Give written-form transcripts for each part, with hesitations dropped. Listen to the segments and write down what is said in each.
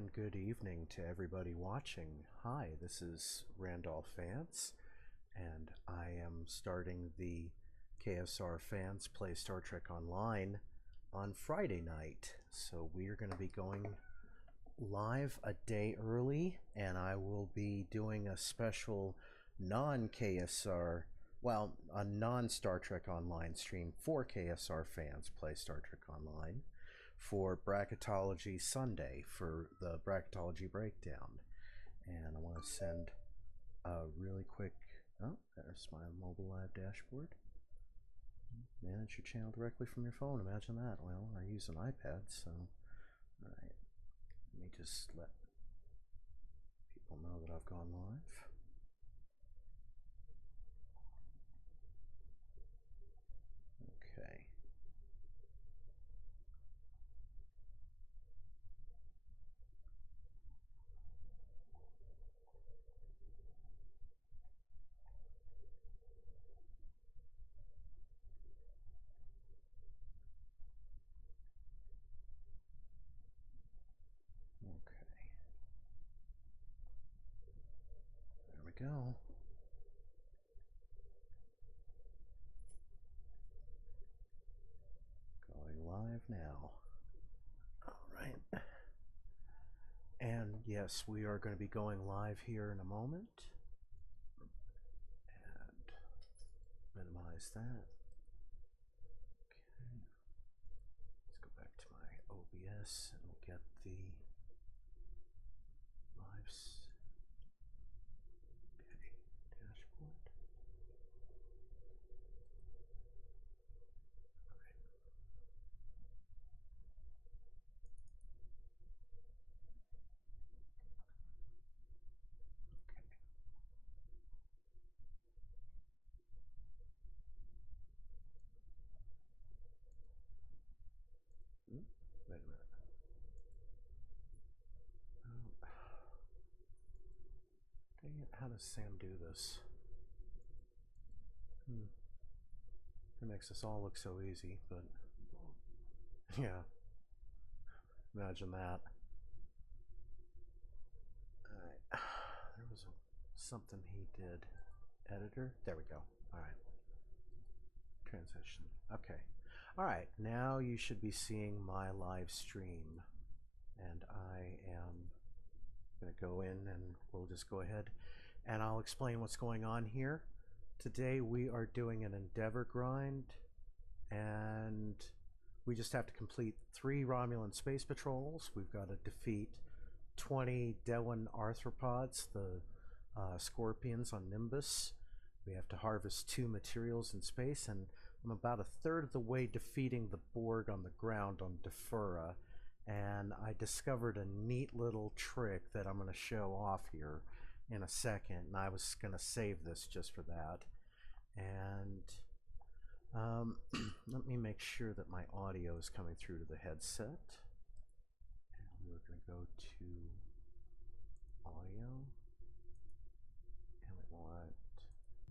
and good evening to everybody watching. Hi, this is Randolph Vance, and I am starting the KSR Fans Play Star Trek Online on Friday night. So we are going to be going live a day early, and I will be doing a special non-KSR, well, a non-Star Trek Online stream for KSR Fans Play Star Trek Online for Bracketology Sunday, for the Bracketology Breakdown. And I want to send a really quick, oh, there's my mobile live dashboard. Manage your channel directly from your phone, imagine that. Well, I use an iPad, so, all right. Let me just let people know that I've gone live. Okay. There we go. Going live now. All right. And yes, we are going to be going live here in a moment. And minimize that. Okay. Let's go back to my OBS and we'll get the lives. Okay, dashboard. Wait a minute. Oh. Dang it, how does Sam do this? It makes us all look so easy, but yeah, imagine that. Alright, there was something he did. Editor? There we go. Alright. Transition. Okay. Alright, now you should be seeing my live stream. And I am going to go in and we'll just go ahead and I'll explain what's going on here. Today we are doing an Endeavor grind, and we just have to complete 3 Romulan space patrols. We've got to defeat 20 Dewan arthropods, the scorpions on Nimbus. We have to harvest 2 materials in space, and I'm about a third of the way defeating the Borg on the ground on Defura, and I discovered a neat little trick that I'm going to show off here in a second, and I was going to save this just for that. And let me make sure that my audio is coming through to the headset. And we're going to go to audio, and we want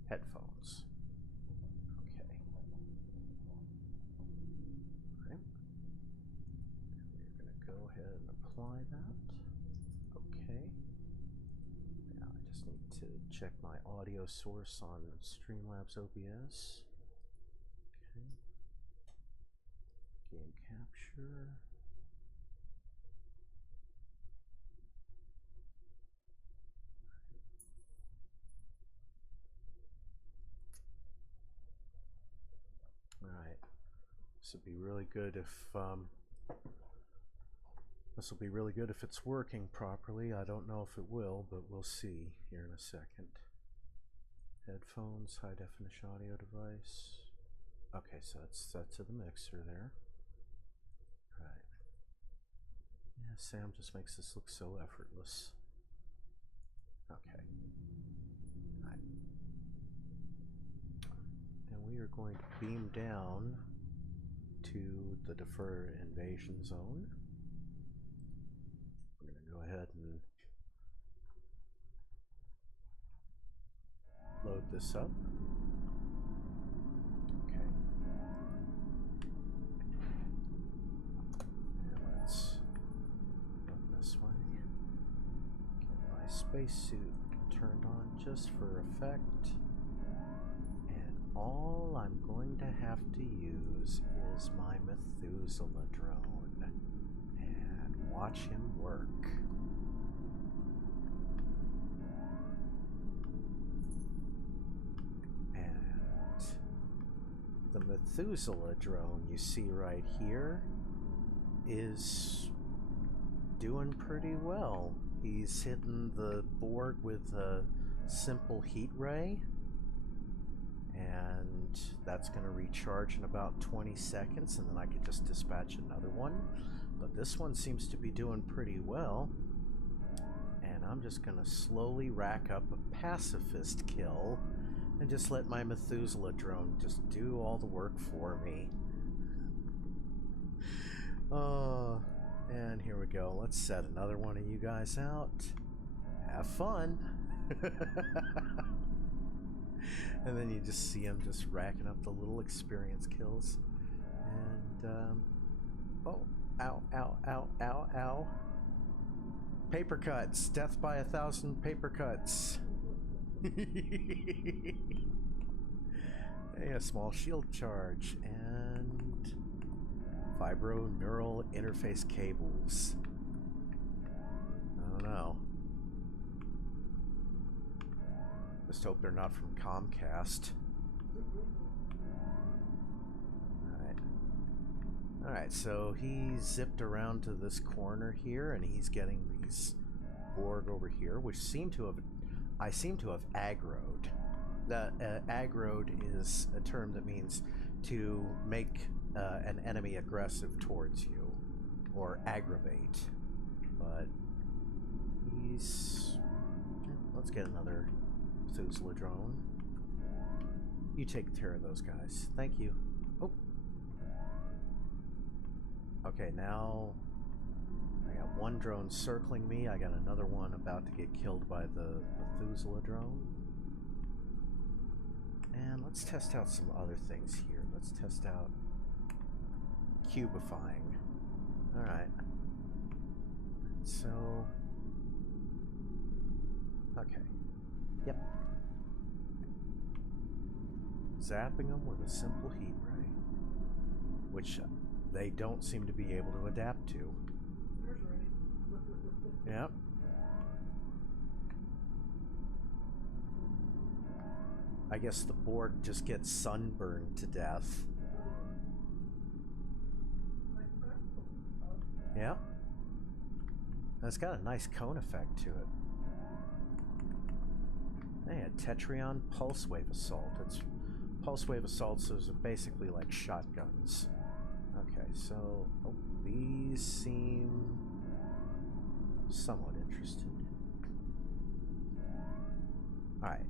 headphones. Okay. All right. And we're going to go ahead and apply that. Okay. Now I just need to check my audio source on Streamlabs OBS. Okay. Game capture. All right. This would be really good if it's working properly. I don't know if it will, but we'll see here in a second. Headphones, high definition audio device. Okay, so that's set to the mixer there. Right. Yeah, Sam just makes this look so effortless. Okay. All right. And we are going to beam down to the Defer invasion zone. We're going to go ahead and load this up. Okay. And let's run this way. spacesuit turned on just for effect. And all I'm going to have to use is my Methuselah drone and watch him work. And the Methuselah drone you see right here is doing pretty well. He's hitting the Borg with a simple heat ray, and that's going to recharge in about 20 seconds, and then I could just dispatch another one. But this one seems to be doing pretty well, and I'm just going to slowly rack up a pacifist kill and just let my Methuselah drone just do all the work for me. And here we go. Let's set another one of you guys out. Have fun. And then you just see him just racking up the little experience kills. And, oh, ow, ow, ow, ow, ow. Paper cuts. Death by 1,000 paper cuts. Hey, a small shield charge. And vibro-neural interface cables. I don't know. Just hope they're not from Comcast. Alright, so he zipped around to this corner here, and he's getting these Borg over here, which I seem to have aggroed. The aggroed is a term that means to make an enemy aggressive towards you, or aggravate. But he's... Let's get another Methuselah drone. You take care of those guys. Thank you. Oh. Okay, now I got one drone circling me. I got another one about to get killed by the Methuselah drone. And let's test out some other things here. Let's test out cubifying. Alright. So... Okay. Yep. Zapping them with a simple heat ray, which they don't seem to be able to adapt to. Yep. I guess the Borg just gets sunburned to death. Yeah. It's got a nice cone effect to it. Hey, a Tetrion pulse wave assault. It's pulse wave assaults are basically like shotguns. Okay, so these seem somewhat interested. Alright.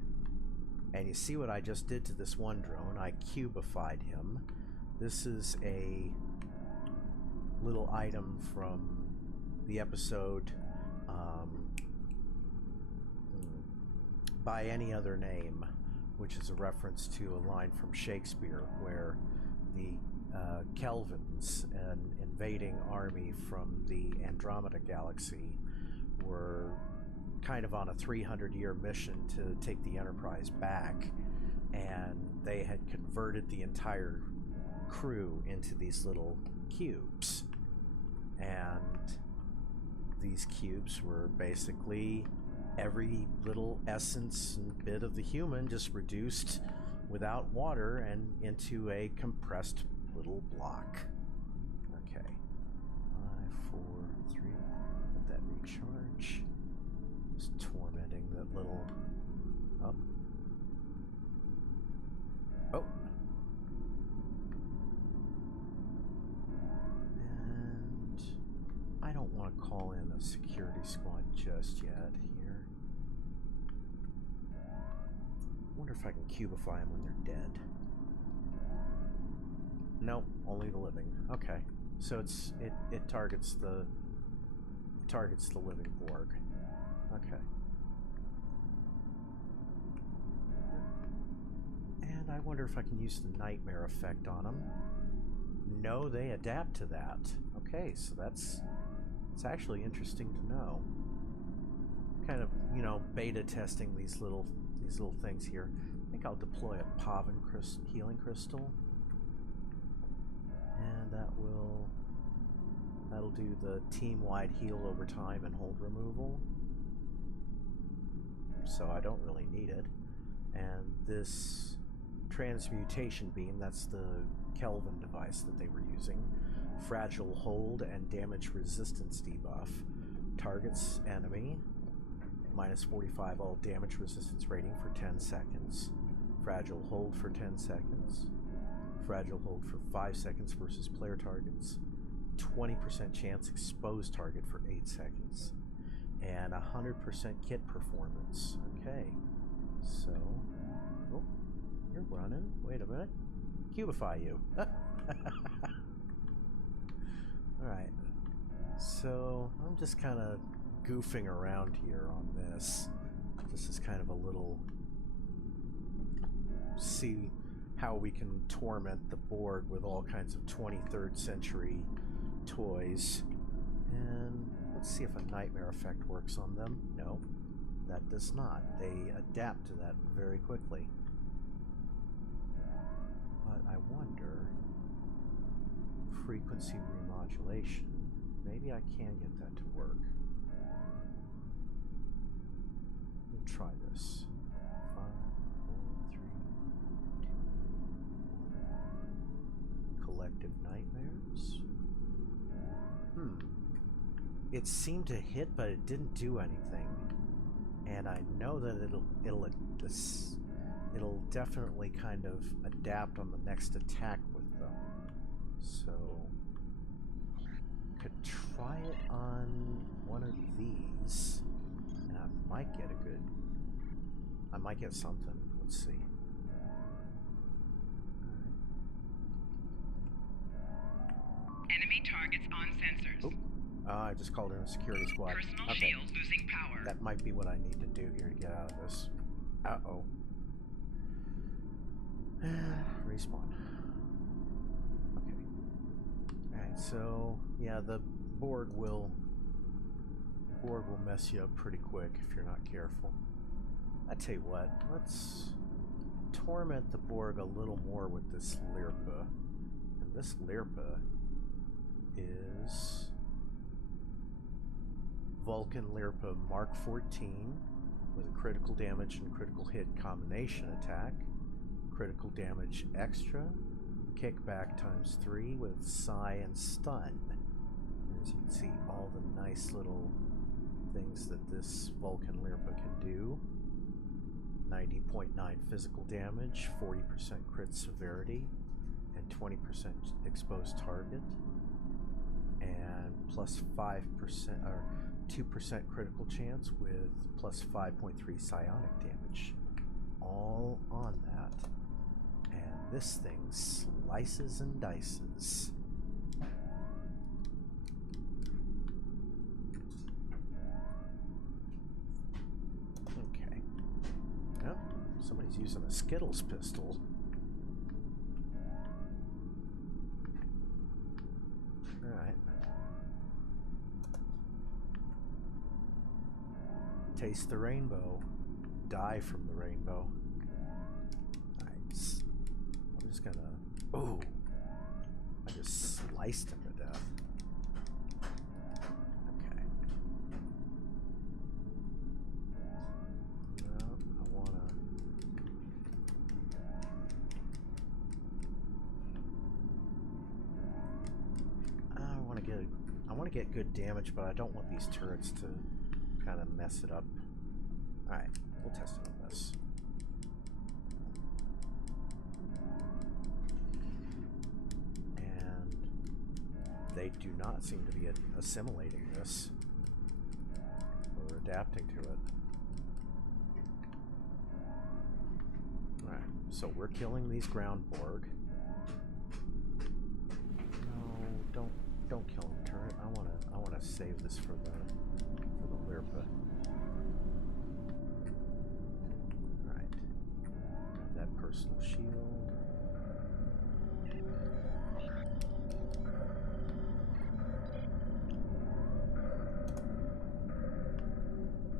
And you see what I just did to this one drone? I cubified him. This is a little item from the episode By Any Other Name, which is a reference to a line from Shakespeare where the Kelvins, an invading army from the Andromeda galaxy, were kind of on a 300-year mission to take the Enterprise back, and they had converted the entire crew into these little cubes. And these cubes were basically every little essence and bit of the human just reduced without water and into a compressed little block. Okay. 5, 4, 3. Let that recharge. Just tormenting that little... Oh. Oh. And I don't want to call in a security squad just yet here. I wonder if I can cubify them when they're dead. Nope, only the living. Okay, so it targets the living Borg. Okay. And I wonder if I can use the nightmare effect on them. No, they adapt to that. Okay, so it's actually interesting to know. Kind of, you know, beta testing these little things here. I think I'll deploy a Pavin healing crystal, and that'll do the team-wide heal over time and hold removal. So I don't really need it. And this transmutation beam, that's the Kelvin device that they were using. Fragile hold and damage resistance debuff. Targets enemy. Minus 45 all damage resistance rating for 10 seconds. Fragile hold for 10 seconds. Fragile hold for 5 seconds versus player targets. 20% chance exposed target for 8 seconds. And 100% kit performance. Okay. So, oh, you're running. Wait a minute. Cubify you. Alright. So, I'm just kind of goofing around here on this. This is kind of a little... see how we can torment the board with all kinds of 23rd century toys. And let's see if a nightmare effect works on them. No, that does not. They adapt to that very quickly. But I wonder... frequency remodulation. Maybe I can get that to work. Let me try this. 5, 4, 3, 2, 1. Collective nightmares. It seemed to hit, but it didn't do anything. And I know that it'll definitely kind of adapt on the next attack with them. So could try it on one of these, and I might get something. Let's see. Enemy targets on sensors. Oh, I just called in a security squad. Personal Okay. shield losing power. That might be what I need to do here to get out of this. Uh-oh. Respawn. Okay. Alright, so yeah, the board will mess you up pretty quick if you're not careful. I tell you what, let's torment the Borg a little more with this Lirpa. And this Lirpa is Vulcan Lirpa Mark 14 with a critical damage and critical hit combination attack, critical damage extra, kickback ×3 with Psi and stun. And as you can see, all the nice little things that this Vulcan Lirpa can do. 90.9 physical damage, 40% crit severity, and 20% exposed target, and plus 5% or 2% critical chance with plus 5.3 psionic damage. All on that. And this thing slices and dices. Okay. Yep. Somebody's using a Skittles pistol. Alright. Taste the rainbow. Die from the rainbow. Nice. I'm just gonna... Ooh! I just sliced him to death. Okay. No, I wanna... I wanna get good damage, but I don't want these turrets to kind of mess it up. Alright, we'll test it on this. And they do not seem to be assimilating this or adapting to it. Alright, so we're killing these ground Borg. No, don't kill him, turret. I wanna save this for the Lirpa. Alright. Grab that personal shield.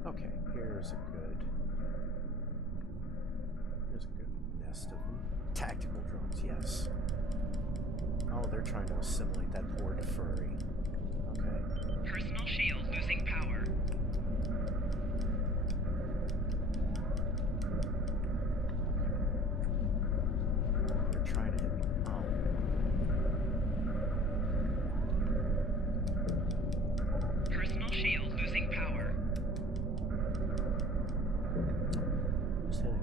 Okay, here There's a good nest of them. Tactical drones, yes. Oh, they're trying to assimilate that poor furry. Okay. Personal shield losing power. They're trying to hit me. Oh. Personal shield losing power. Who's hitting me?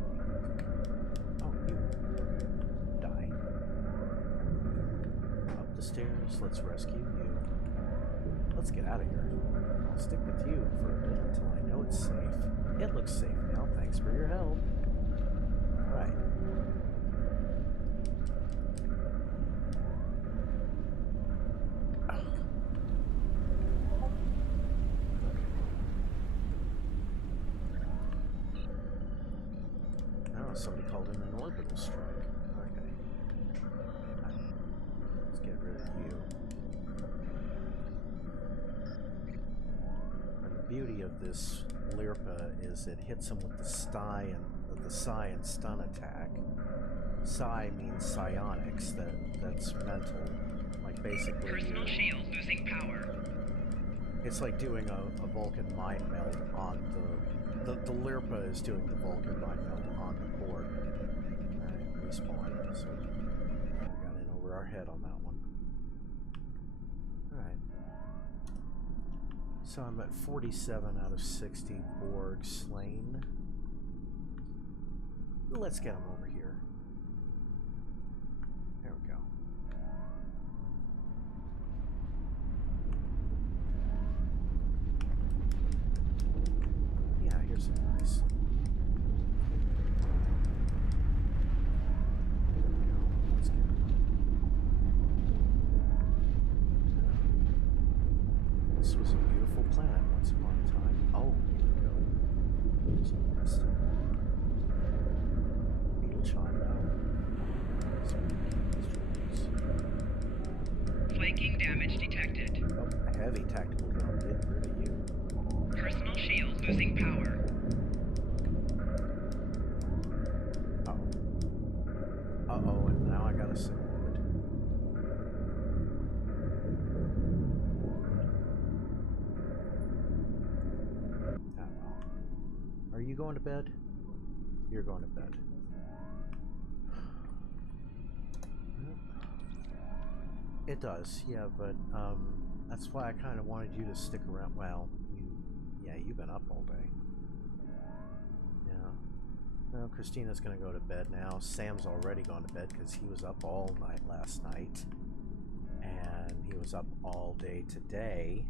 Oh, you. Die. Up the stairs. Let's rescue you. Let's get out of here. I'll stick with you for a bit until I know it's safe. It looks safe now. Thanks for your help. Alright. Somebody called in an orbital strike. Okay. Let's get rid of you. And the beauty of this Lirpa is it hits them with the psi and stun attack. Psi means psionics, that's mental. Like basically Personal shield losing power. it's like doing a Vulcan mind meld on the Lirpa is doing the Vulcan mind meld on the board. Alright, respawn. So I got in over our head on that one. Alright. So I'm at 47 out of 60 Borg slain. Let's get them over here. There we go. Yeah, here's a nice. There we go. Let's get them. This was a beautiful planet once upon a time. Oh, here we go. There's a nest of beetle chime now. Flanking damage detected. Oh, a heavy tactical drone did rid of you. Personal shield losing power. Uh-oh, and now I got a signal. Ah, well. Are you going to bed? You're going to bed. It does, yeah, but that's why I kind of wanted you to stick around. Well, you've been up all day. Yeah. Well, Christina's gonna go to bed now. Sam's already gone to bed because he was up all night last night, and he was up all day today,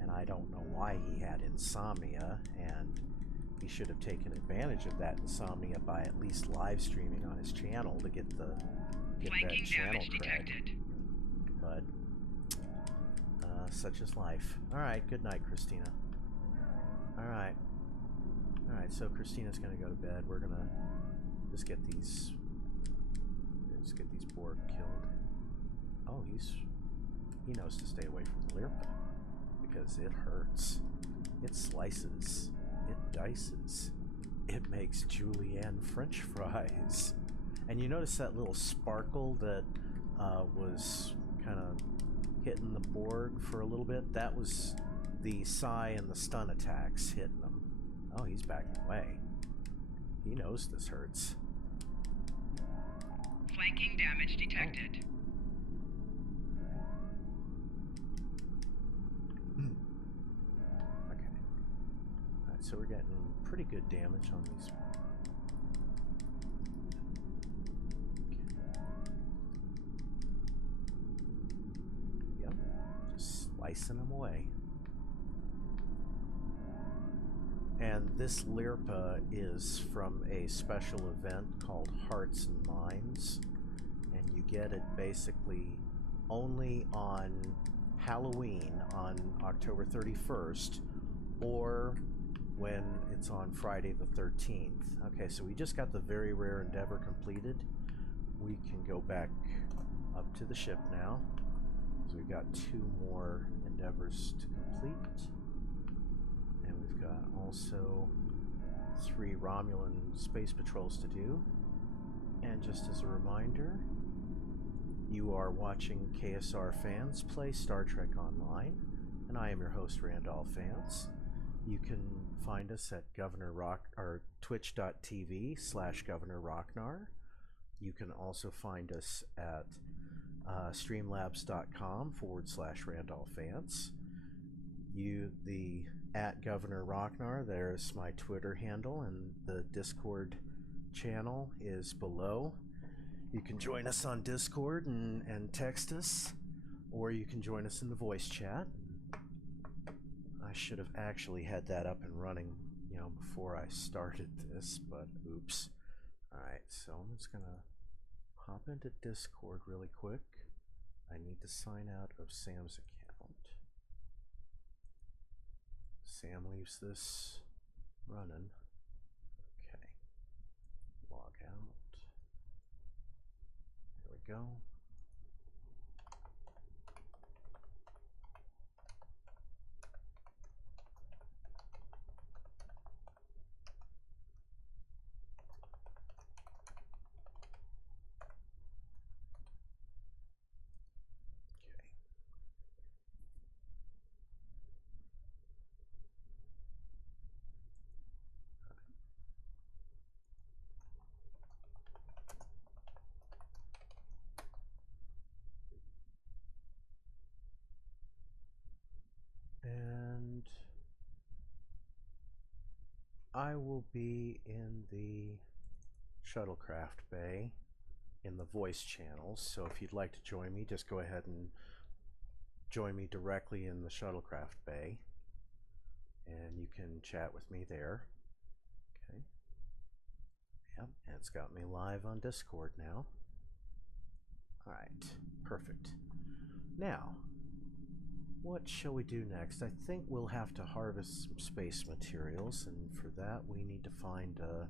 and I don't know why he had insomnia, and he should have taken advantage of that insomnia by at least live streaming on his channel to get that channel damage cred. detected. But such is life. Alright, good night, Christina. Alright, so Christina's gonna go to bed. We're gonna just get these Borg killed. Oh, he knows to stay away from the Lirpa because it hurts. It slices. It dices. It makes julienne French fries. And you notice that little sparkle that was kind of hitting the Borg for a little bit? That was the psi and the stun attacks hitting them. Oh, he's backing away. He knows this hurts. Flanking damage detected. Okay. Alright, so we're getting pretty good damage on these. Yep, just slicing them away. And this Lirpa is from a special event called Hearts and Minds, and you get it basically only on Halloween on October 31st, or when it's on Friday the 13th. Okay, so we just got the very rare endeavor completed. We can go back up to the ship now, so we've got 2 more endeavors to complete. And we've got also 3 Romulan space patrols to do. And just as a reminder, you are watching KSR Fans play Star Trek Online, and I am your host, Randolph Fans. You can find us at twitch.tv/Governor Rocknar. You can also find us at streamlabs.com/Randolph Fans. The at Governor Rocknar, there's my Twitter handle, and the Discord channel is below. You can join us on Discord and text us, or you can join us in the voice chat. I should have actually had that up and running, before I started this, but oops. Alright, so I'm just gonna hop into Discord really quick. I need to sign out of Sam's account. Sam leaves this running. Okay. Log out. There we go. And I will be in the shuttlecraft bay in the voice channels, so if you'd like to join me, just go ahead and join me directly in the shuttlecraft bay, and you can chat with me there. Okay. Yep, and it's got me live on Discord now. Alright, perfect. Now, what shall we do next? I think we'll have to harvest some space materials, and for that we need to find a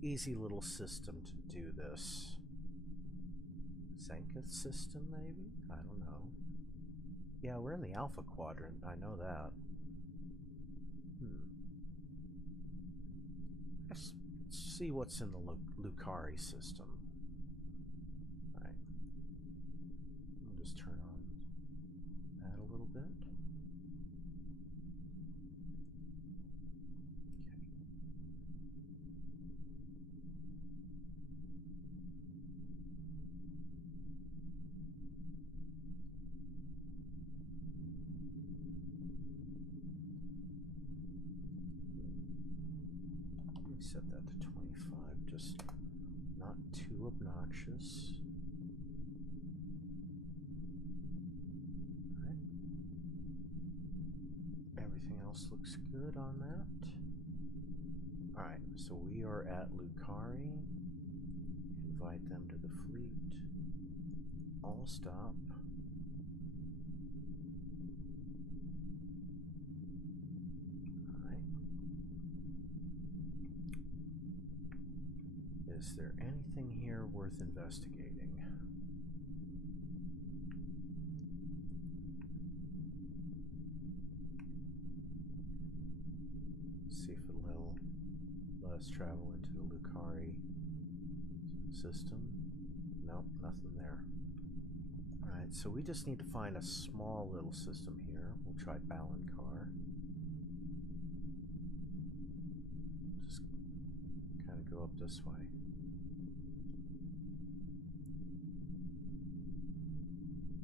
easy little system to do this. Zenkath system, maybe? I don't know. Yeah, we're in the Alpha Quadrant, I know that. Let's see what's in the Lucari system. Alright. We'll just turn on that a little bit. Let me set that to 25, just not too obnoxious. Looks good on that. Alright, so we are at Lucari. Invite them to the fleet. All stop. Alright. Is there anything here worth investigating? Travel into the Lucari system. Nope, nothing there. Alright, so we just need to find a small little system here. We'll try Balankar. Just kind of go up this way.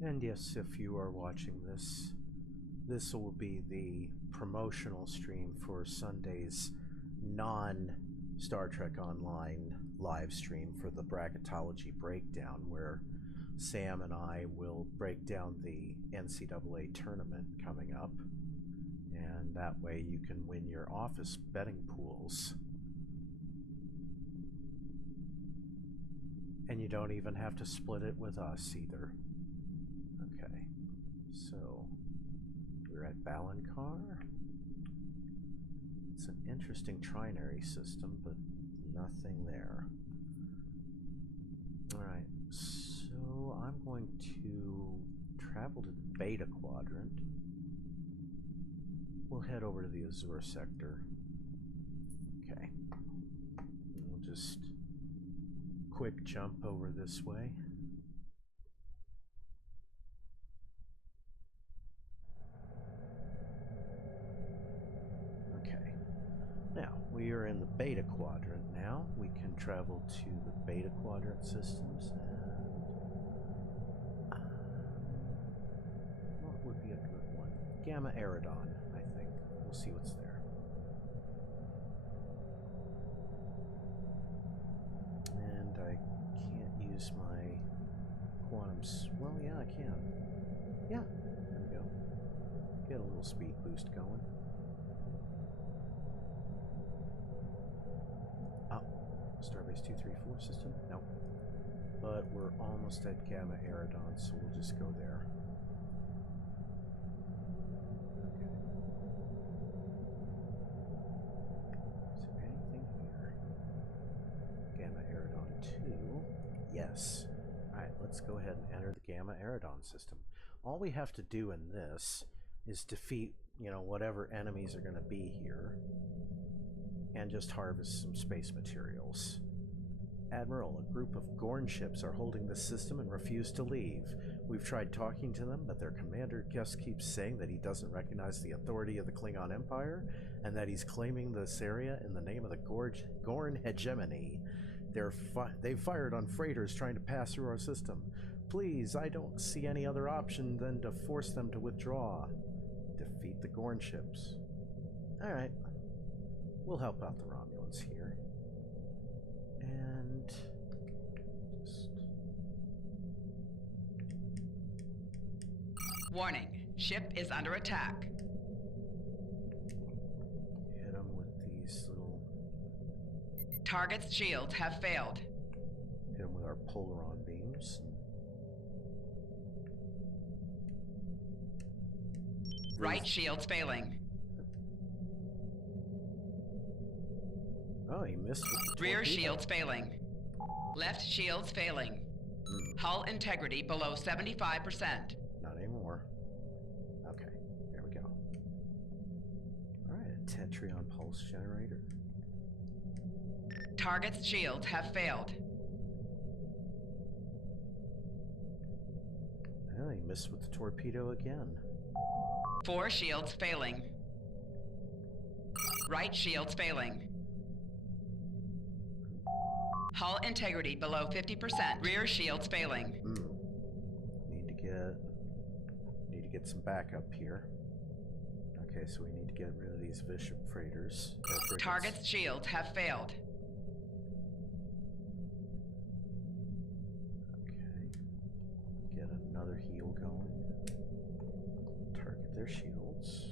And yes, if you are watching this, this will be the promotional stream for Sunday's non-Star Trek Online live stream for the bracketology breakdown, where Sam and I will break down the NCAA tournament coming up, and that way you can win your office betting pools. And you don't even have to split it with us either. Okay, so we're at Balankar. It's an interesting trinary system, but nothing there. Alright, so I'm going to travel to the Beta Quadrant. We'll head over to the Azure sector. jump over this way. Okay. Now, we are in the beta quadrant now. We can travel to the beta quadrant systems and what would be a good one? Gamma Eridon, I think. We'll see what's there. And I can't use my quantums. Well, yeah, I can. Yeah, there we go. Get a little speed boost going. Oh, Starbase 234 system? Nope. But we're almost at Gamma Eridon, so we'll just go there. Yes. Alright, let's go ahead and enter the Gamma Eridon system. All we have to do in this is defeat, whatever enemies are going to be here and just harvest some space materials. Admiral, a group of Gorn ships are holding this system and refuse to leave. We've tried talking to them, but their commander just keeps saying that he doesn't recognize the authority of the Klingon Empire and that he's claiming this area in the name of the Gorn hegemony. They've fired on freighters trying to pass through our system. Please, I don't see any other option than to force them to withdraw. Defeat the Gorn ships. Alright. We'll help out the Romulans here. And just... Warning. Ship is under attack. Hit them with these little... Target's shields have failed. Hit them with our Polaron beams. Right shield's failing. Oh, he missed with the Rear torpedo. shield's failing. Left shield's failing. Hull integrity below 75%. Not anymore. Okay, there we go. Alright, a Tetrion pulse generator. Target's shields have failed. Oh, he missed with the torpedo again. 4 shields failing. Right shield's failing. Hull integrity below 50%. Rear shield's failing. Need to get some backup here. Okay, so we need to get rid of these Bishop freighters. Target's shields have failed. Okay. Get another heal going. Target their shields.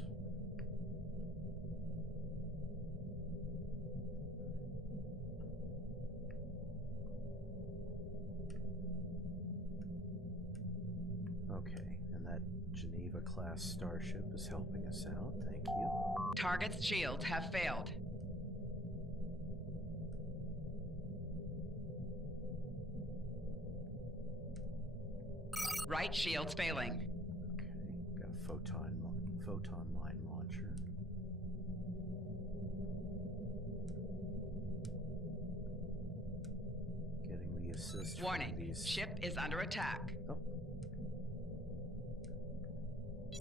Okay, and that Geneva-class starship is helping us out. Thank you. Target's shields have failed. Right shield's failing. Okay, got a photon line launcher. Getting the assist. Warning, from these. ship is under attack. Oh.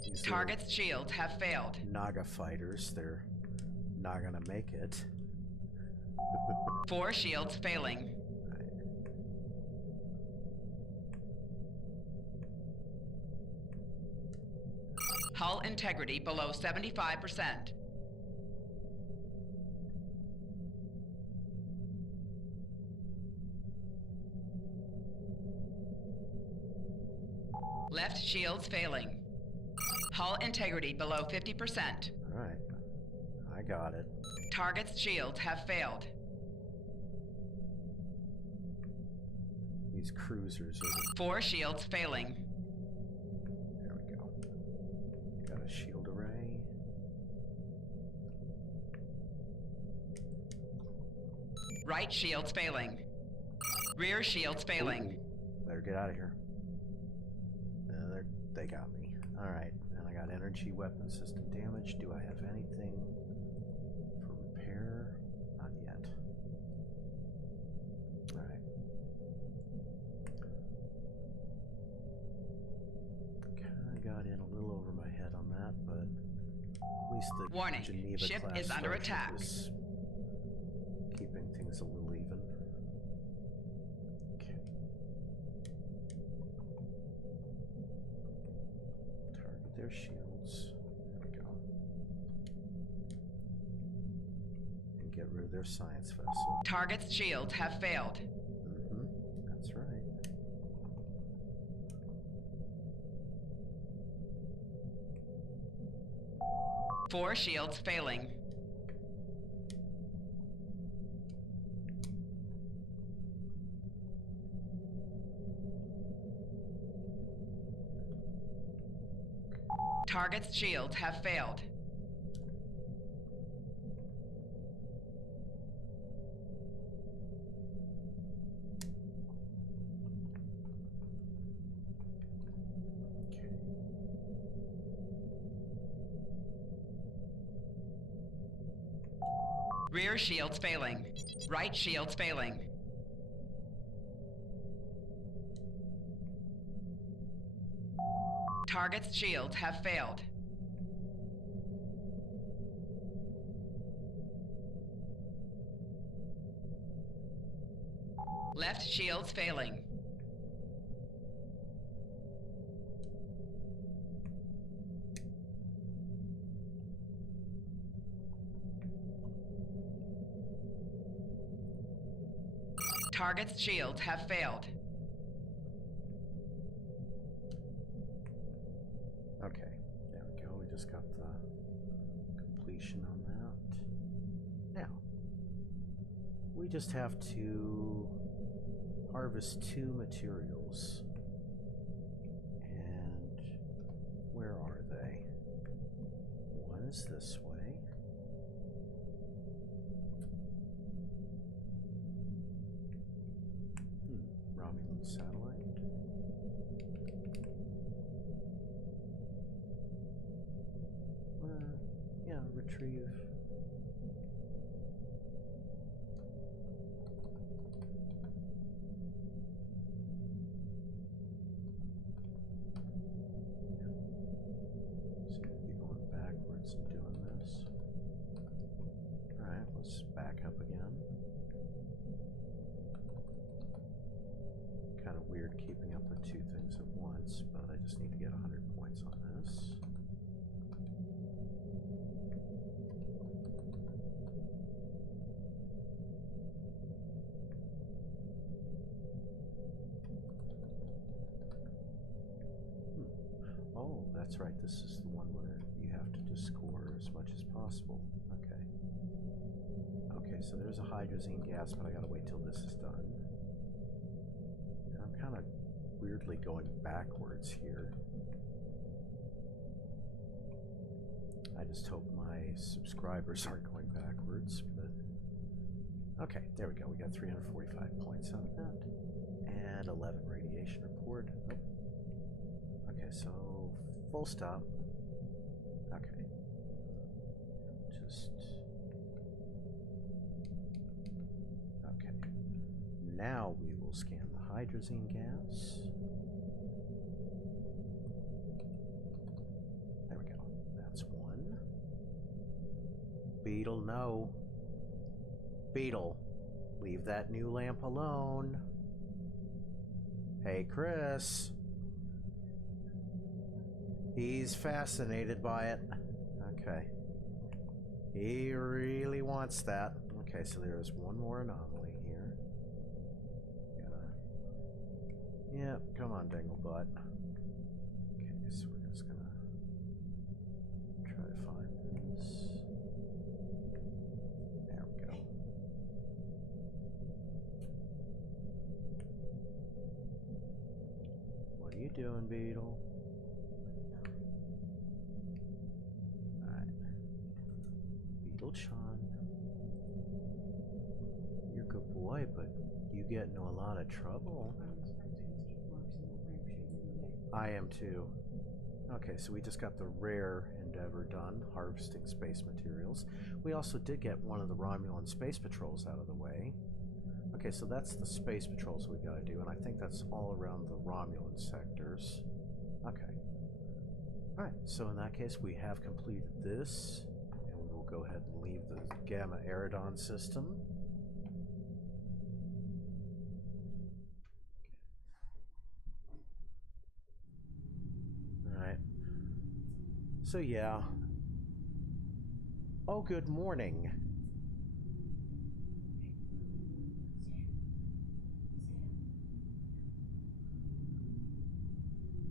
These Target's shields have failed. Naga fighters, they're not gonna make it. 4 shields failing. Hull integrity below 75%. Left shields failing. Hull integrity below 50%. Alright, I got it. Target's shields have failed. These cruisers are 4 shields failing. There we go. Got a shield array. Right shield's failing. Rear shield's failing. Ooh, better get out of here. They got me. Alright, and I got energy weapon system damage. Do I have anything for repair? Not yet. Alright. least the Warning, Geneva ship class is under starship attack. is keeping things a little even. Okay. Target their shields. There we go. And get rid of their science vessel. Target's shields have failed. That's right. 4 shields failing. Target's shields have failed. Rear shields failing. Right shields failing. Target's shields have failed. Left shields failing. Target's shields have failed. Okay, there we go. We just got the completion on that. Now, we just have to harvest 2 materials. And where are they? One is this way. Romulan satellite. Yeah, retrieve. Seem to be going backwards and doing this. Alright, let's back up again. Kind of weird keeping up with 2 things at once, but I just need to get 100 points on this. Oh, that's right. This is the one where you have to just score as much as possible. Okay. Okay, so there's a hydrazine gas, but I gotta wait till this is done. And I'm kind of weirdly going backwards here. I just hope my subscribers aren't going backwards, but... Okay, there we go. We got 345 points out of that. And 11 radiation report. Nope. Okay, so full stop. Okay. Just... Okay. Now we will scan the hydrazine gas. There we go. That's 1. Beetle, no. Beetle, leave that new lamp alone. Hey, Chris. He's fascinated by it. Okay. He really wants that. Okay, so there's one more anomaly here. Yep, come on, Dinglebutt. Okay, so we're just gonna try to find this. There we go. What are you doing, Beetle? Beetle-chan, you're a good boy, but you get into a lot of trouble. I am too. Okay, so we just got the rare endeavor done, harvesting space materials. We also did get one of the Romulan space patrols out of the way. Okay, so that's the space patrols we gotta do, and I think that's all around the Romulan sectors. Okay. Alright, so in that case we have completed this, and we'll go ahead and leave the Gamma Eridon system. Alright. So yeah. Oh, good morning.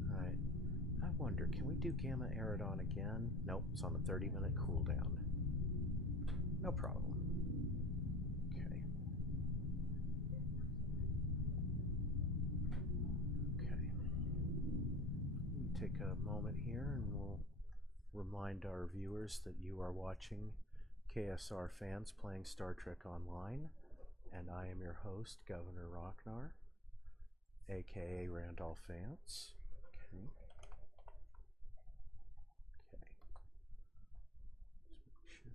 Alright. I wonder, can we do Gamma Eridon again? Nope, it's on a 30-minute cooldown. No problem. Okay. Okay. Let me take a moment here and we'll remind our viewers that you are watching KSR Fans playing Star Trek Online, and I am your host, Governor Rocknar, aka Randolph Vance. Okay. Okay. Just make sure.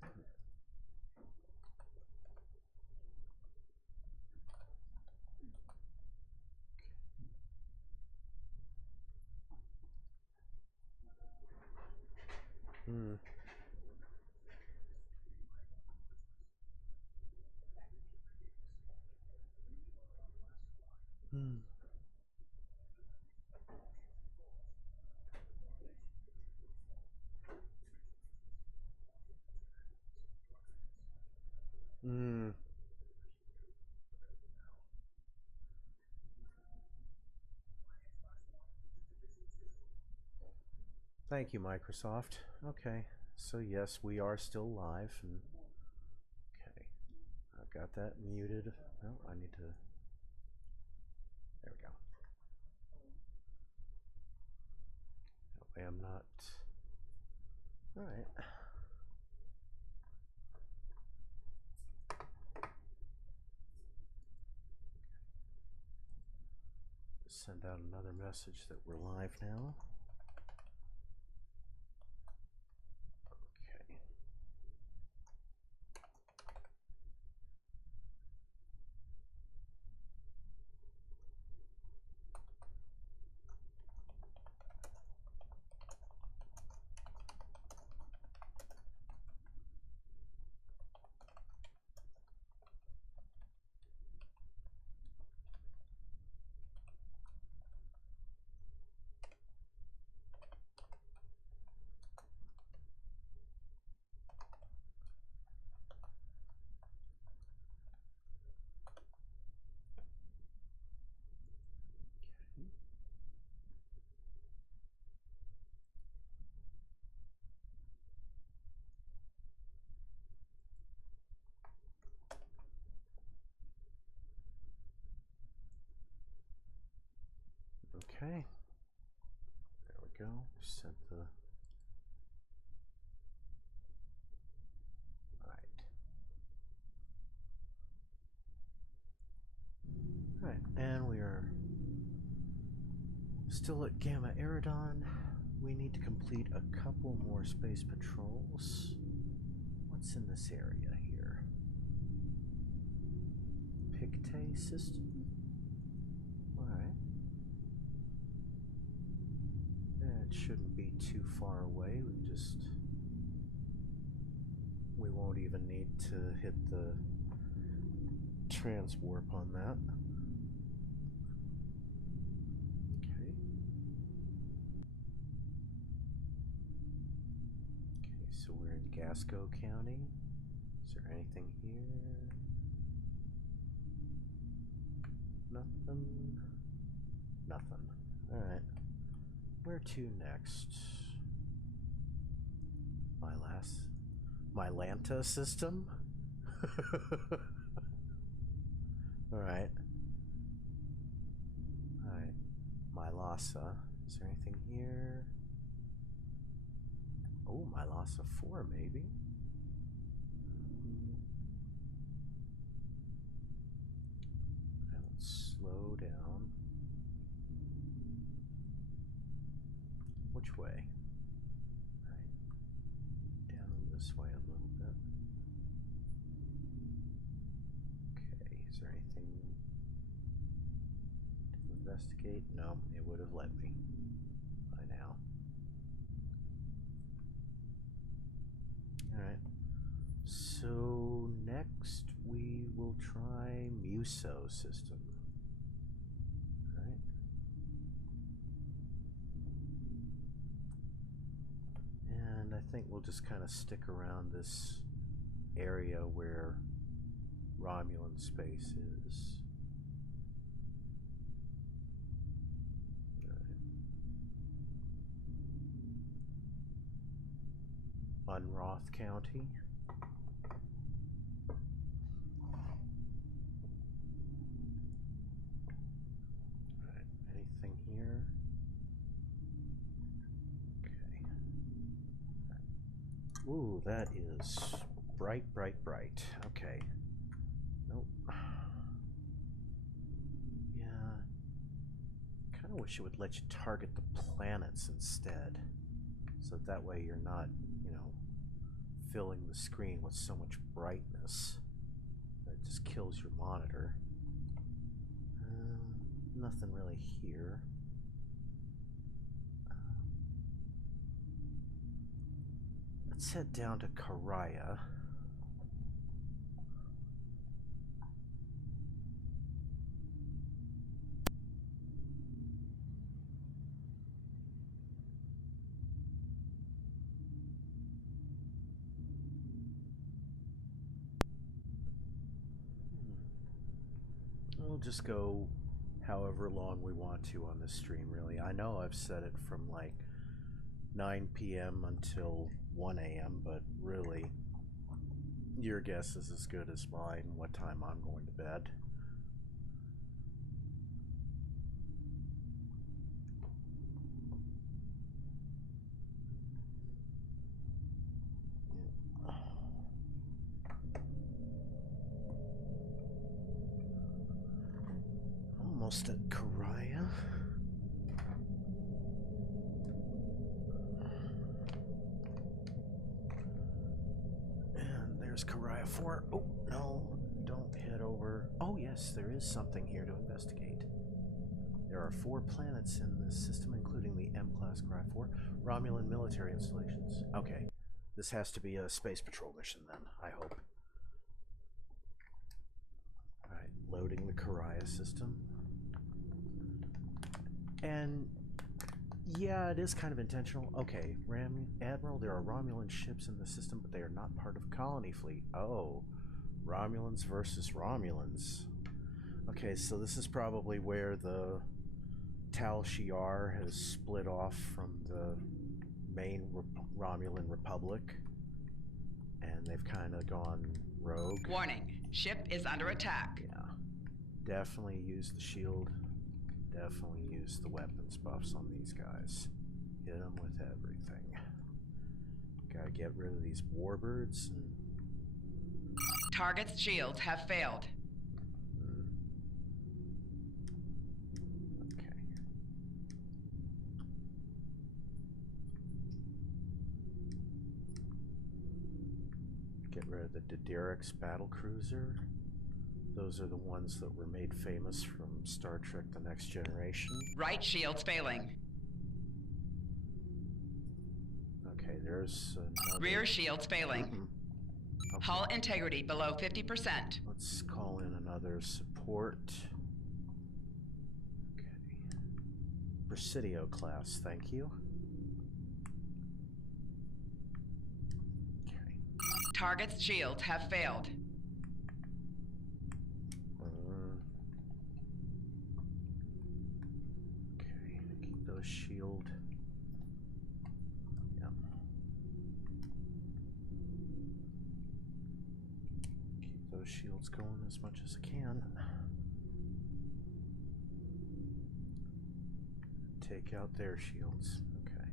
Hmm. Hmm. Hmm. Thank you, Microsoft. Okay, so yes, we are still live, and okay, I've got that muted. No, I need to. There we go. That way I'm not. All right. Send out another message that we're live now. Okay. Okay. There we go. Sent the. Alright, and we are still at Gamma Eridon. We need to complete a couple more space patrols. What's in this area here? Pictet system? Alright. It shouldn't be too far away. We won't even need to hit the transwarp on that. Okay. Okay, so we're in Gasco County. Is there anything here? Nothing. Nothing. Alright. Where to next? Mylanta system? Alright. Alright. Mylasa. Is there anything here? Oh, Mylasa 4 maybe? Let's slow down. Which way? Right. Down this way a little bit. Okay, is there anything to investigate? No, it would have let me by now. next we will try Muso system. Right. And I think we'll just kind of stick around this area where Romulan space is. Right. Unroth County. Right. Anything here? Okay. Ooh, that is bright, bright, bright. Okay. Nope. Yeah. Kind of wish it would let you target the planets instead. So that way you're not, you know, filling the screen with so much brightness that it just kills your monitor. Nothing really here. Let's head down to Karaya. We'll just go however long we want to on this stream, really. I know I've set it from like 9 p.m. until 1 a.m., but really, your guess is as good as mine what time I'm going to bed. Almost at Karaya. And there's Karaya 4. Oh, no, don't head over. Oh, yes, there is something here to investigate. There are 4 planets in this system, including the M-class Karaya 4 Romulan military installations. Okay, this has to be a space patrol mission then, I hope. Alright, loading the Karaya system. And yeah, it is kind of intentional. Okay, Admiral, there are Romulan ships in the system, but they are not part of colony fleet. Oh, Romulans versus Romulans. Okay, so this is probably where the Tal Shiar has split off from the main Romulan Republic, and they've kind of gone rogue. Warning, ship is under attack. Yeah, definitely use the shield. Definitely use the weapons buffs on these guys. Hit them with everything. Gotta get rid of these warbirds. And... Target's shields have failed. Okay. Get rid of the Dideric's battlecruiser. Those are the ones that were made famous from Star Trek The Next Generation. Right shield's failing. Okay, there's another... Rear shield's failing. Okay. Hull integrity below 50%. Let's call in another support. Okay. Presidio class, thank you. Okay. Target's shields have failed. Shield. Yep. Keep those shields going as much as I can. Take out their shields. Okay.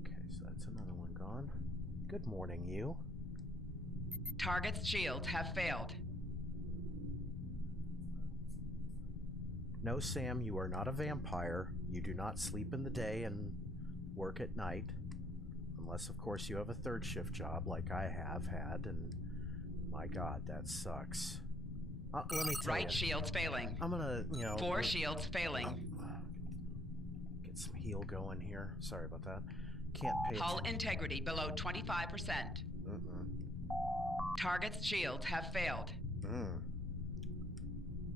Okay, so that's another one gone. Good morning, you. Target's shields have failed. No, Sam, you are not a vampire. You do not sleep in the day and work at night. Unless, of course, you have a third shift job like I have had, and my god, that sucks. Let me tell you. Right shield's failing. I'm gonna, you know... 4 shields failing. Get some heal going here. Sorry about that. Can't pay Hull integrity below 25%. Target's shields have failed.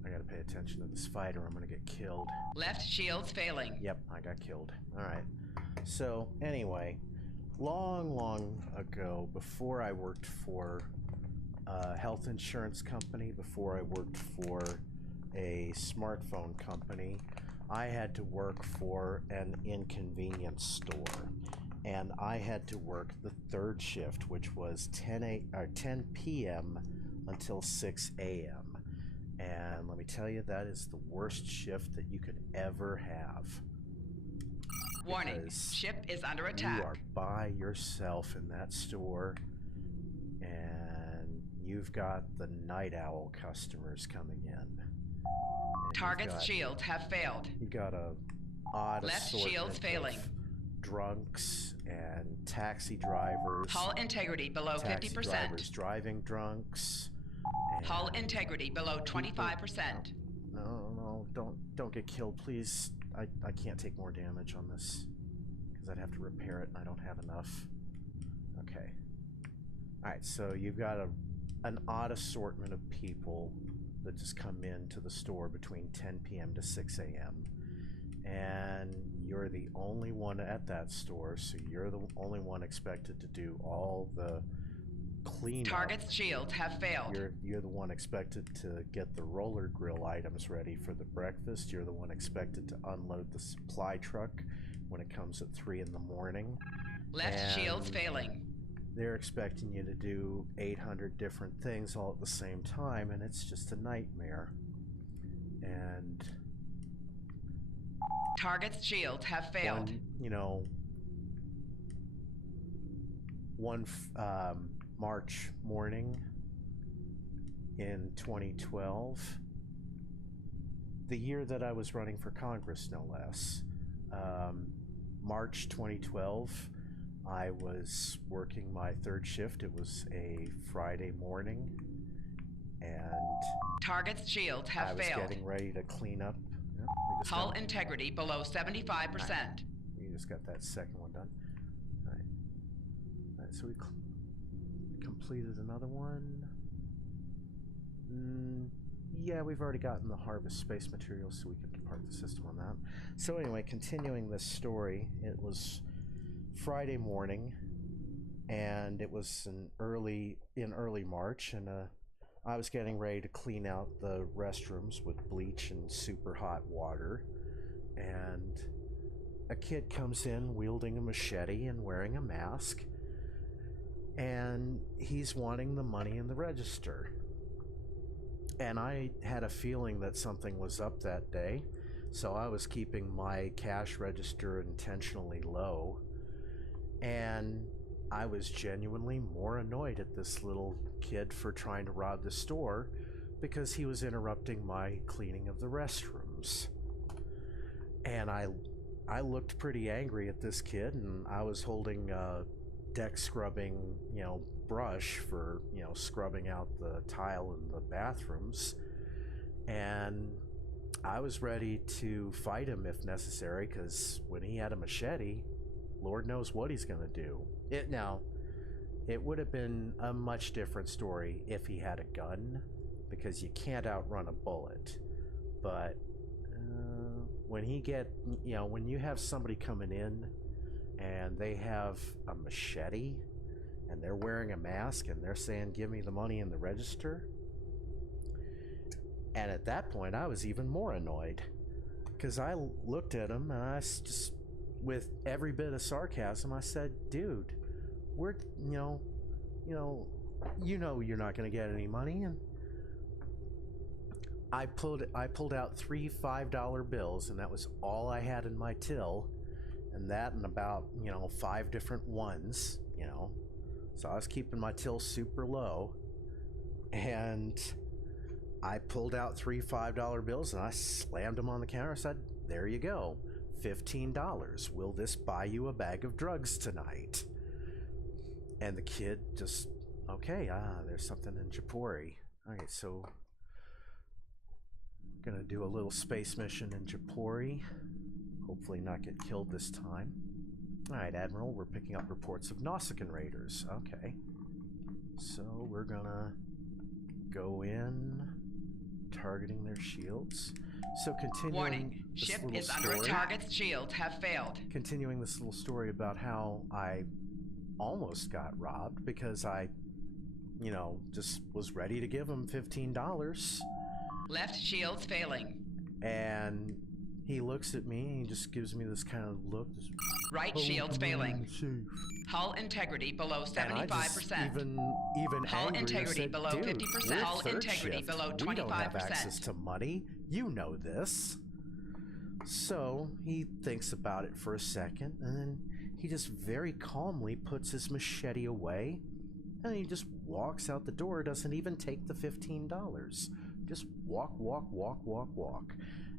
I gotta pay attention to this fight or I'm gonna get killed. Left shield's failing. Yep, I got killed. Alright. So, anyway, long ago, before I worked for a health insurance company, before I worked for a smartphone company, I had to work for an inconvenience store. And I had to work the third shift, which was 10 p.m. until 6 a.m. And let me tell you, that is the worst shift that you could ever have. Warning, ship is under attack. You are by yourself in that store, and you've got the night owl customers coming in. Target's shields have failed. You got a odd left assortment shields failing. Of drunks and taxi drivers. Hull integrity below 50%. Taxi drivers driving drunks. Hull integrity below 25%. No, don't get killed, please. I can't take more damage on this because I'd have to repair it and I don't have enough. Okay. Alright, so you've got an odd assortment of people that just come into the store between 10 p.m. to 6 a.m. And you're the only one at that store, so you're the only one expected to do all the cleanup. Target's shields have failed. You're the one expected to get the roller grill items ready for the breakfast. You're the one expected to unload the supply truck when it comes at 3 in the morning. Left shields failing. They're expecting you to do 800 different things all at the same time, and it's just a nightmare. And Target's shields have failed. One March morning in 2012, the year that I was running for Congress, no less. March 2012, I was working my third shift. It was a Friday morning, and Target's shields have failed. I was getting ready to clean up. Hull integrity below 75%. Right. We just got that second one done. All right, so we completed another one. Yeah, we've already gotten the harvest space materials, so we can depart the system on that. So anyway, continuing this story, it was Friday morning, and it was in early March, and I was getting ready to clean out the restrooms with bleach and super hot water, and a kid comes in wielding a machete and wearing a mask, and he's wanting the money in the register. And I had a feeling that something was up that day, so I was keeping my cash register intentionally low, and I was genuinely more annoyed at this little kid for trying to rob the store because he was interrupting my cleaning of the restrooms. And I looked pretty angry at this kid, and I was holding a deck scrubbing, brush for, scrubbing out the tile in the bathrooms. And I was ready to fight him if necessary, because when he had a machete, Lord knows what he's going to do. It would have been a much different story if he had a gun, because you can't outrun a bullet. But when you have somebody coming in and they have a machete and they're wearing a mask and they're saying, "Give me the money in the register," and at that point I was even more annoyed, because I looked at him and I just, with every bit of sarcasm, I said, "Dude, we're you're not going to get any money." And I pulled out 3 $5 bills, and that was all I had in my till, and that and about 5 different ones, so I was keeping my till super low. And I pulled out 3 $5 bills and I slammed them on the counter and said, "There you go, $15. Will this buy you a bag of drugs tonight?" And the kid just, okay, there's something in Japori. Alright, so gonna do a little space mission in Japori. Hopefully not get killed this time. Alright, Admiral, we're picking up reports of Nausicaan raiders. Okay. So we're gonna go in, targeting their shields. So continuing Warning, this ship little is under story, target's shields have failed. continuing this little story about how I almost got robbed because I, you know, just was ready to give him $15. Left shields failing. And he looks at me and he just gives me this kind of look. This, Right shields failing. Hull integrity below 75%. And I just even Hull angrier integrity said, below "Dude, 50%. we're Hull third integrity shift. below We don't have 25%. access to money. You know this." So he thinks about it for a second, and then he just very calmly puts his machete away, and he just walks out the door, doesn't even take the $15. Just walk.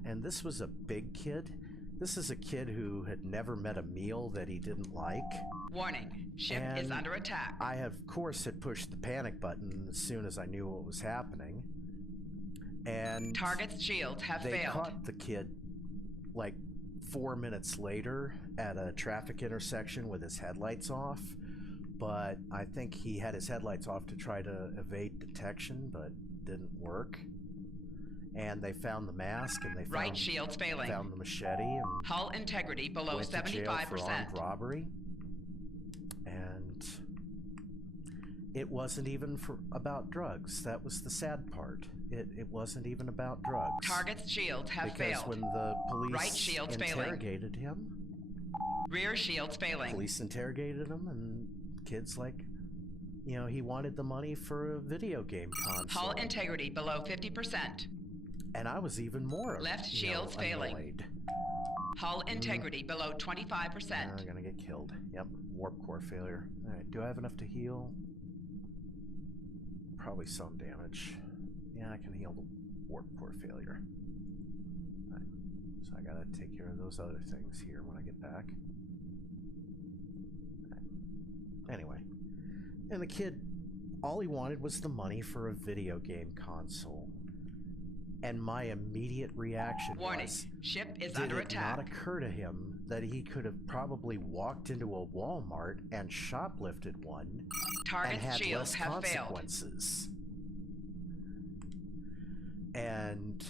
And this was a big kid. This is a kid who had never met a meal that he didn't like. Warning, ship is And under attack. I, of course, had pushed the panic button as soon as I knew what was happening. And Target's shields have they failed. caught the kid like 4 minutes later at a traffic intersection with his headlights off. But I think he had his headlights off to try to evade detection, but didn't work. And they found the mask, and they Right shields failing. found the machete, and Hull integrity below went to jail for 75%. armed robbery. And it wasn't even about drugs. That was the sad part. It wasn't even about drugs. Target's shields have because failed. when the police Right shields interrogated him, Rear shields failing. police interrogated him, and kids like, you know, he wanted the money for a video game console. Hull integrity below 50%. And I was even more Left shields failing. annoyed. Hull integrity below 25%. I'm gonna get killed. Yep, warp core failure. All right, do I have enough to heal? Probably some damage. Yeah, I can heal the warp core failure. All right. So I gotta take care of those other things here when I get back. All right. Anyway, and the kid, all he wanted was the money for a video game console. And my immediate reaction Warning, was, ship is did under it attack. not occur to him that he could have probably walked into a Walmart and shoplifted one and Target's had shields less have failed. consequences? And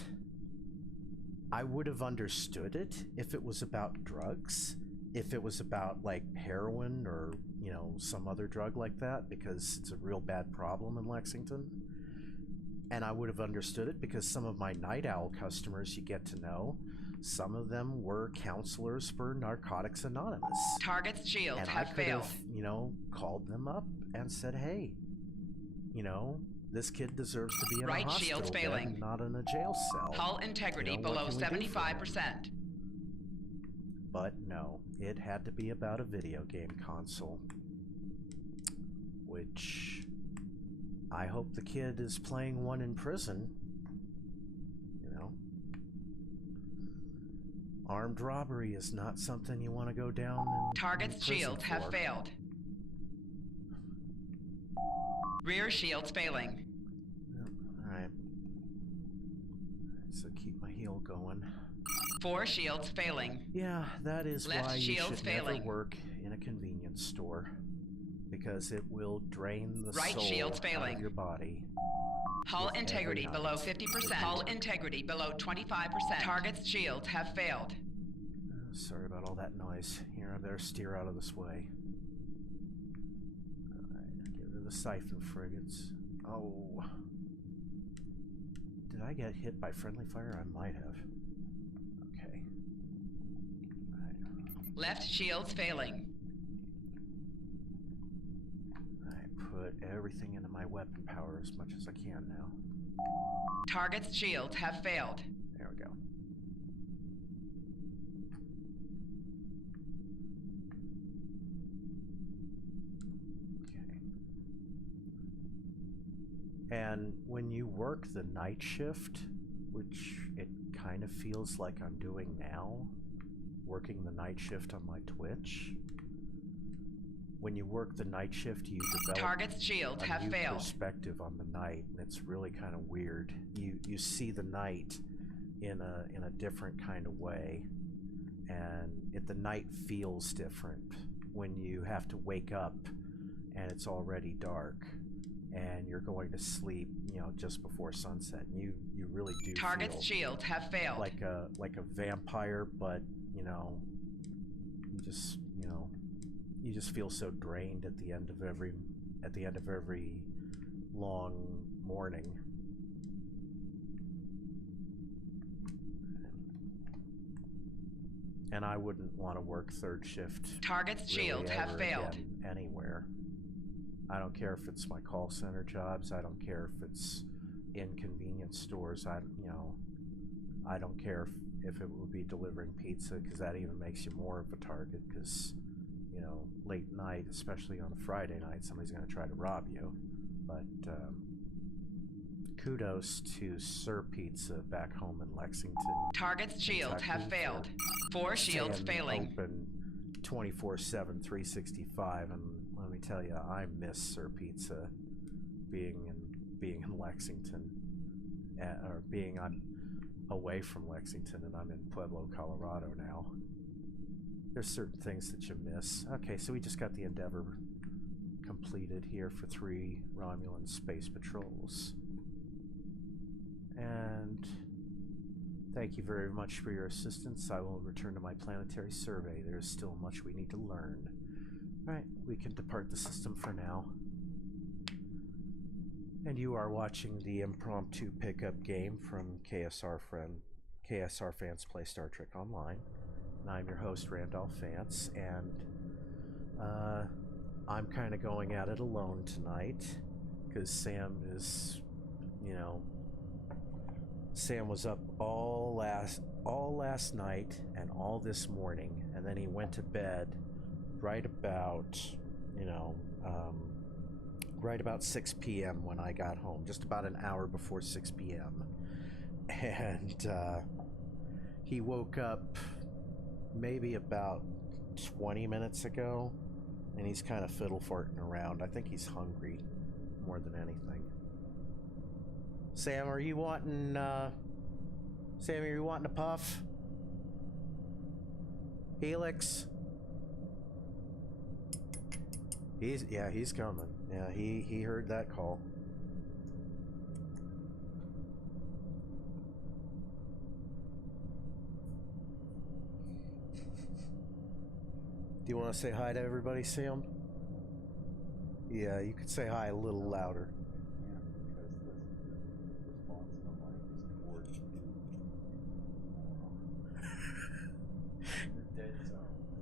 I would have understood it if it was about drugs, if it was about like heroin or, you know, some other drug like that, because it's a real bad problem in Lexington. And I would have understood it because some of my Night Owl customers you get to know, some of them were counselors for Narcotics Anonymous. Target's shields And I have could failed. have, you know, called them up and said, hey, you know, this kid deserves to be in Right a hospital shields bed failing. and not in a jail cell. Hull integrity You know, below what can we do for him? 75%. But no, it had to be about a video game console. Which I hope the kid is playing one in prison. You know? Armed robbery is not something you want to go down in Target's prison shields have for. failed. Rear shields failing. Alright. So keep my heal going. 4 shields failing. Yeah, that is Left why you shields should failing. never work in a convenience store. Because it will drain the Right soul shields out failing. of your body. Hull With integrity every below night. 50%. Hull integrity below 25%. Target's shields have failed. Sorry about all that noise. Here, I better steer out of this way. Alright, get rid of the siphon frigates. Oh. Did I get hit by friendly fire? I might have. Okay. Alright. Left shields failing. I put everything into my weapon power as much as I can now. Target's shields have failed. There we go. Okay. And when you work the night shift, which it kind of feels like I'm doing now, working the night shift on my Twitch, when you work the night shift, you develop Target's shields a have new failed. perspective on the night, and it's really kind of weird. You see the night in a different kind of way, and the night feels different when you have to wake up and it's already dark and you're going to sleep, just before sunset. And you really do Target's feel shields have failed. like a vampire, but you just feel so drained at the end of every long morning. And I wouldn't want to work third shift. Target's shields have failed. Anywhere. I don't care if it's my call center jobs. I don't care if it's in convenience stores. I don't care if it would be delivering pizza, because that even makes you more of a target, because late night, especially on a Friday night, somebody's going to try to rob you. But kudos to Sir Pizza back home in Lexington. Target's shields have failed. 4 shields failing. Open 24/7, 365, and let me tell you, I miss Sir Pizza being in Lexington, or being away from Lexington, and I'm in Pueblo, Colorado now. There's certain things that you miss. Okay, so we just got the Endeavor completed here for 3 Romulan space patrols. And thank you very much for your assistance. I will return to my planetary survey. There is still much we need to learn. Alright, we can depart the system for now. And you are watching the Impromptu pickup game from KSR Fans Play Star Trek Online. And I'm your host, Randolph Vance, and I'm kind of going at it alone tonight, because Sam is, Sam was up all last night and all this morning, and then he went to bed right about 6 p.m. when I got home, just about an hour before 6 p.m. And he woke up maybe about 20 minutes ago, and he's kind of fiddle-farting around. I think he's hungry more than anything. Sam, are you wanting a puff? Helix? He's coming. Yeah, he heard that call. Do you want to say hi to everybody, Sam? Yeah, you could say hi a little louder.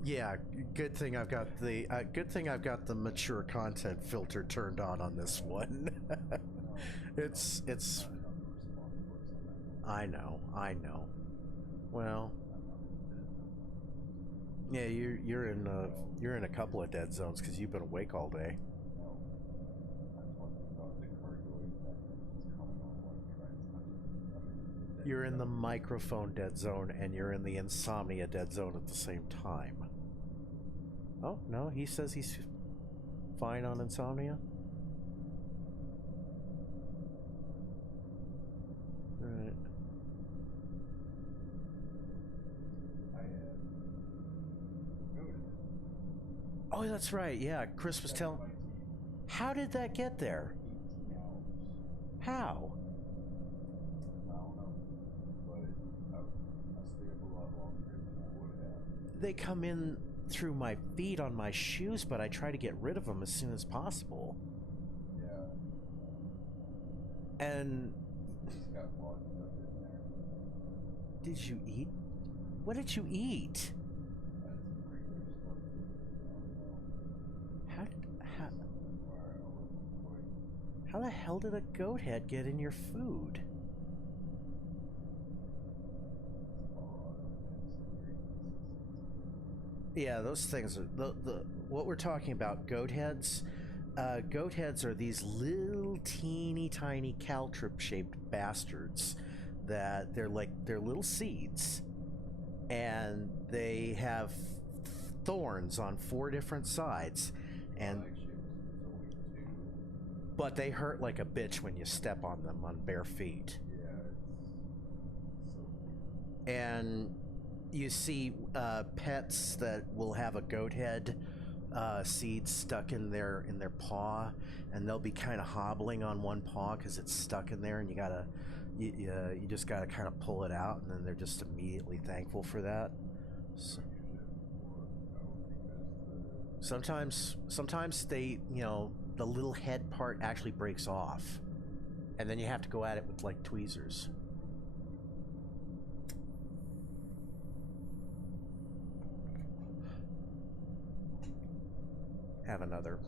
Yeah, good thing I've got the mature content filter turned on this one. It's I know. Well, yeah, you're in a couple of dead zones because you've been awake all day. You're in the microphone dead zone and you're in the insomnia dead zone at the same time. Oh, no, he says he's fine on insomnia. Alright. Oh, that's right, yeah, Chris was telling... How did that get there? How? They come in through my feet on my shoes, but I try to get rid of them as soon as possible. Yeah. And did you eat? What did you eat? How the hell did a goat head get in your food? Yeah, those things are what we're talking about. Goat heads. Goat heads are these little teeny tiny caltrip shaped bastards that they're little seeds, and they have thorns on 4 different sides, and but they hurt like a bitch when you step on them on bare feet. And you see pets that will have a goat head seeds stuck in their paw, and they'll be kind of hobbling on one paw because it's stuck in there, and you just gotta kind of pull it out, and then they're just immediately thankful for that. So, sometimes they, the little head part actually breaks off, and then you have to go at it with like tweezers. Have another.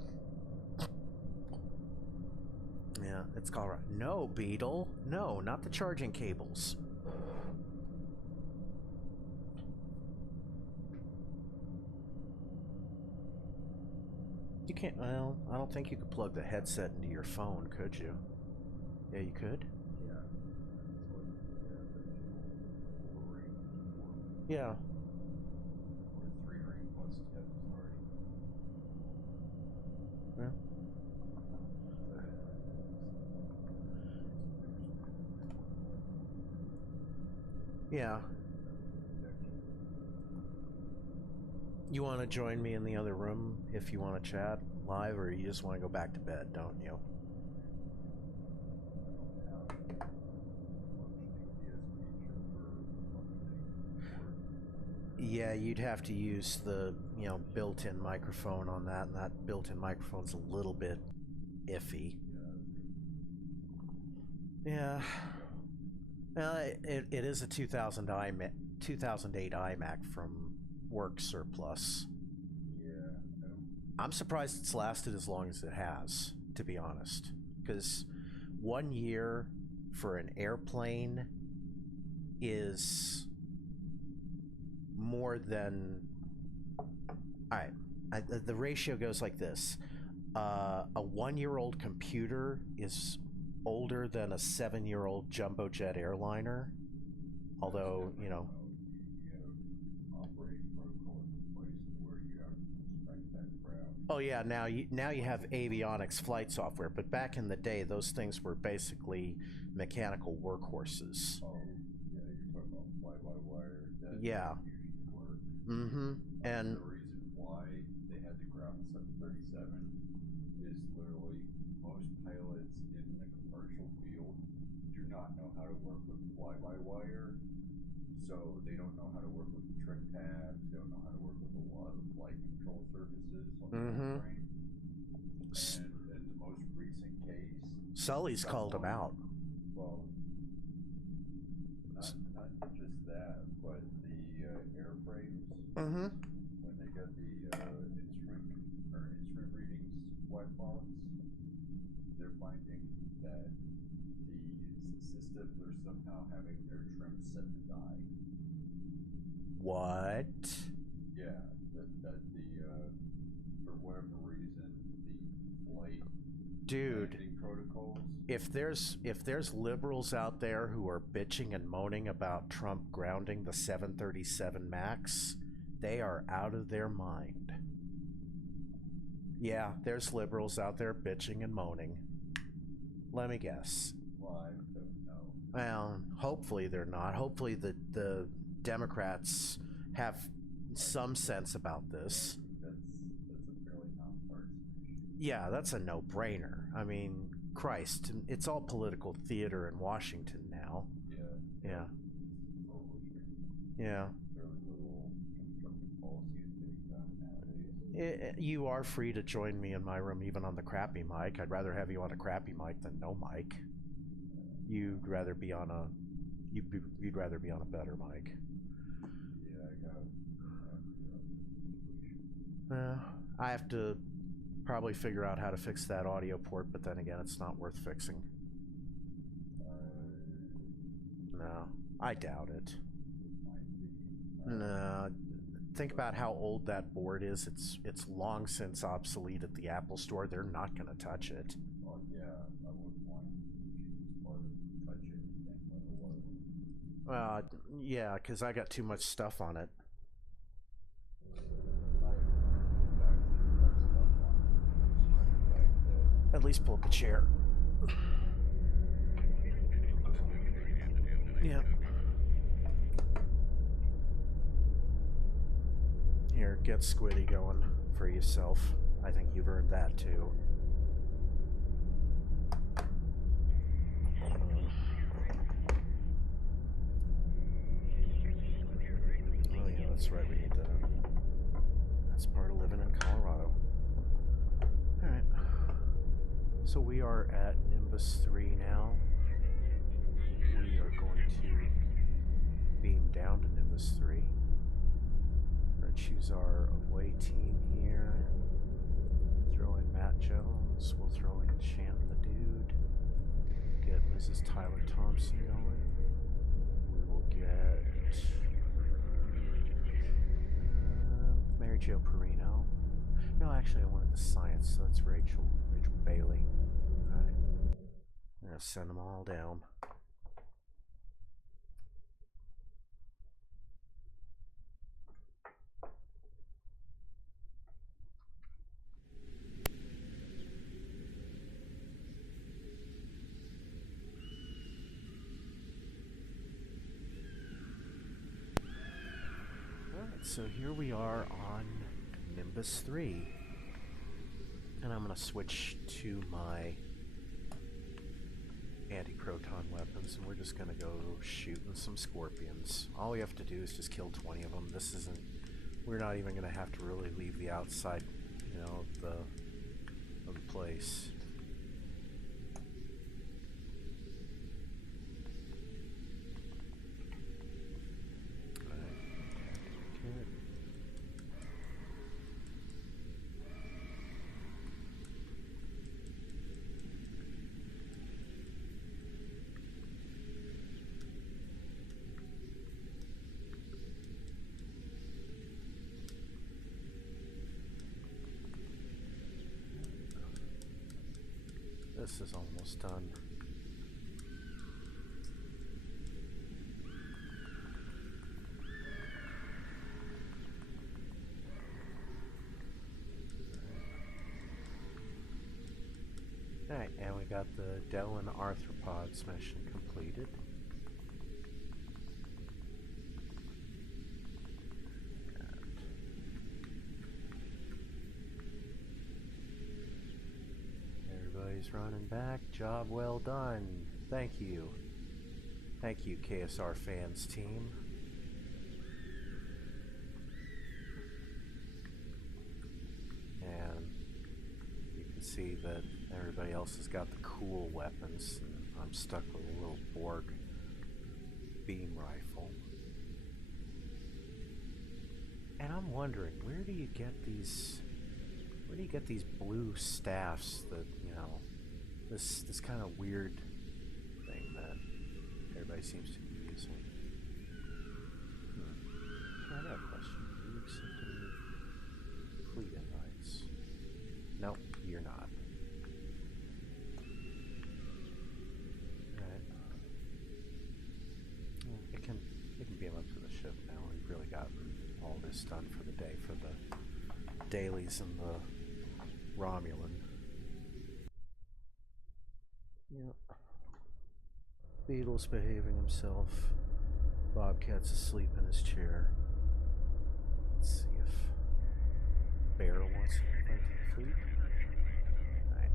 Yeah, it's called. No, Beetle. No, not the charging cables. You can't. Well, I don't think you could plug the headset into your phone, could you? Yeah, you could. Yeah. Yeah. You want to join me in the other room if you want to chat live, or you just want to go back to bed, don't you? Yeah, you'd have to use the, built-in microphone on that, and that built-in microphone's a little bit iffy. Yeah. It is a 2008 iMac from work surplus. Yeah. I'm surprised it's lasted as long as it has, to be honest. Because 1 year for an airplane is more than... Alright, the ratio goes like this. A 1-year-old computer is older than a 7-year-old jumbo jet airliner, although oh yeah, now you have avionics flight software, but back in the day those things were basically mechanical workhorses. Oh yeah, you're talking about fly-by-wire. Yeah. Mm-hmm. And the reason why they had to ground the 737 is literally most pilots in the commercial field do not know how to work with fly-by-wire, so they don't know how to work with the trim tabs, they don't know how to work with a lot of flight control surfaces on the airframe. And in the most recent case, Sully's called him out. Well, not just that, but the airframes, when they get the instrument readings black box, they're finding that the systems are somehow having their trim set to die. What? Yeah, that for whatever reason, the flight landing protocols. If there's liberals out there who are bitching and moaning about Trump grounding the 737 MAX, they are out of their mind. Yeah, there's liberals out there bitching and moaning. Let me guess. Well, I don't know. Well, hopefully they're not. Hopefully the Democrats have some sense about this. That's a fairly nonpartisan issue. Yeah, that's a no-brainer. I mean, Christ, it's all political theater in Washington now. Yeah. Yeah. Fairly little constructive policy is getting done nowadays. You are free to join me in my room, even on the crappy mic. I'd rather have you on a crappy mic than no mic. You'd rather be on a better mic. Yeah, I have to probably figure out how to fix that audio port, but then again, it's not worth fixing. No, I doubt it. No, think about how old that board is. It's long since obsolete at the Apple Store. They're not going to touch it. Oh yeah, I wouldn't want to touch it and let it alone. Yeah, because I got too much stuff on it. At least pull up a chair. Yeah. Here, get Squiddy going for yourself. I think you've earned that too. Oh yeah, that's right, we need to... That's part of living in Colorado. Alright. So we are at Nimbus 3 now. We are going to beam down to Nimbus 3. We're going to choose our away team here. Throw in Matt Jones. We'll throw in Shannon the Dude. Get Mrs. Tyler Thompson going. We will get Mary Jo Perino. No, actually I wanted the science, so that's Rachel Bailey. Alright. I'm going to send them all down. So here we are on Nimbus 3, and I'm going to switch to my anti-proton weapons, and we're just going to go shooting some scorpions. All we have to do is just kill 20 of them. This isn't, we're not even going to have to really leave the outside, you know, of the place. This is almost done. Alright, and we got the Dell and Arthropods mission completed. Everybody's running back. Job well done. Thank you. Thank you, KSR Fans team. And you can see that everybody else has got the cool weapons. I'm stuck with a little Borg beam rifle. And I'm wondering, where do you get these blue staffs that, you know, this kind of weird thing that everybody seems to be using? I got a question. Are you accepting fleet invites? Nope, you're not. Alright. It can beam up to the ship now. We've really gotten all this done for the day for the dailies and the Romulan. Yep. Beetle's behaving himself. Bobcat's asleep in his chair. Let's see if Bear wants to invite to the fleet. Alright.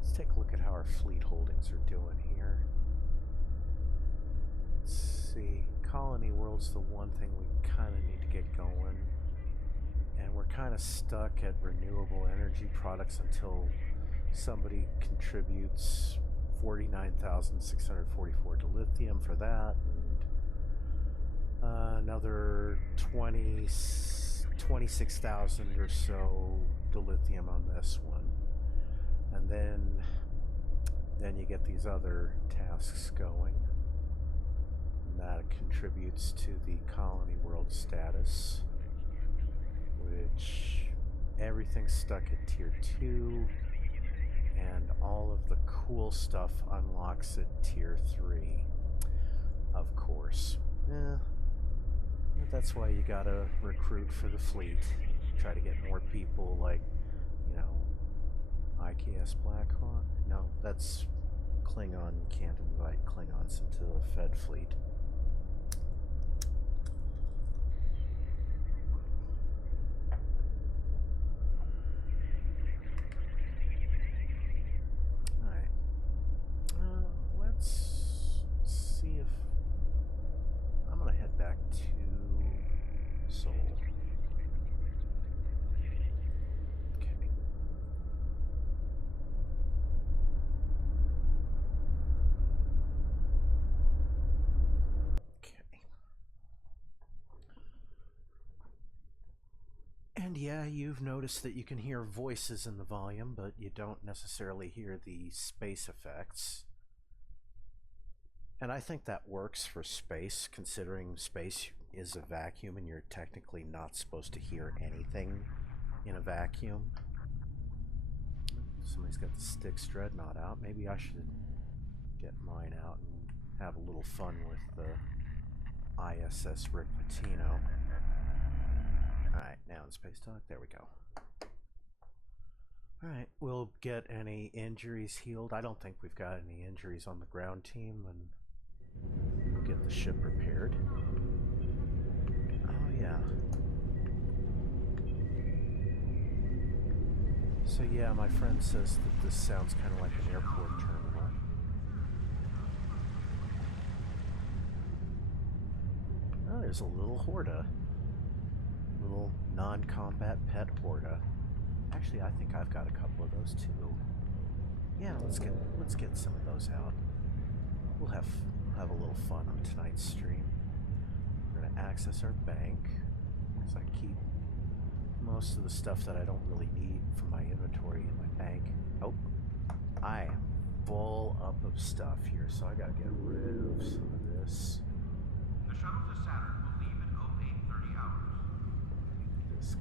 Let's take a look at how our fleet holdings are doing here. Let's see. Colony World's the one thing we kind of need to get going. And we're kind of stuck at renewable energy products until somebody contributes 49,644 to lithium for that, and another 26,000 or so to lithium on this one. And then you get these other tasks going. And that contributes to the Colony World status, which everything's stuck at tier 2, and all of the cool stuff unlocks at tier 3, of course. That's why you gotta recruit for the fleet. Try to get more people like, you know, IKS Blackhawk. No, that's Klingon. Can't invite Klingons into the Fed fleet. yeah, you've noticed that you can hear voices in the volume, but you don't necessarily hear the space effects. And I think that works for space, considering space is a vacuum and you're technically not supposed to hear anything in a vacuum. Somebody's got the Styx Dreadnought out. Maybe I should get mine out and have a little fun with the ISS Rick Pitino. Alright, now in Space Talk, there we go. Alright, we'll get any injuries healed. I don't think we've got any injuries on the ground team, and we'll get the ship repaired. Oh yeah. So yeah, my friend says that this sounds kind of like an airport terminal. Oh, there's a little Horta. Little non-combat pet Horta. Actually, I think I've got a couple of those too. Yeah, let's get some of those out. We'll have a little fun on tonight's stream. We're gonna access our bank, because I keep most of the stuff that I don't really need from my inventory in my bank. Oh, I am full up of stuff here, so I gotta get rid of some of this. The shuttle to Saturn will leave in 0830 hours. This.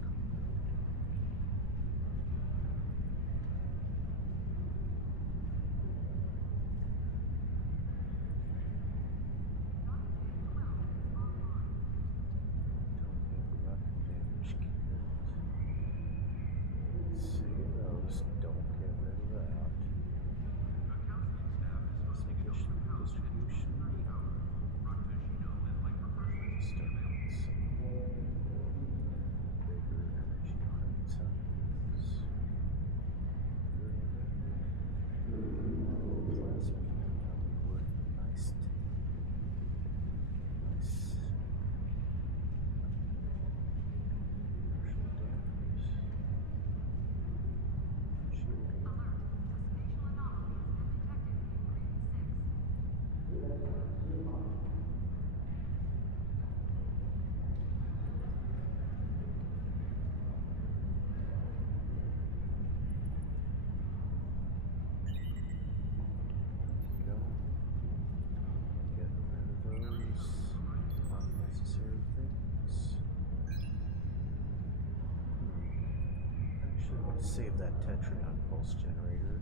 Save that Tetrion pulse generator.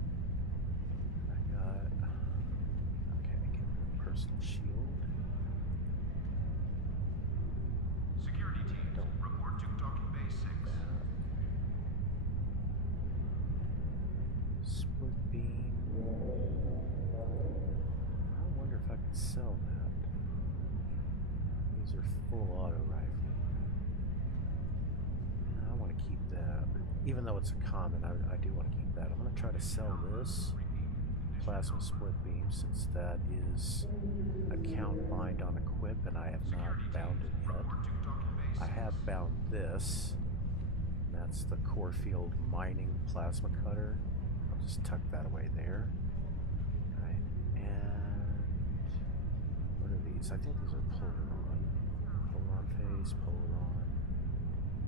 I got... Okay, I get the personal shield. Security team, report to docking bay 6. Split beam. I wonder if I could sell that. These are full auto rifle. I want to keep that. Even though it's a common, I do want to keep that. I'm going to try to sell this plasma split beam, since that is a count bind on equip, and I have not bound it yet. I have bound this. That's the core field mining plasma cutter. I'll just tuck that away there. Alright, and what are these? I think these are Polaron. Polaron phase, Polaron,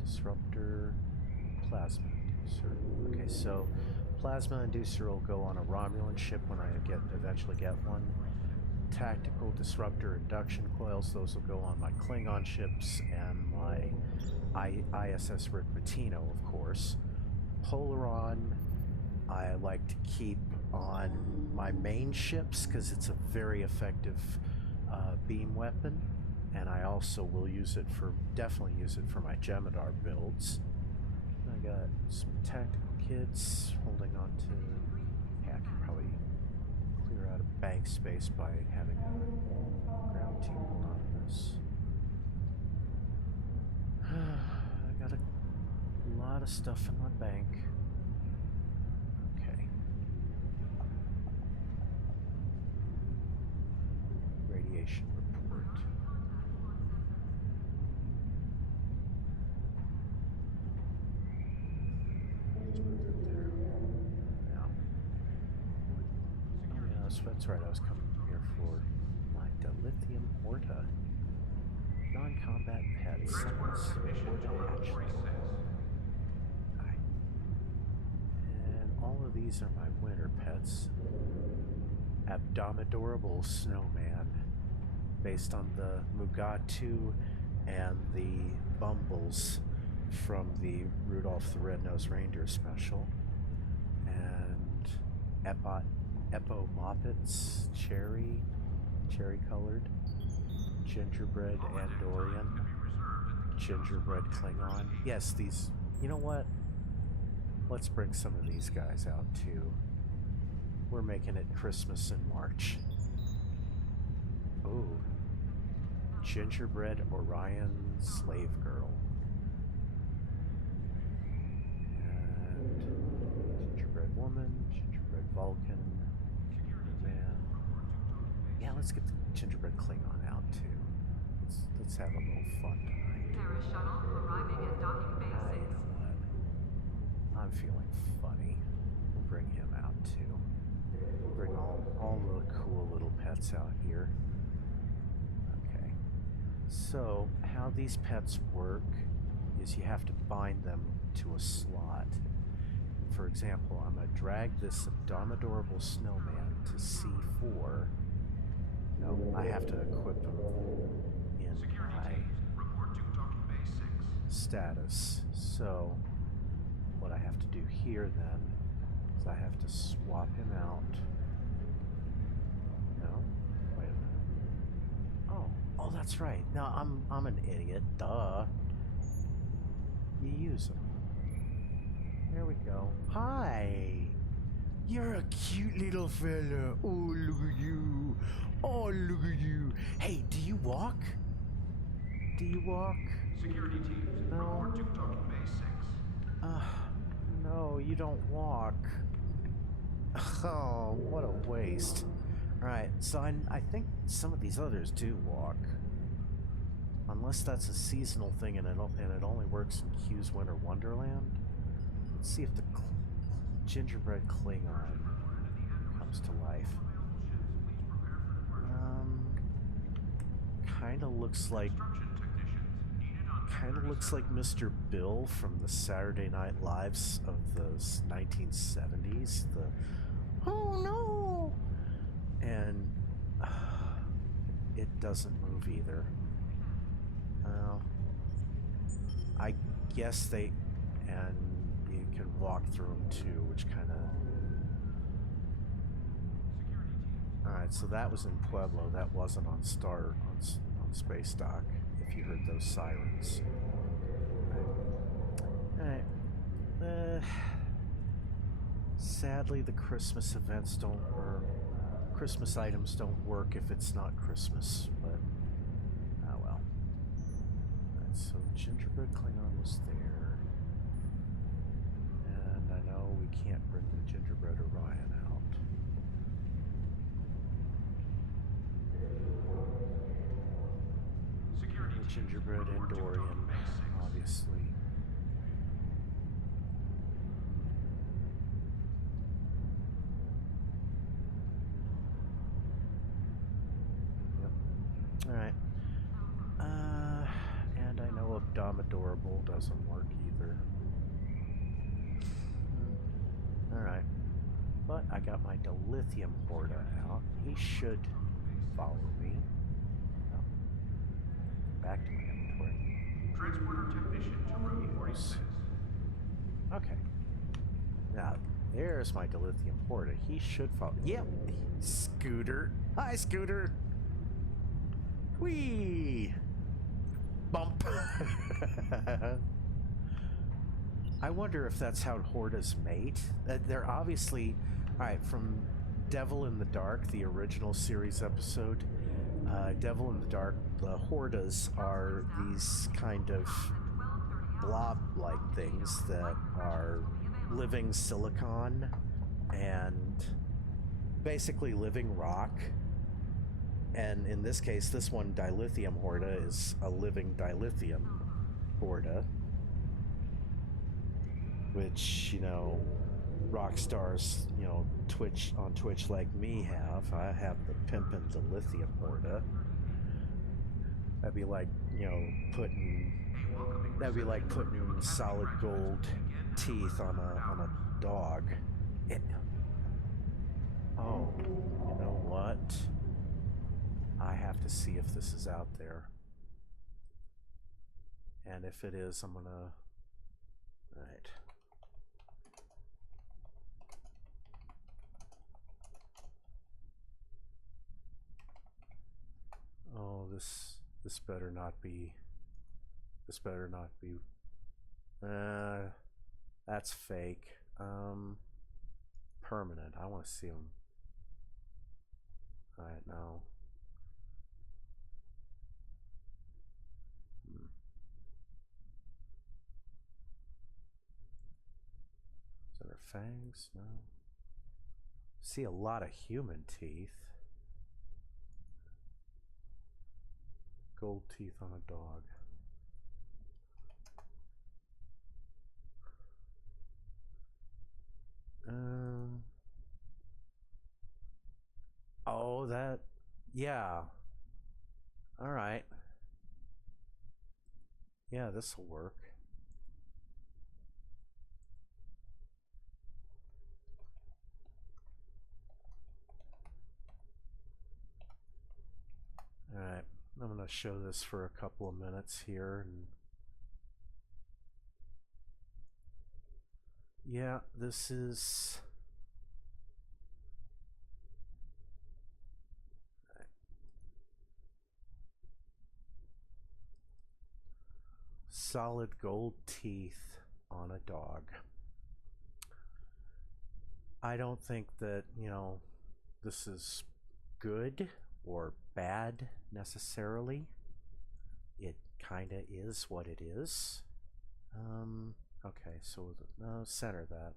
disruptor, plasma inducer. Okay, so plasma inducer will go on a Romulan ship when I eventually get one. Tactical disruptor induction coils, those will go on my Klingon ships and my ISS Rick Pitino, of course. Polaron I like to keep on my main ships because it's a very effective beam weapon, and I also will definitely use it for my Jemadar builds. I got some tactical kits holding on to... Yeah, I can probably clear out a bank space by having a ground team hold on to this. I got a lot of stuff in my bank. Okay. Radiation report. That's right, I was coming here for my dilithium Horta. Non-combat pets. Horta hatchling. all of these are my winter pets. Abdomidorable Snowman, based on the Mugatu and the Bumbles from the Rudolph the Red-Nosed Reindeer special. And Eppo Moppets, cherry colored, gingerbread Andorian, gingerbread Klingon. Yes, these, you know what? Let's bring some of these guys out too. We're making it Christmas in March. Ooh. Gingerbread Orion Slave Girl. And gingerbread woman, gingerbread Vulcan, man. Yeah, let's get the gingerbread Klingon out too. Let's have a little fun tonight. Paris shuttle arriving at docking bay 6. You know what? I'm feeling funny. We'll bring him out too. We'll bring all the cool little pets out here. Okay. So, how these pets work is you have to bind them to a slot. For example, I'm going to drag this Abdomidorable Snowman to C4. No, I have to equip him in my Report to docking bay 6. status. So, what I have to do here then is I have to swap him out. No? Wait a minute. Oh, that's right. No, I'm an idiot. Duh. You use him. There we go. Hi! You're a cute little fella. Oh, look at you. Oh, look at you. Hey, do you walk? Do you walk? Security teams, No. report to docking bay 6. No, you don't walk. Oh, what a waste. Alright, so I think some of these others do walk. Unless that's a seasonal thing and it only works in Q's Winter Wonderland. Let's see if the gingerbread Klingon comes to life. Kind of looks like Mr. Bill from the Saturday Night Lives of the 1970s. The oh no, and it doesn't move either. I guess and you can walk through them too, which kind of. All right, so that was in Pueblo. That wasn't on on Space Dock. If you heard those sirens. All right. Sadly, the Christmas events Christmas items don't work if it's not Christmas. But oh well. All right, so gingerbread Klingon was there, and I know we can't bring the gingerbread Orion out. Gingerbread Andorian, obviously. Yep. Alright. And I know Abdomidorable doesn't work either. Alright. But I got my dilithium Horta out. He should follow me. Back to my inventory. Transporter technician to room 46. Okay. Now, there's my dilithium Horta. He should follow. Yep. Scooter. Hi, Scooter. Whee! Bump. I wonder if that's how Hortas mate. They're obviously... Alright, from Devil in the Dark, the original series episode, Devil in the Dark, the Hortas are these kind of blob-like things that are living silicon and basically living rock. And in this case, this one, dilithium Horta, is a living dilithium Horta, which, you know, rock stars, you know, on Twitch like me have. I have the pimpin' dilithium Horta. That'd be like, you know, putting solid gold teeth on a dog. Oh, you know what? I have to see if this is out there. And if it is, I'm gonna... Alright. Oh, this better not be... This better not be... That's fake. Permanent. I want to see them. Alright, now. Is that her fangs? No. See a lot of human teeth. Gold teeth on a dog. Oh, that, yeah. All right. Yeah, this will work. All right, I'm gonna show this for a couple of minutes here, and yeah, this is solid gold teeth on a dog. I don't think that, you know, this is good or bad necessarily. It kind of is what it is. Okay, so center that.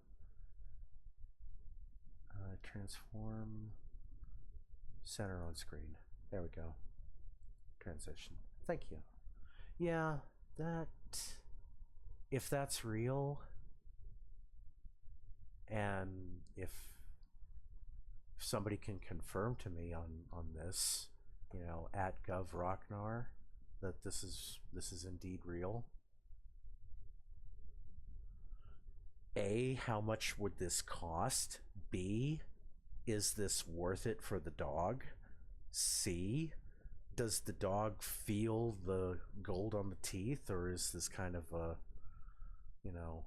Transform, center on screen. There we go. Transition. Thank you. Yeah, that, if that's real, and if somebody can confirm to me on this, you know, at GovRocknar, that this is indeed real. A, how much would this cost? B, is this worth it for the dog? C, does the dog feel the gold on the teeth, or is this kind of a, you know,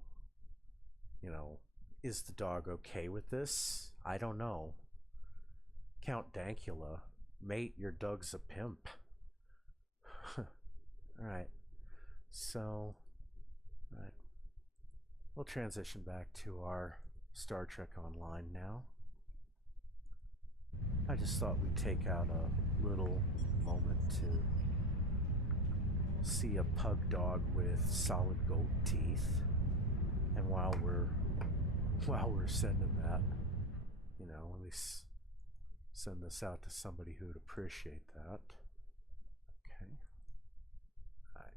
is the dog okay with this? I don't know. Count Dankula, mate, your dog's a pimp. Alright, so, alright, we'll transition back to our Star Trek Online now. I just thought we'd take out a little moment to see a pug dog with solid gold teeth, and while we're sending that, you know, at least send this out to somebody who would appreciate that. Okay. All right.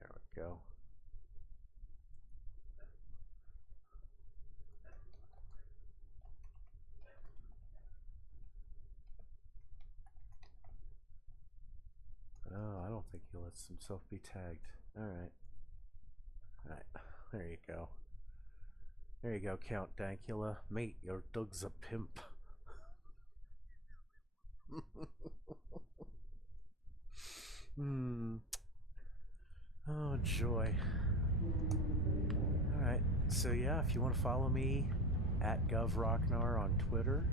There we go. Oh, I don't think he lets himself be tagged. Alright. Alright. There you go. There you go, Count Dankula. Mate, your dog's a pimp. Oh, joy. Alright, so yeah, if you want to follow me at GovRocknar on Twitter,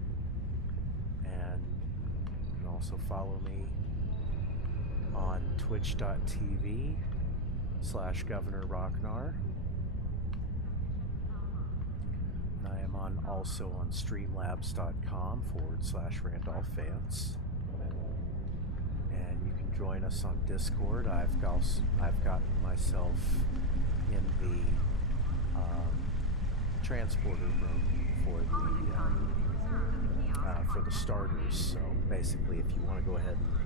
and you can also follow me on twitch.tv/GovernorRocknar. And I am also on streamlabs.com/RandolphFans. And you can join us on Discord. I've gotten myself in the transporter room for the starters. So basically, if you want to go ahead and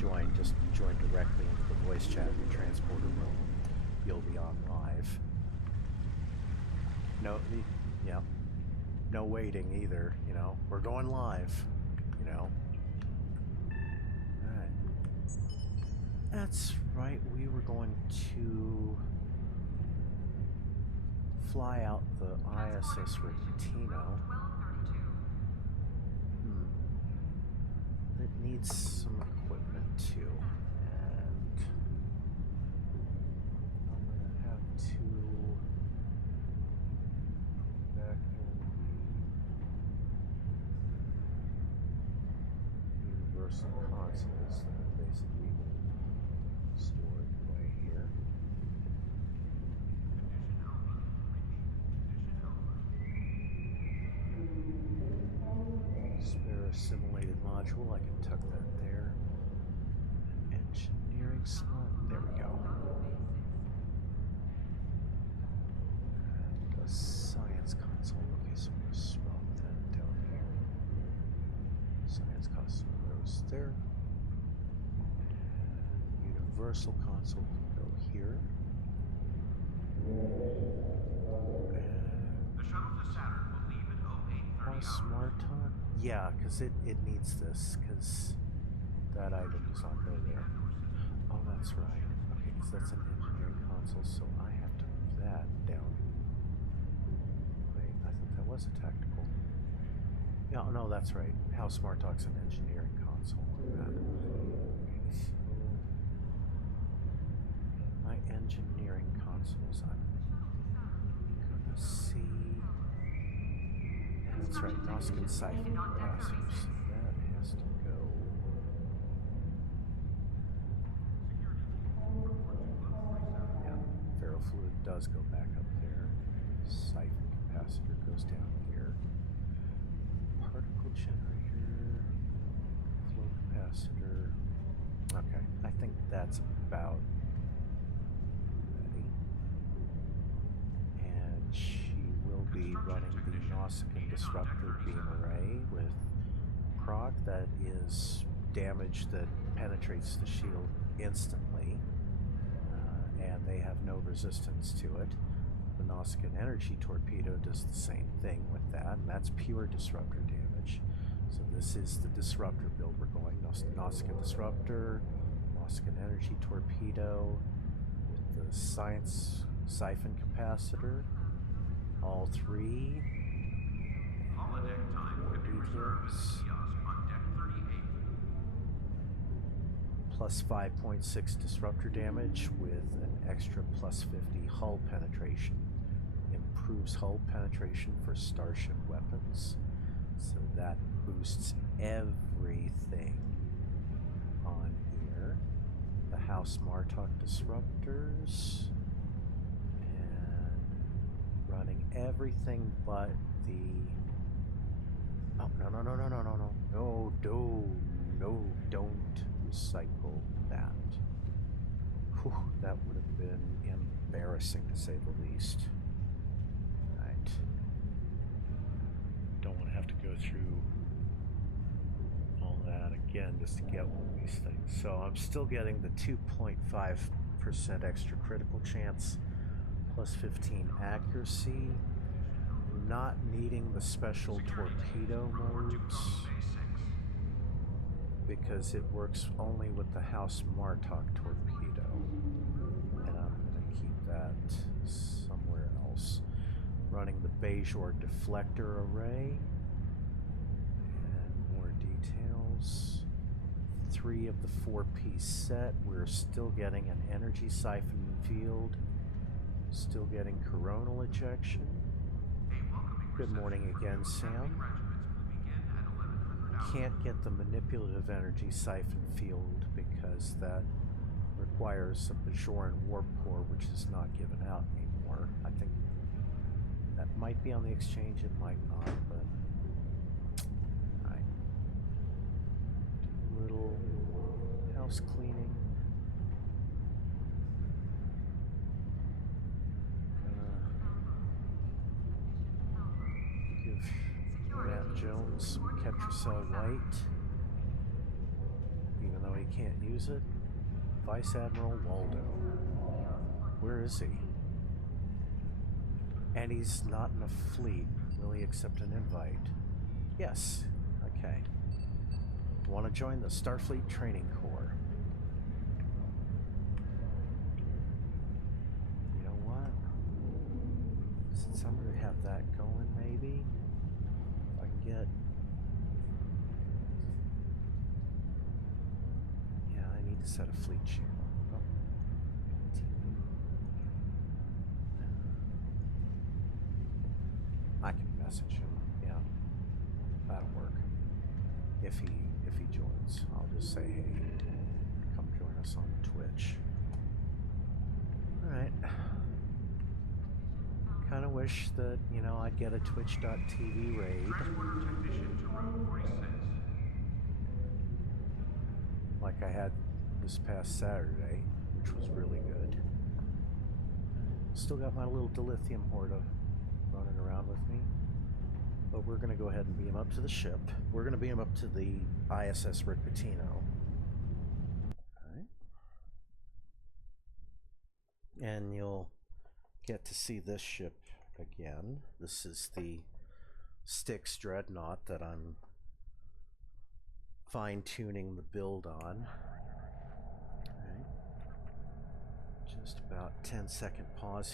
join, just join directly into the voice chat in the transporter room. You'll be on live. No, yeah, no waiting either, you know. We're going live, you know. Alright. That's right, we were going to fly out the ISS Rotino. It needs some equipment too, and I'm gonna have to back in the universal consoles that are basically been stored away here. Spare assimilated module, I can tuck that there. Engineering slot, there we go. And a science console, okay, so I'm going to swap that down here. Science console goes there. And universal console can go here. The shuttle to Saturn will leave at 0830 How smart talk? Yeah, because it needs this, because that item does not go there. Oh, that's right. Okay, because that's an engineering console, so I have to move that down. Wait, I thought that was a tactical. Yeah, oh, no, that's right. How Smart Talk's an engineering console. Okay, so my engineering consoles, I'm gonna see. That's right, Noskin siphon capacitors. So that has to go. Yeah, ferrofluid does go back up there. Siphon capacitor goes down here. Particle generator, flow capacitor. Okay, I think that's about ready. And she will be running the Nausicaan disruptor beam array with proc that is damage that penetrates the shield instantly, and they have no resistance to it. The Nausicaan energy torpedo does the same thing with that, and that's pure disruptor damage. So this is the disruptor build we're going. Nausicaan disruptor, Nausicaan energy torpedo with the science siphon capacitor. All three. Holodeck time can be reserved as a kiosk on deck 38. Plus 5.6 disruptor damage with an extra plus 50 hull penetration. Improves hull penetration for starship weapons. So that boosts everything on here. The House Martok disruptors. And running everything but the... Oh, no. No, don't recycle that. Whew, that would have been embarrassing to say the least. Right. Don't want to have to go through all that again just to get one of these things. So I'm still getting the 2.5% extra critical chance, plus 15 accuracy. Not needing the special torpedo modes because it works only with the House Martok torpedo, and I'm going to keep that somewhere else. Running the Bajor deflector array, and more details. 3 of the 4-piece set. We're still getting an energy siphon field, still getting coronal ejection. Good morning again, Sam. Can't get the manipulative energy siphon field because that requires a Bajoran warp core, which is not given out anymore. I think that might be on the exchange, it might not, but alright. Do a little house cleaning. Give Matt Jones some Ketracel White, even though he you can't use it? Vice Admiral Waldo. Where is he? And he's not in a fleet. Will he accept an invite? Yes. Okay. Want to join the Starfleet Training Corps. You know what? Since I'm going to have that going, maybe? If I can get... Yeah, I need to set a fleet channel. Oh. I can message him. Yeah. That'll work. If he joins, I'll just say, hey, come join us on Twitch. Alright. Kinda wish that, you know, I'd get a twitch.tv raid. Freshwater technician to room 46. Like I had this past Saturday, which was really good. Still got my little dilithium Horta running around with me. But we're going to go ahead and beam up to the ship. We're going to beam up to the ISS Rick Pitino. Alright. And you'll get to see this ship again. This is the Styx Dreadnought that I'm fine-tuning the build on. Alright. Just about 10-second pause.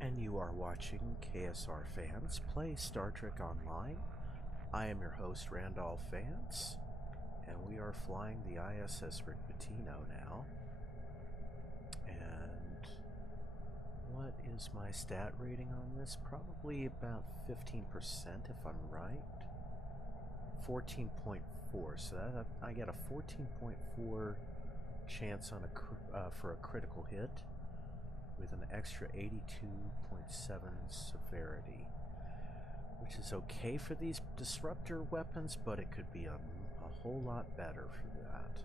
And you are watching KSR Fans play Star Trek Online. I am your host, Randolph Vance, and we are flying the ISS Rick Pitino now. And what is my stat rating on this? Probably about 15% if I'm right. 14.4, so that I get a 14.4 chance on for a critical hit, with an extra 82.7 severity, which is okay for these disruptor weapons, but it could be a whole lot better for that.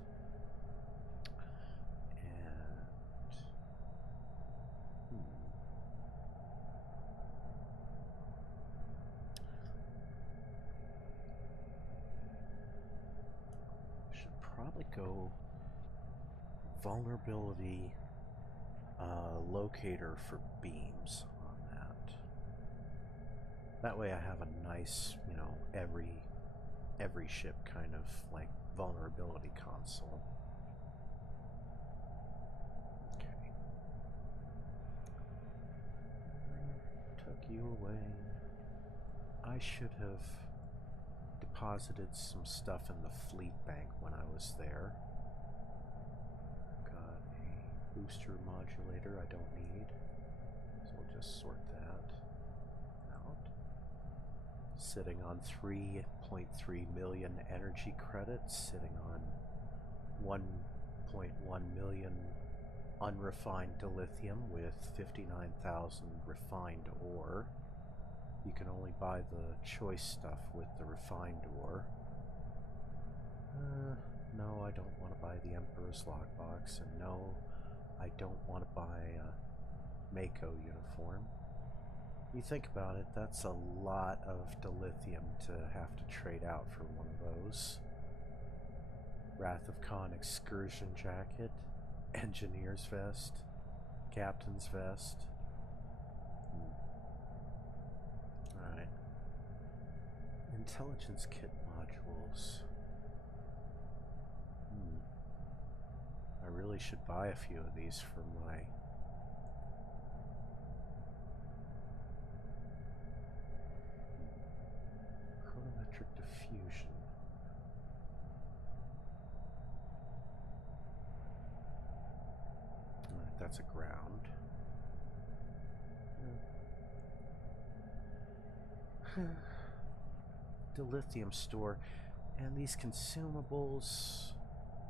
And should probably go vulnerability locator for beams on that. That way I have a nice, you know, every ship kind of like vulnerability console. Okay. Took you away. I should have deposited some stuff in the fleet bank when I was there. Booster modulator I don't need, so we'll just sort that out. Sitting on 3.3 million energy credits, sitting on 1.1 million unrefined dilithium with 59,000 refined ore. You can only buy the choice stuff with the refined ore. No, I don't want to buy the Emperor's Lockbox, and no, I don't want to buy a Mako uniform. You think about it, that's a lot of dilithium to have to trade out for one of those. Wrath of Khan excursion jacket, engineer's vest, captain's vest. Alright. Intelligence kit modules. I really should buy a few of these for my chronometric diffusion. Alright, that's a ground. Dilithium store, and these consumables.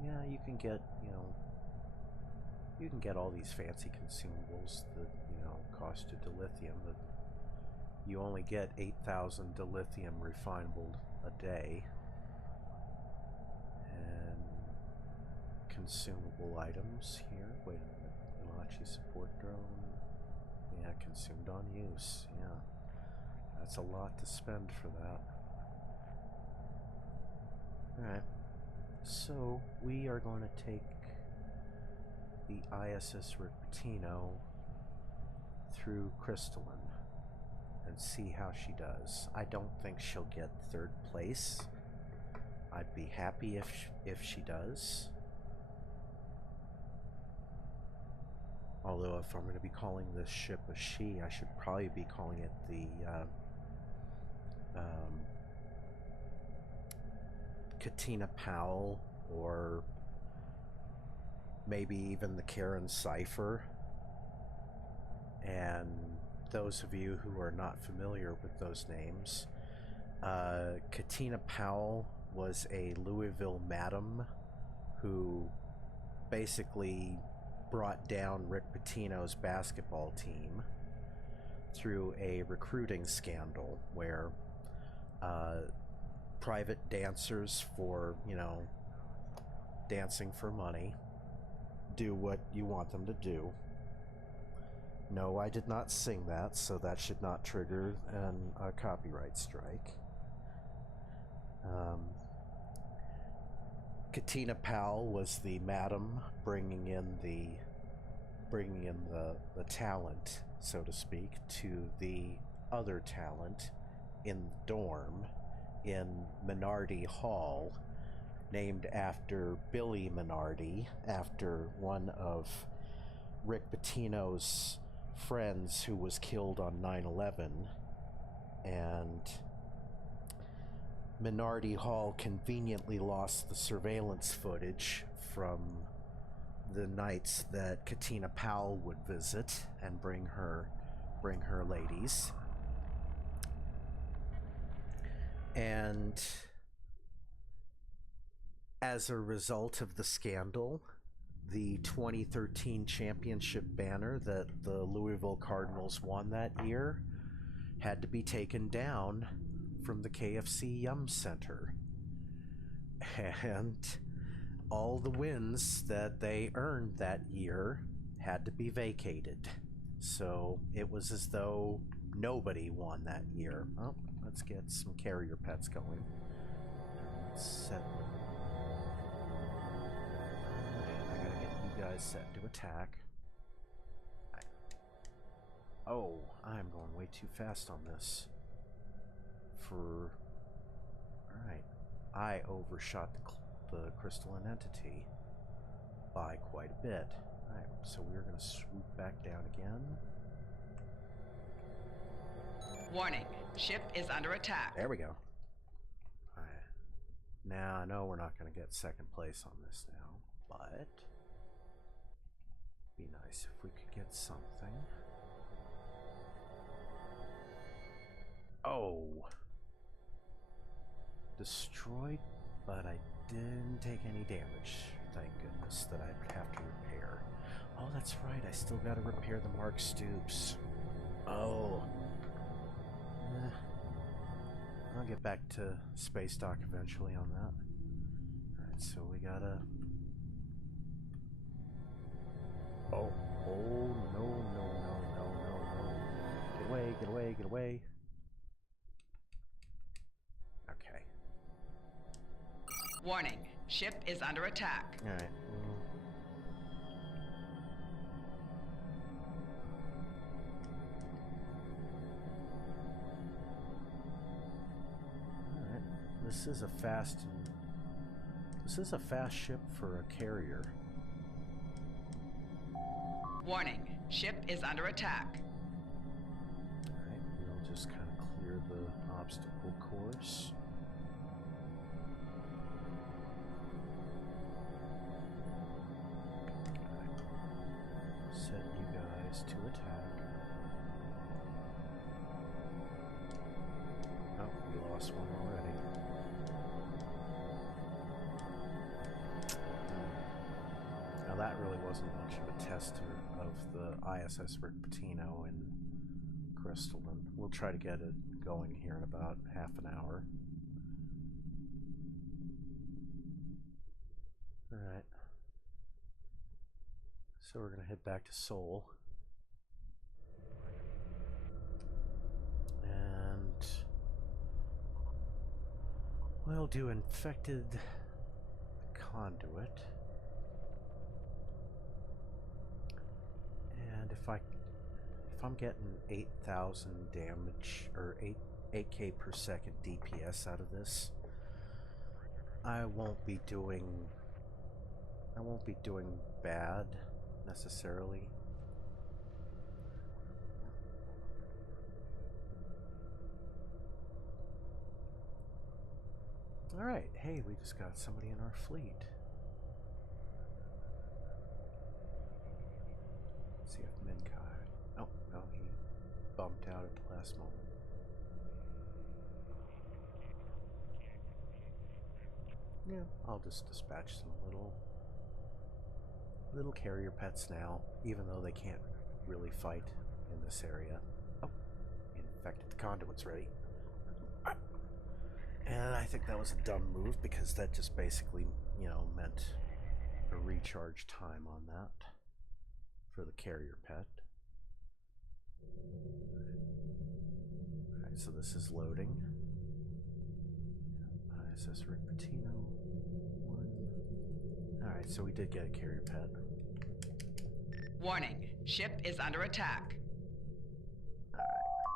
Yeah, you can get, you know, you can get all these fancy consumables that, you know, cost you dilithium, but you only get 8,000 dilithium refinable a day. And consumable items here. Wait a minute. Ilachi support drone. Yeah, consumed on use. Yeah. That's a lot to spend for that. Alright. So, we are going to take the ISS Ripatino through Crystalline and see how she does. I don't think she'll get 3rd place. I'd be happy if she does. Although if I'm going to be calling this ship a she, I should probably be calling it the Katina Powell, or maybe even the Karen Cypher. And those of you who are not familiar with those names, Katina Powell was a Louisville madam who basically brought down Rick Pitino's basketball team through a recruiting scandal where private dancers for, you know, dancing for money do what you want them to do. No, I did not sing that, so that should not trigger a copyright strike. Katina Powell was the madam bringing in the talent, so to speak, to the other talent in the dorm in Minardi Hall, named after Billy Minardi, after one of Rick Pitino's friends who was killed on 9/11. And Minardi Hall conveniently lost the surveillance footage from the nights that Katina Powell would visit and bring her ladies. And as a result of the scandal, the 2013 championship banner that the Louisville Cardinals won that year had to be taken down from the KFC Yum Center. And all the wins that they earned that year had to be vacated. So it was as though nobody won that year. Oh, let's get some carrier pets going. Let's set them. I gotta get you guys set to attack. Oh, I'm going way too fast on this. Alright. I overshot the crystalline entity by quite a bit. Alright, so we're going to swoop back down again. Warning, ship is under attack. There we go. Alright. Now, I know we're not going to get 2nd place on this now, but be nice if we could get something. Oh! Destroyed, but I didn't take any damage, thank goodness, that I'd have to repair. Oh, that's right, I still gotta repair the Mark Stoops. Oh. I'll get back to space dock eventually on that. Alright, so we gotta... Oh, no. Get away. Okay. Warning, ship is under attack. Alright. Alright. This is a fast ship for a carrier. Warning, ship is under attack. Alright, we'll just kind of clear the obstacle course. Set you guys to attack. Oh, we lost one already. Now that really wasn't much of a test of the ISS Rick Pitino in Crystalline. We'll try to get it going here in about half an hour. Alright. So we're gonna head back to Seoul. And we'll do infected conduit. And if I'm getting 8,000 damage or 8K per second DPS out of this, I won't be doing bad necessarily. All right, hey, we just got somebody in our fleet. Let's see if Minkai. Oh, no, he bumped out at the last moment. Yeah, I'll just dispatch some little carrier pets now, even though they can't really fight in this area. Oh, infected conduit's ready. And I think that was a dumb move because that just basically, you know, meant a recharge time on that for the carrier pet. Alright, so this is loading. ISS Rick Pitino 1. Alright, so we did get a carrier pet. Warning, ship is under attack.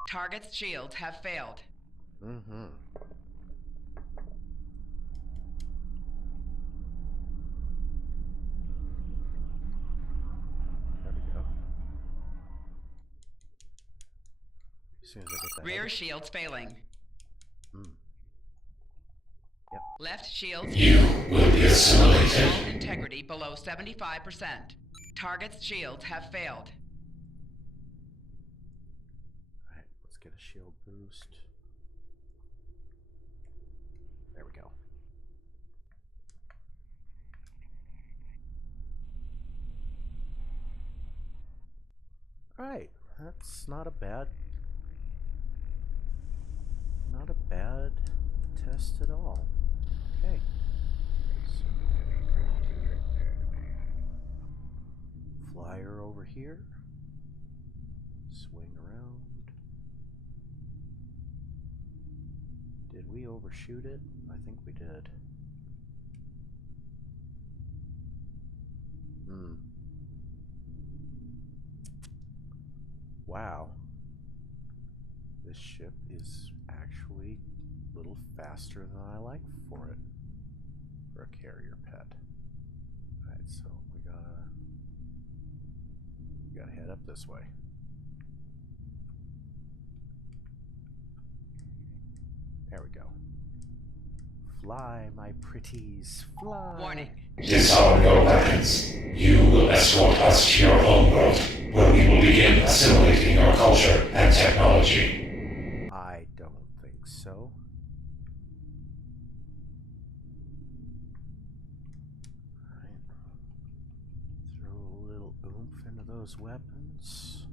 Target's shields have failed. Mm-hmm. There we go. As soon as I get that. Rear shields failing. Yep. Left shields You will be assimilated. Hull integrity below 75%. Target's shields have failed. Alright, let's get a shield boost. There we go. Alright, that's not a bad test at all. Okay. Flyer over here. Swing around. Did we overshoot it? I think we did. Wow. This ship is actually a little faster than I like for it. For a carrier pet. Alright, so we gotta head up this way. There we go. Fly, my pretties, fly. Warning. Disarm your weapons. You will escort us to your home world, where we will begin assimilating your culture and technology. I don't think so. Alright. Throw a little oomph into those weapons.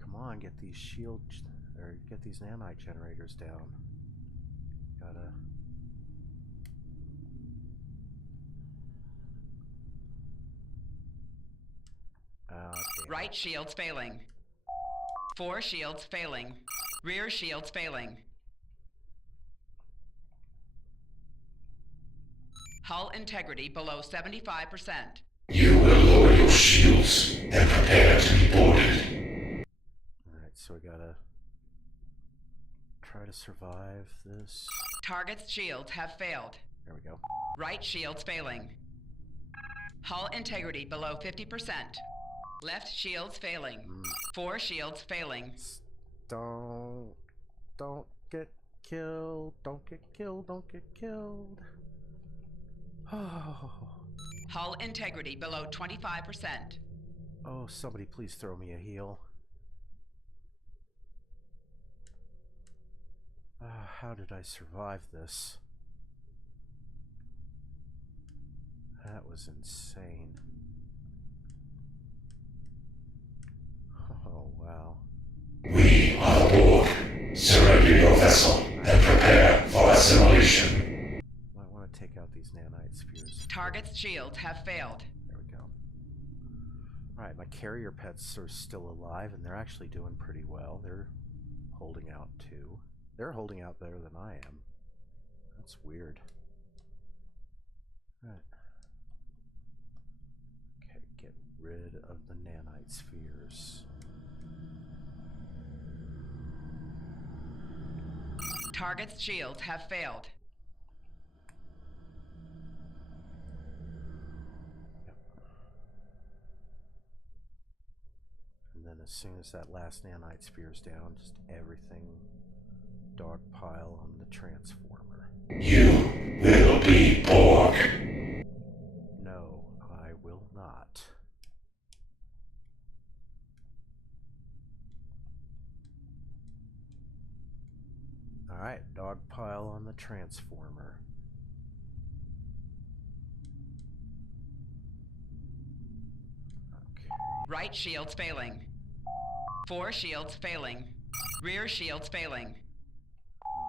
Come on, get these get these nanite generators down. Gotta. Right shields failing. 4 shields failing. Rear shields failing. Hull integrity below 75%. You will lower your shields and prepare to be boarded. Alright, so we gotta try to survive this. Target's shields have failed. There we go. Right shields failing. Hull integrity below 50%. Left shields failing. 4 shields failing. Don't get killed. Don't get killed. Don't get killed. Oh. Hull integrity below 25%. Oh, somebody please throw me a heal. How did I survive this? That was insane. Oh, wow. We are aboard. Surrender your vessel and prepare for assimilation. Might want to take out these nanite spheres. Target's shields have failed. There we go. Alright, my carrier pets are still alive, and they're actually doing pretty well. They're holding out too. They're holding out better than I am. That's weird. Alright. Okay, get rid of the nanite spheres. Target's shields have failed. Yep. And then as soon as that last nanite sphere's down, just everything dogpile on the transformer. You will be Borg. No, I will not. Alright, dogpile on the transformer. Okay. Right shields failing. 4 shields failing. Rear shields failing.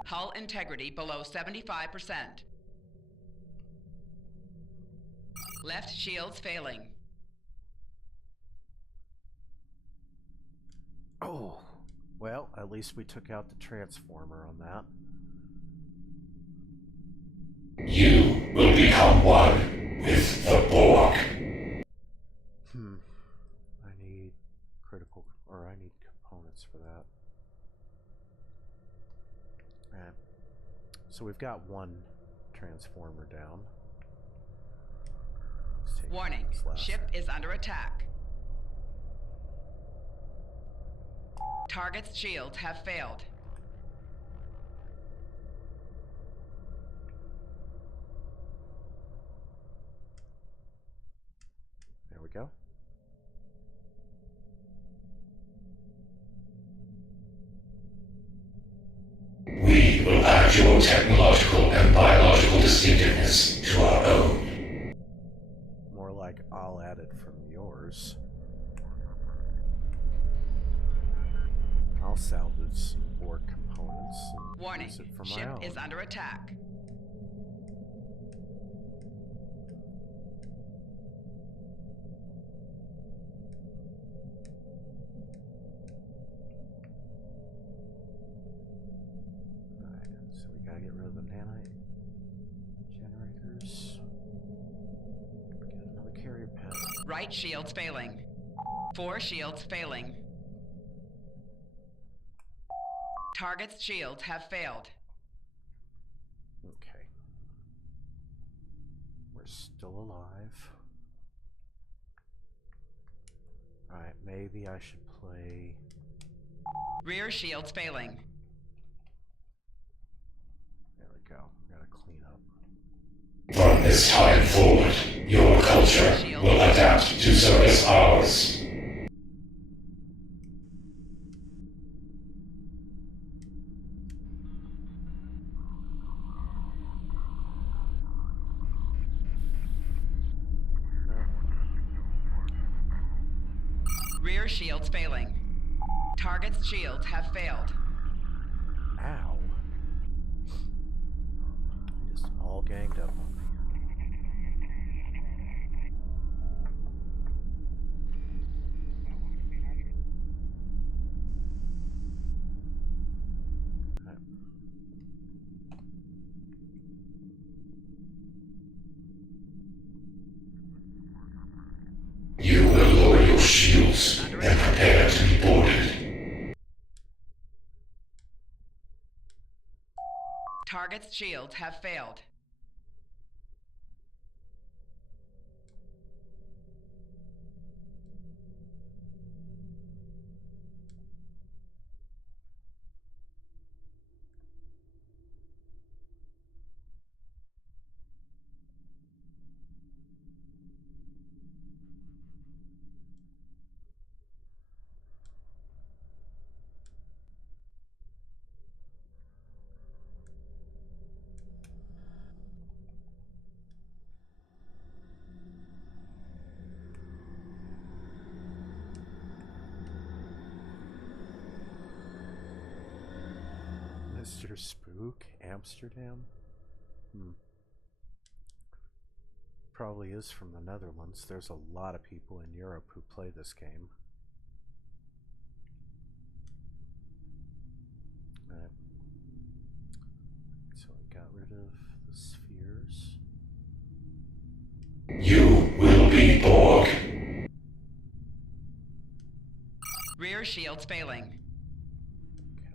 Hull integrity below 75%. Left shields failing. Oh, well, at least we took out the transformer on that. You will become one with the Borg. I need critical, or I need components for that. Alright. So we've got one transformer down. Let's take Warning, this last ship one. is under attack. Target's shields have failed. There we go. We will add your technological and biological distinctiveness to our own. More like I'll add it from yours. I'll salvage some Borg components and Warning, use it for my ship own. is under attack. Alright, so we gotta get rid of the nanite generators. Get another carrier pet. Right shields failing. 4 shields failing. Target's shields have failed. Okay. We're still alive. Alright, maybe I should play... Rear shields failing. There we go. Gotta clean up. From this time forward, your culture will adapt to service ours. Rear shields failing. Target's shields have failed. Ow. Just all ganged up on me. Alright. You will lower your shields and prepare to be boarded. Target's shields have failed. Mr. Spook, Amsterdam? probably is from the Netherlands. There's a lot of people in Europe who play this game. Alright. So I got rid of the spheres. You will be Borg. Rear shields failing. Okay.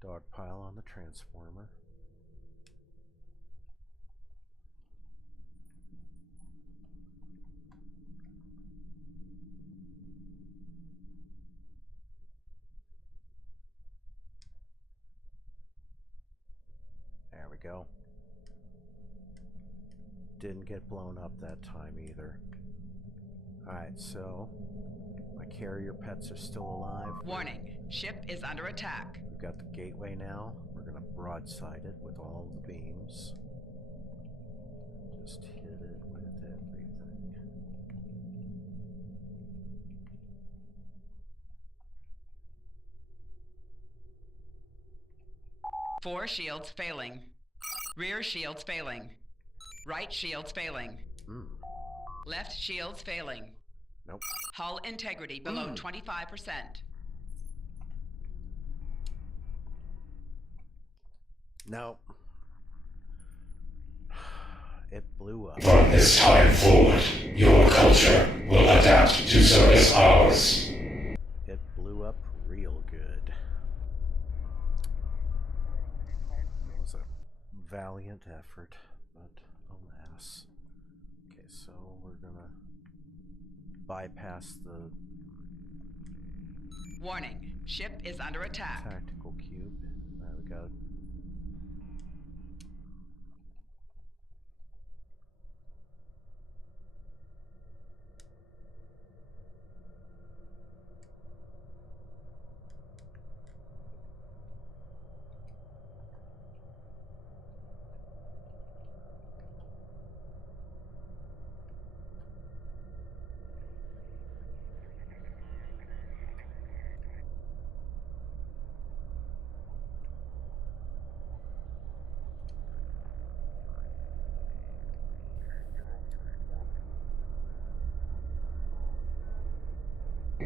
Dog pile on the transformer. There we go. Didn't get blown up that time either. Alright, so my carrier pets are still alive. Warning, ship is under attack. We've got the gateway now. We're gonna broadside it with all the beams. Just hit it with everything. Four shields failing. Rear shields failing. Right shields failing. Left shields failing. Nope. Hull integrity below 25%. Nope. It blew up. From this time forward, your culture will adapt to service ours. It blew up real good. It was a valiant effort, but alas. Okay, so we're gonna bypass the Warning, ship is under attack. tactical cube. There we go.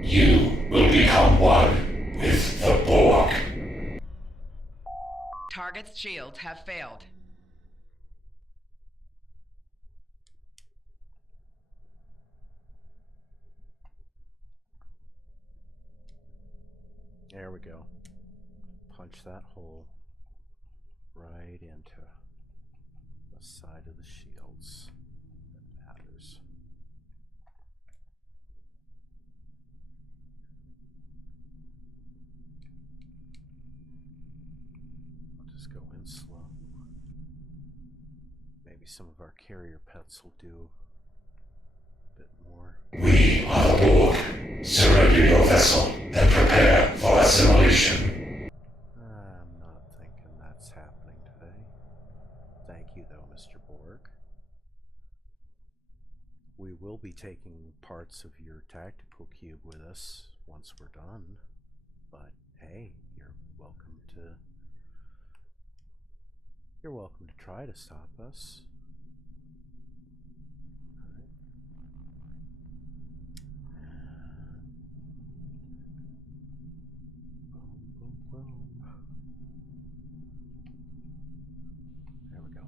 You will become one with the Borg. Target's shields have failed. There we go. Punch that hole right into the side of the shields. That matters. I'll just go in slow. Maybe some of our carrier pets will do a bit more. We are the Borg. Surrender your vessel and prepare for assimilation. I'm not thinking that's happening today. Thank you, though, Mr. Borg. We will be taking parts of your tactical cube with us once we're done, but hey, you're welcome to try to stop us. There we go.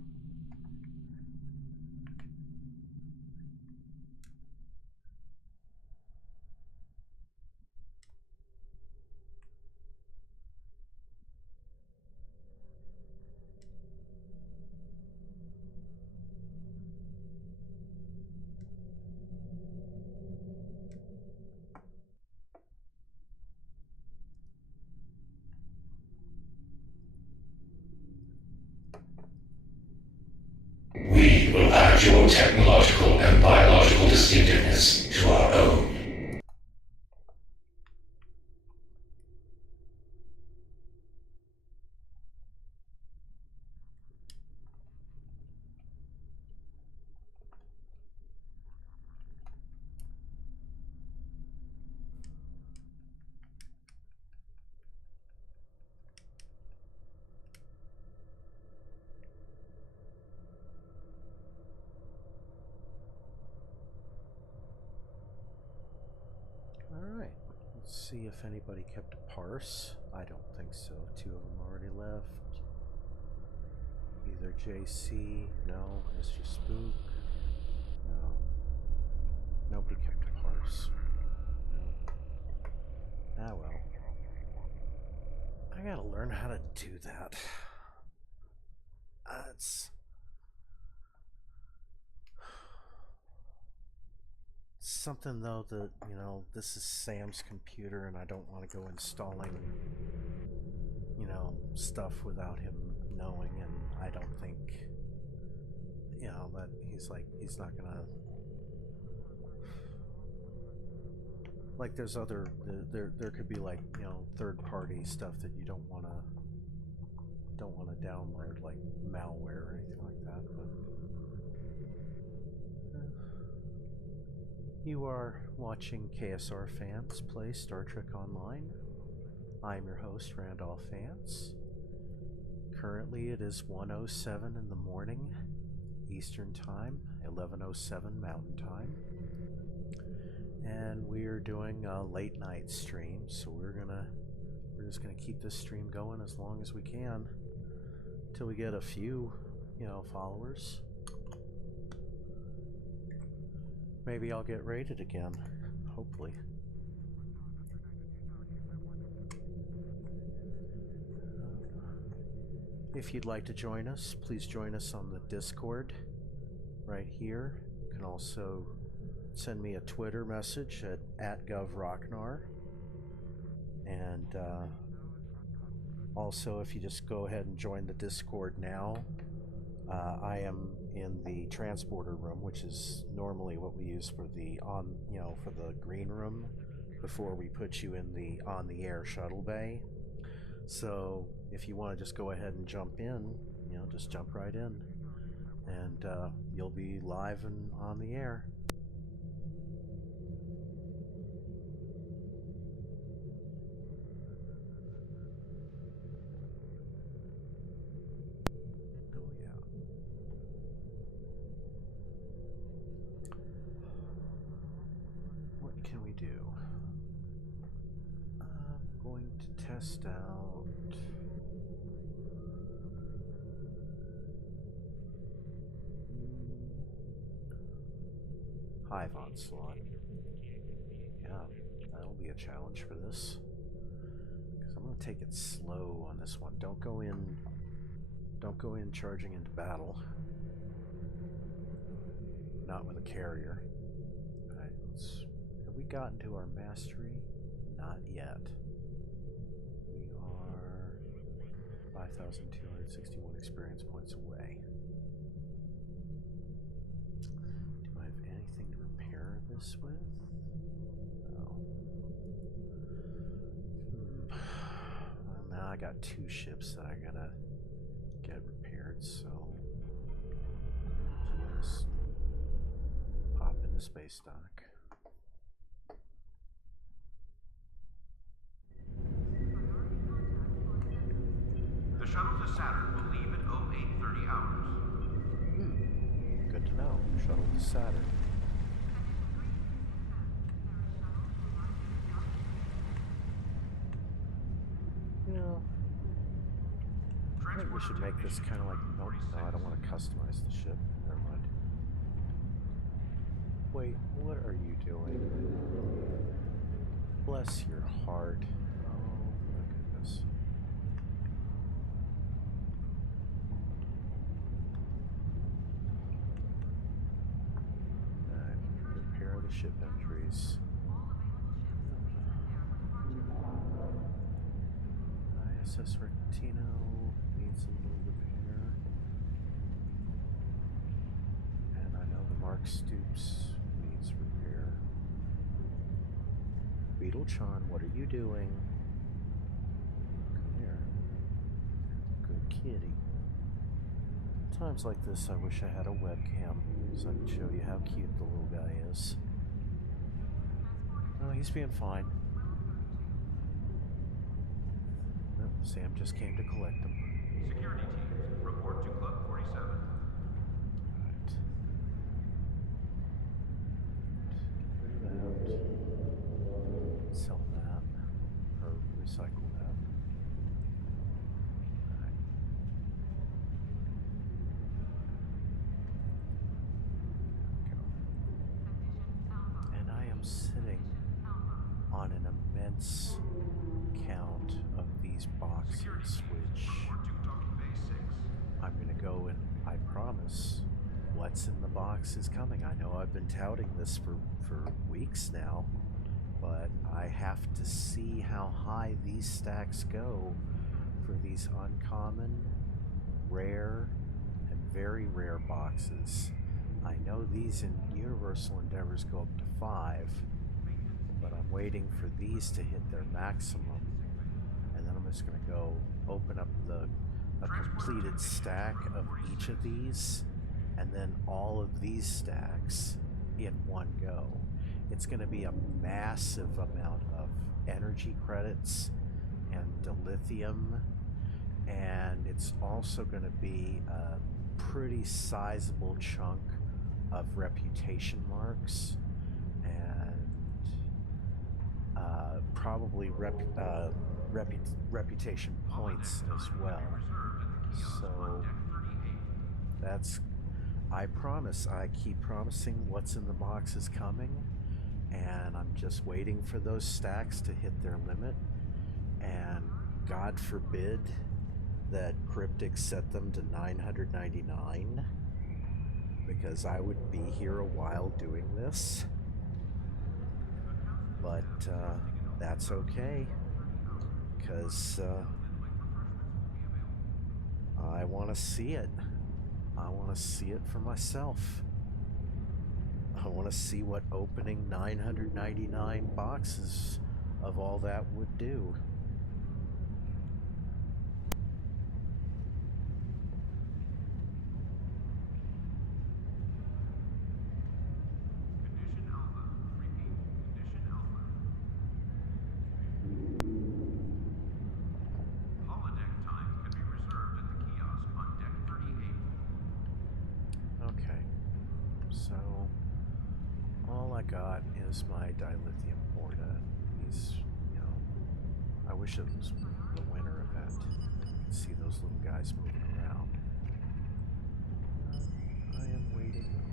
We will add your technological and biological distinctiveness to our own. see if anybody kept a parse. I don't think so. 2 of them already left. Either JC, no. Mr. Spook, no. Nobody kept a parse. No. Ah well. I gotta learn how to do that. It's something though that, you know, this is Sam's computer and I don't want to go installing, you know, stuff without him knowing, and I don't think, you know, that he's not gonna, like, there's other, there could be, like, you know, third-party stuff that you don't want to download, like malware or anything like that, but you are watching KSR Fans play Star Trek Online. I'm your host, Randolph Fans. Currently it is 1:07 in the morning Eastern Time, 11:07 Mountain Time. And we are doing a late night stream, so we're just gonna keep this stream going as long as we can until we get a few, you know, followers. Maybe I'll get rated again, hopefully. If you'd like to join us, please join us on the Discord right here. You can also send me a Twitter message at @govrocknar. And also, if you just go ahead and join the Discord now, I am in the transporter room, which is normally what we use for the for the green room before we put you in the on-the-air shuttle bay. So if you want to just go ahead and jump in, you know, just jump right in, and you'll be live and on the air. Oh yeah. What can we do? I'm going to test out Hive Onslaught. Yeah, that'll be a challenge for this. Because I'm going to take it slow on this one. Don't go in charging into battle. Not with a carrier. Alright, have we gotten to our mastery? Not yet. We are 5,261 experience points away. Do I have anything to repair this with? No. Well, now I got 2 ships that I gotta get repaired, so just pop into space dock. The shuttle to Saturn will leave at 0830 hours. Good to know. Shuttle to Saturn. You know, I think we should make this kind of like, nope, no, I don't want to customize the ship. Never mind. Wait, what are you doing? Bless your heart. Oh my goodness. Repair the ship entries. ISS Rectino needs a little repair. And I know the Mark Stoops needs repair. Beetlechan, what are you doing? Come here. Good kitty. Times like this, I wish I had a webcam so I could show you how cute the little guy is. Oh, he's being fine. Oh, Sam just came to collect him. Security teams, report to Club 47. Right. Clear that out. Sell that. motorcycle that. Alright. Go. And I am sitting on an immense count of these boxes, which I'm going to go and I promise what's in the box is coming. I know I've been touting this for weeks now, but I have to see how high these stacks go for these uncommon, rare, and very rare boxes. I know these in Universal Endeavors go up to 5, but I'm waiting for these to hit their maximum, and then I'm just going to go open up a completed stack of each of these, and then all of these stacks in one go. It's going to be a massive amount of energy credits and dilithium, and it's also going to be a pretty sizable chunk of reputation marks and probably reputation points as well. So that's, I promise, I keep promising what's in the box is coming, and I'm just waiting for those stacks to hit their limit, and God forbid that Cryptic set them to 999, because I would be here a while doing this, but that's okay, because I want to see it. I want to see it for myself. I want to see what opening 999 boxes of all that would do. Condition Alpha. Repeat. Condition Alpha. Holodeck time can be reserved at the kiosk on deck 38. Okay, so all I got is my dilithium Morta. These, you know, I wish it was the winter event. You can see those little guys moving around. I am waiting on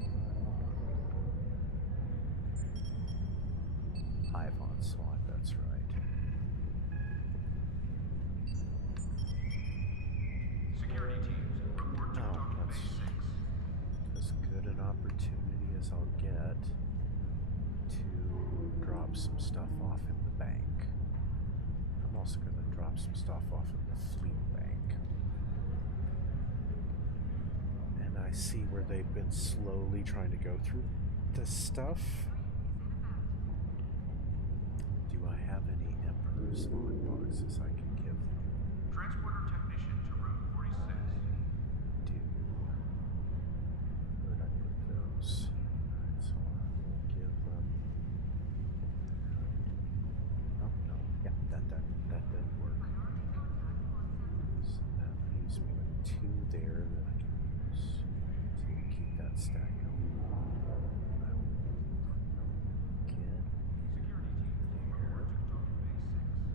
Hive Onslaught, that's right. Security teams, report to docking That's base 6. as good an opportunity as I'll get to drop some stuff off in the bank. I'm also going to drop some stuff off in the fleet bank. And I see where they've been slowly trying to go through this stuff. Do I have any Emperor's Lock boxes I can give them? Transporter technician to room 46. I do. Where did I put those? Alright, so I will give them. Oh no, yeah, that didn't work. So that leaves me with 2 there that I can use to keep that stack going. I will get Security teams, there. report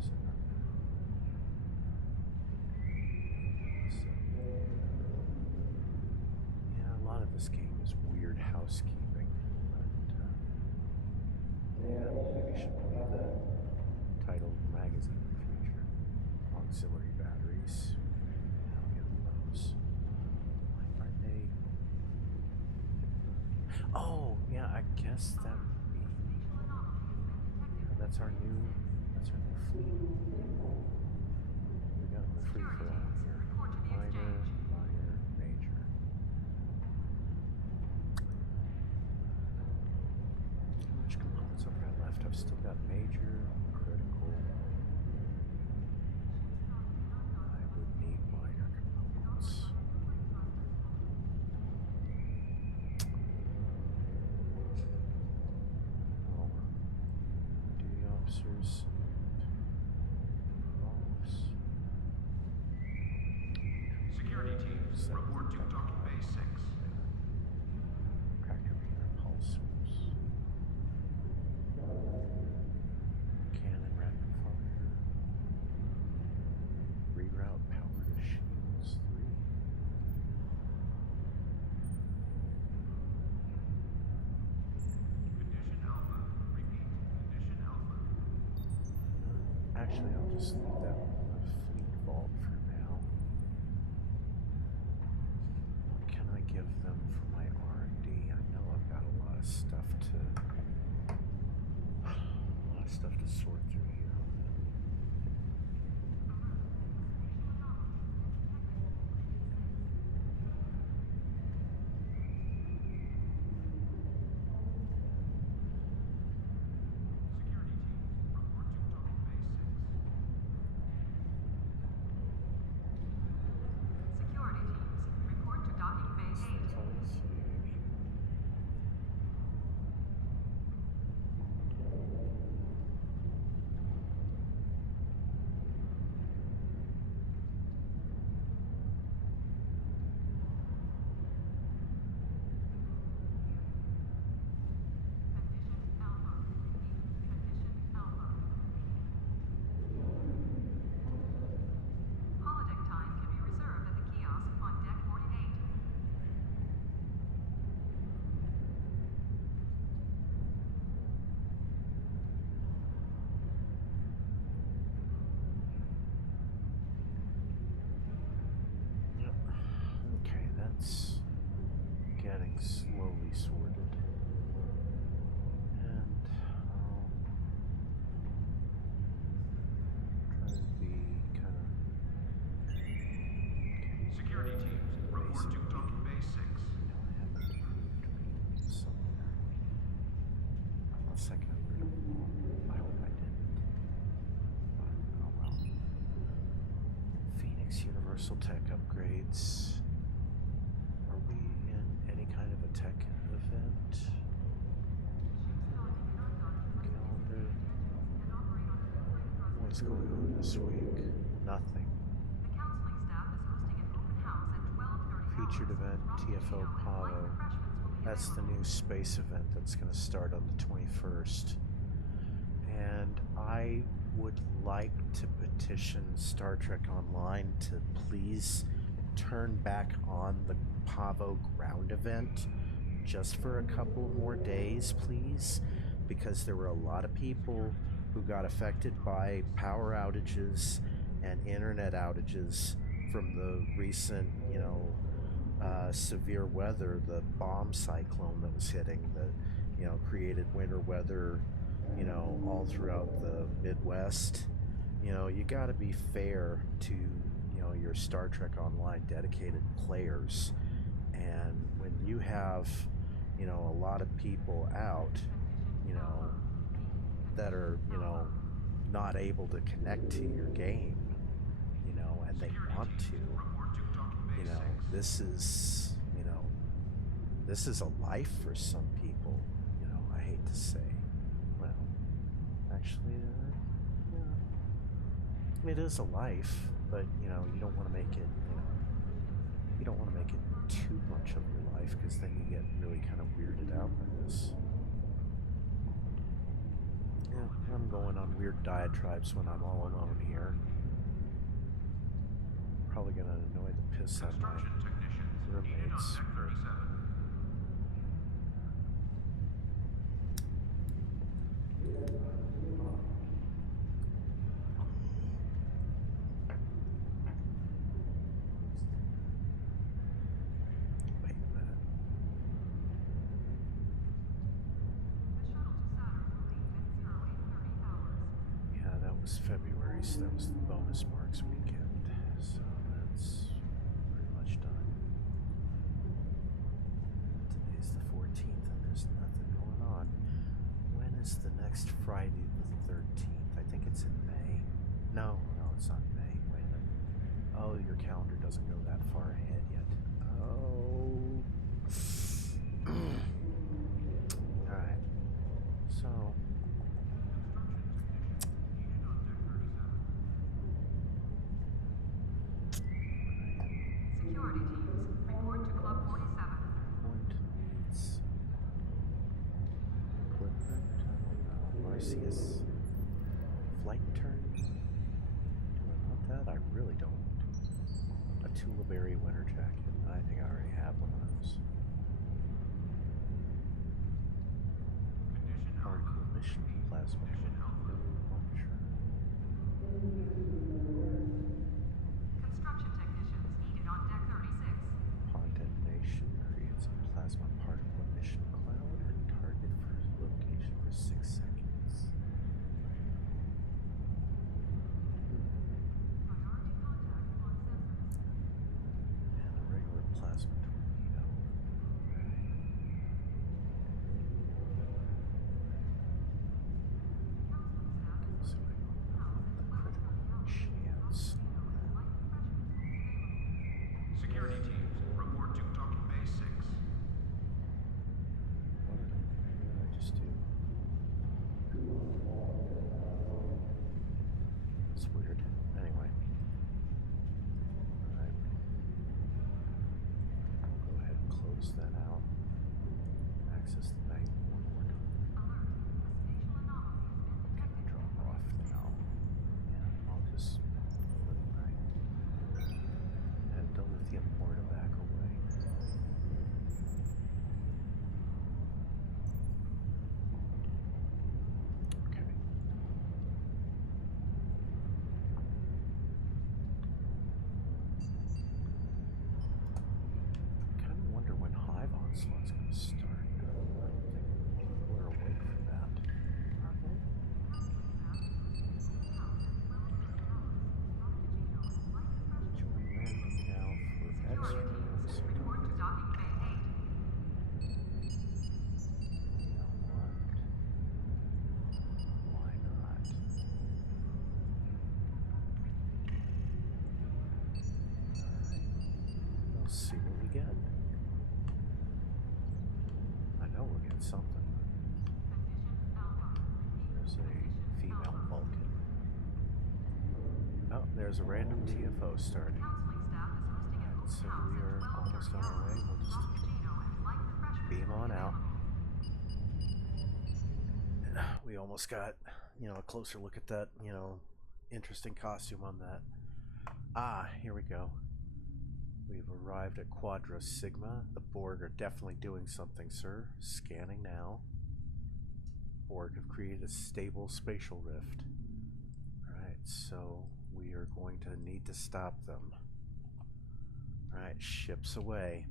to docking base 6. So, yeah, a lot of this game is weird housekeeping, but yeah, maybe should play the title of the magazine in the future. Auxiliary batteries. I'll get those. Are they? Oh, yeah, I guess that would be. That's our new fleet. We got the free for all here. Minor, major. How much components I've got left? I've still got major, critical. I would need minor components. Oh, duty officers. All just leave that in the fleet vault for now. What can I give them for my R&D? I know I've got a lot of stuff to sort through here. Security teams, report to docking bay 8. Condition Alpha. Condition Alpha. Holodeck time can be reserved at the kiosk on deck 48. Yep. Okay, that's getting slowly sorted. And I'll try to be kind of Security teams, report to docking bay 6. I have an improved meeting somewhere. Unless I got rid of them all. I hope I didn't. But, oh well. Phoenix Universal Tech upgrades. Are we in any kind of a tech event? Calendar. What's going on this week? Nothing. The counseling staff is hosting an open house at 12:30. Featured event TFO Pavo. That's the new space event that's going to start on the 21st. And I would like to petition Star Trek Online to please turn back on the Pavo ground event just for a couple more days, please, because there were a lot of people who got affected by power outages and internet outages from the recent, severe weather, the bomb cyclone that was hitting, that, created winter weather, all throughout the Midwest. You got to be fair to, your Star Trek Online dedicated players. And when you have, a lot of people out, that are, not able to connect to your game, and they want to, this is a life for some people, I hate to say. Well, actually, yeah, it is a life, but, you don't want to make it, you don't want to make it too much of your life, because then you get really kind of weirded out by this. Yeah, I'm going on weird diatribes when I'm all alone here. Probably gonna annoy the piss out of my roommates. Wait a minute. The shuttle to Saturn will leave at 0830 hours. Yeah, that was February, so that was the bonus marks weekend. So that's pretty much done. Today's the 14th and there's nothing going on. When is the next Friday the 13th? I think it's in May. No, it's not May. Wait a minute. Oh, your calendar doesn't go that far ahead yet. Oh. Alright. So. Security teams, report to Club 47. Going to need some equipment. I don't know. RCS flight turn. Do I want that? I really don't. A Tulaberry winter jacket. I think I already have one of those. Hardcore mission plasma torpedo launcher. Close that out. Access the bank one more time. Drop off now. Yeah, I'll just put it right. And the lithium port back away. Okay. Kind of wonder when Hive Onslaught's going to start. I don't think people are awake for that. Join random now for extras. Report to docking bay 8. You know what? Why not? Alright. We'll see what we get. I know we'll get something. There's a female Vulcan. Oh, there's a random TFO starting. Alright, so we are almost on our way. We'll just beam on out. We almost got, a closer look at that, interesting costume on that. Ah, here we go. We've arrived at Quadra Sigma. The Borg are definitely doing something, sir. Scanning now. Borg have created a stable spatial rift. Alright, so we are going to need to stop them. Alright, ships away.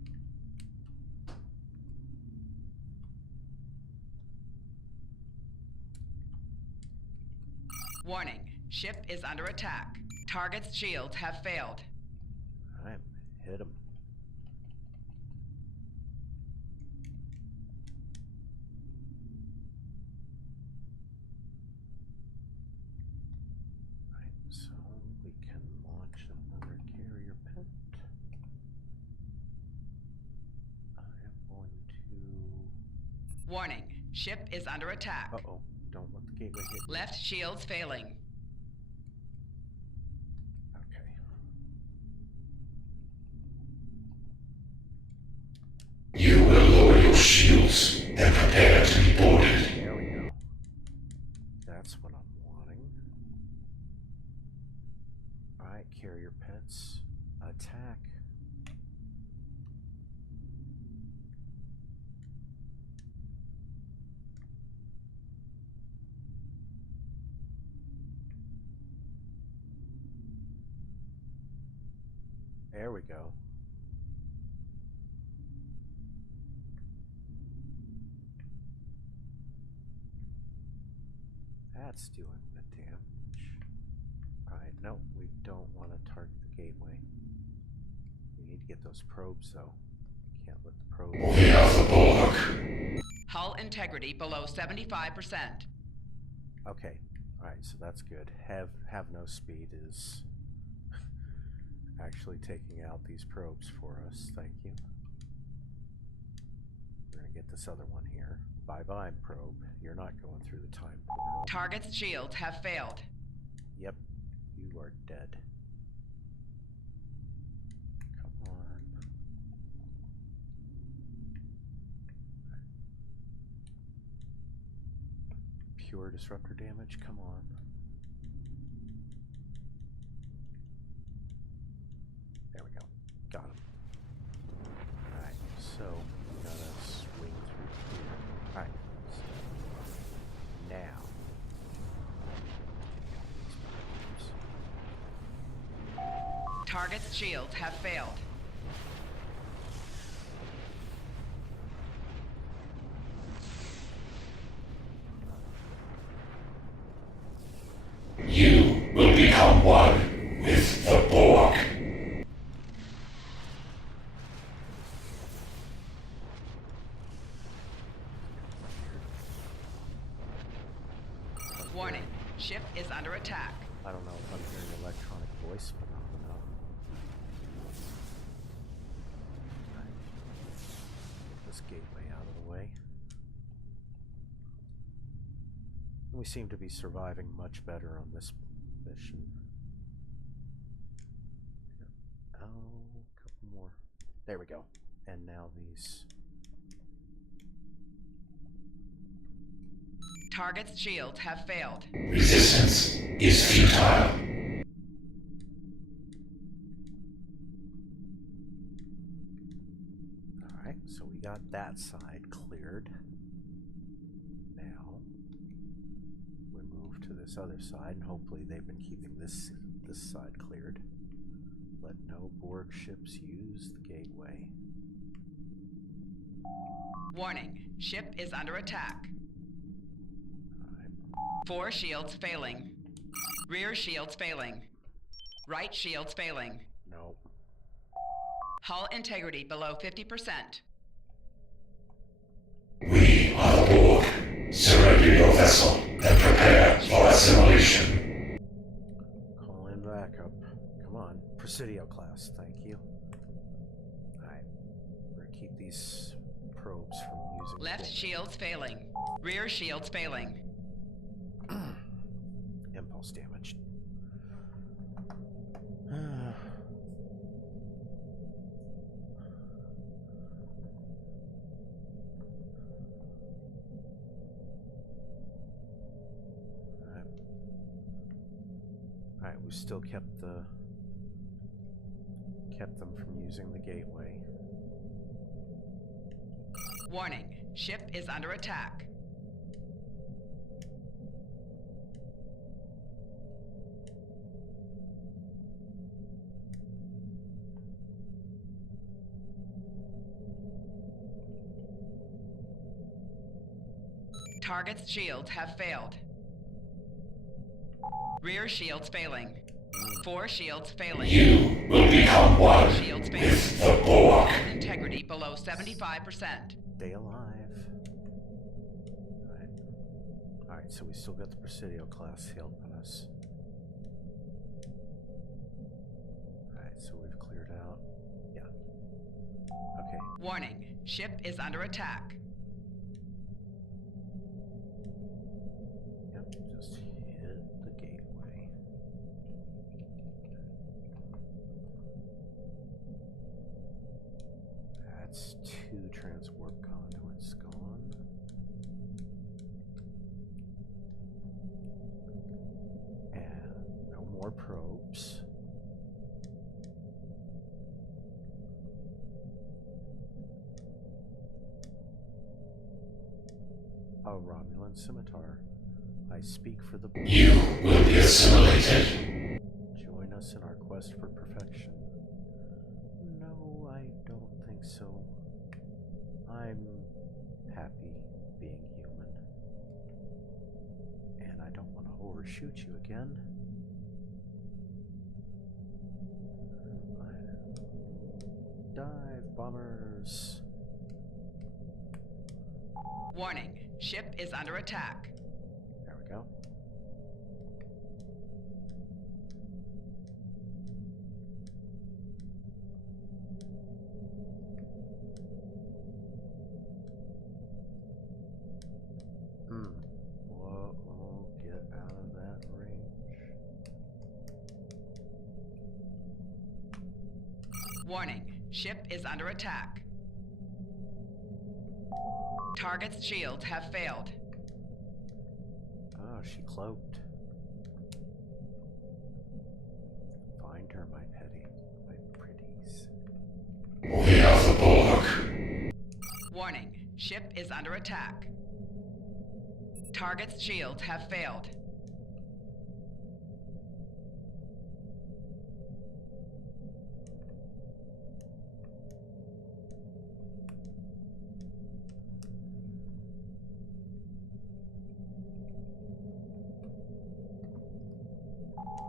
Warning, ship is under attack. Target's shields have failed. Alright, hit them. Alright, so we can launch another carrier pet. I am going to... Warning, ship is under attack. Uh-oh, don't let the gateway hit me. Left shields failing. Okay. You will lower your shields and prepare to be boarded. There we go. That's what I'm wanting. Alright, carrier pets. Attack. There we go. That's doing the damage. Alright, no, we don't want to target the gateway. We need to get those probes, though. Can't let the probes... We have the Bulwark. Hull integrity below 75%. Okay, alright, so that's good. Have no speed is actually taking out these probes for us. Thank you. We're going to get this other one here. Bye-bye, probe. You're not going through the time portal. Target's shields have failed. Yep, you are dead. Come on. Pure disruptor damage, come on. There we go. Got him. Alright, so we gotta swing through here. Alright. So now. Target's shields have failed. You will become one with the Borg. Warning, ship is under attack. I don't know if I'm hearing electronic voice phenomena. Get this gateway out of the way. We seem to be surviving much better on this mission. Oh, a couple more. There we go. And now these. Target's shields have failed. Resistance is futile. Alright, so we got that side cleared. Now we move to this other side, and hopefully they've been keeping this side cleared. Let no Borg ships use the gateway. Warning, ship is under attack. Alright. 4 shields failing. Rear shields failing. Right shields failing. No. Hull integrity below 50%. We are the Borg. Surrender your vessel and prepare for assimilation. Call in backup. Come on. Presidio class, thank you. Alright. We're gonna keep these probes from using Left shields failing. Rear shields failing. impulse damage. Alright, we still kept them from using the gateway. Warning, ship is under attack. Target's shields have failed. Rear shields failing. 4 shields failing. You will become one Shields with failing. the Borg. Integrity below 75%. Stay alive. Alright. Alright, so we still got the Presidio class helping us. Alright, so we've cleared out. Yeah. Okay. Warning, ship is under attack. Yep, just hit the gateway. That's 2 transwarp conduits gone. And no more probes. A Romulan scimitar. I speak for the Borg. You will be assimilated. Join us in our quest for perfection. No, I don't think so. I'm happy being human. And I don't want to overshoot you again. Dive bombers. Warning, ship is under attack. There we go. Whoa, get out of that range. Warning, ship is under attack. Target's shields have failed. Oh, she cloaked. Find her, my pretties. We are the Borg. Warning, ship is under attack. Target's shields have failed.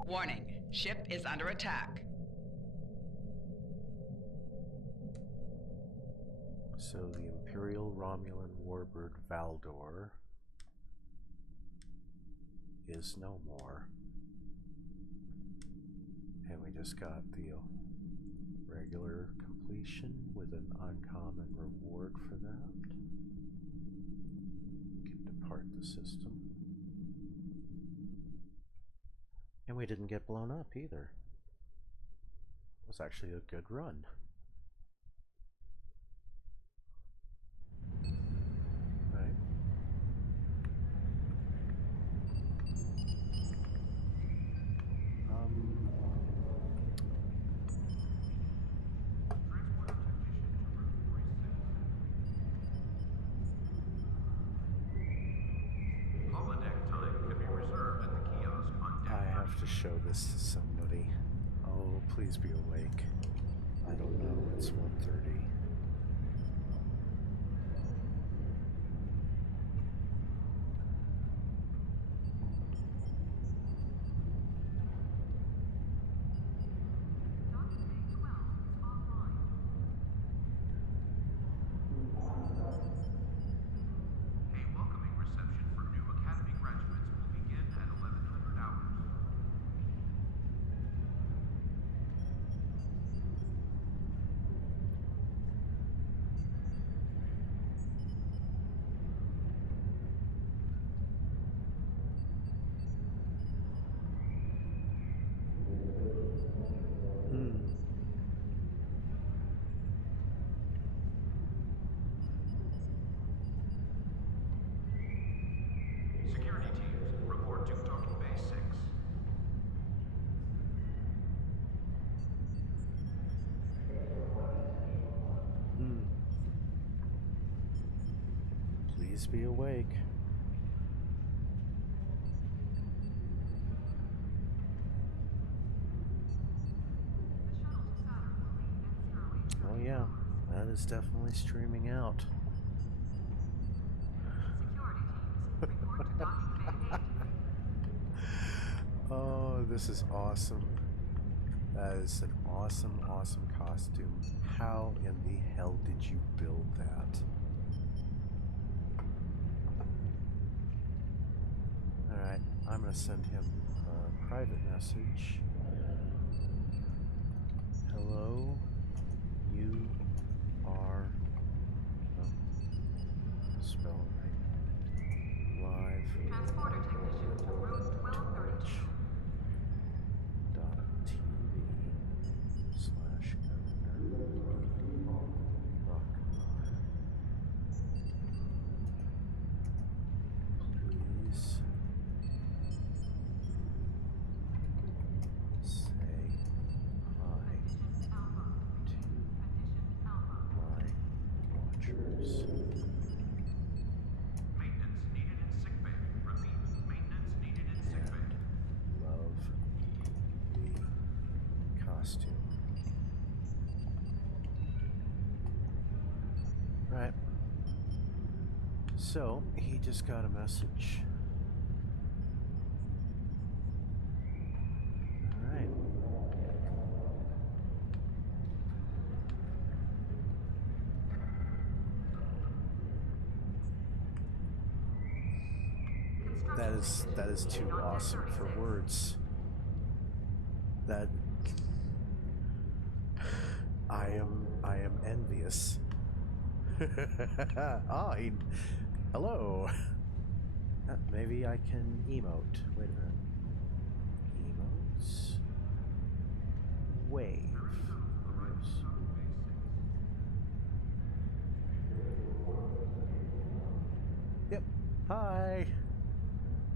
Warning, ship is under attack. So the Imperial Romulan warbird Valdor is no more. And we just got the regular completion with an uncommon reward for that. Can depart the system. And we didn't get blown up either. It was actually a good run. Please be awake. I don't know. It's 1:30. A welcoming reception for new Academy graduates will begin at 1100 hours. Security teams, report to Talking Bay 6. Please be awake. The shuttle to Saturn will leave in 0 8 Oh yeah, that is definitely streaming out. Security teams, report to Docking Bay 8. Oh, this is awesome. That is an awesome, awesome costume. How in the hell did you build that? Alright, I'm gonna send him a private message. Hello, you are, oh, spell it right. Live. Transporter technician to room 1232. TV slash governor Buckeye. Please say hi Condition Alpha. to Condition Alpha. my watchers. Maintenance needed in sickbay. Repeat, maintenance needed in sickbay. Love the costume. Right. So he just got a message. All right. That is too awesome for words. That I am envious. Hello. Maybe I can emote. Wait a minute. Emotes. Wave. Yep. Hi.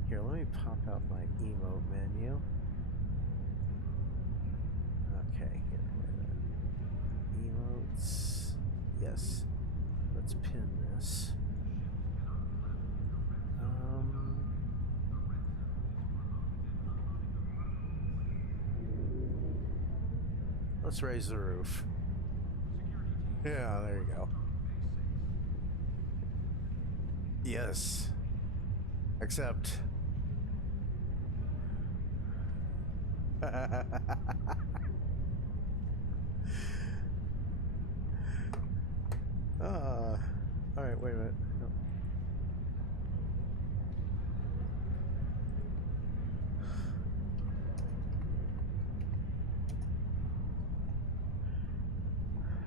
Here, let me pop out my emote menu. Okay, here, wait a minute. Emotes. Yes. Let's pin this. Let's raise the roof. Yeah, there you go. Yes. Except. Alright, wait a minute. No.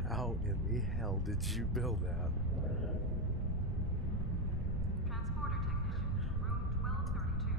How in the hell did you build that? Transporter technician to room 1232.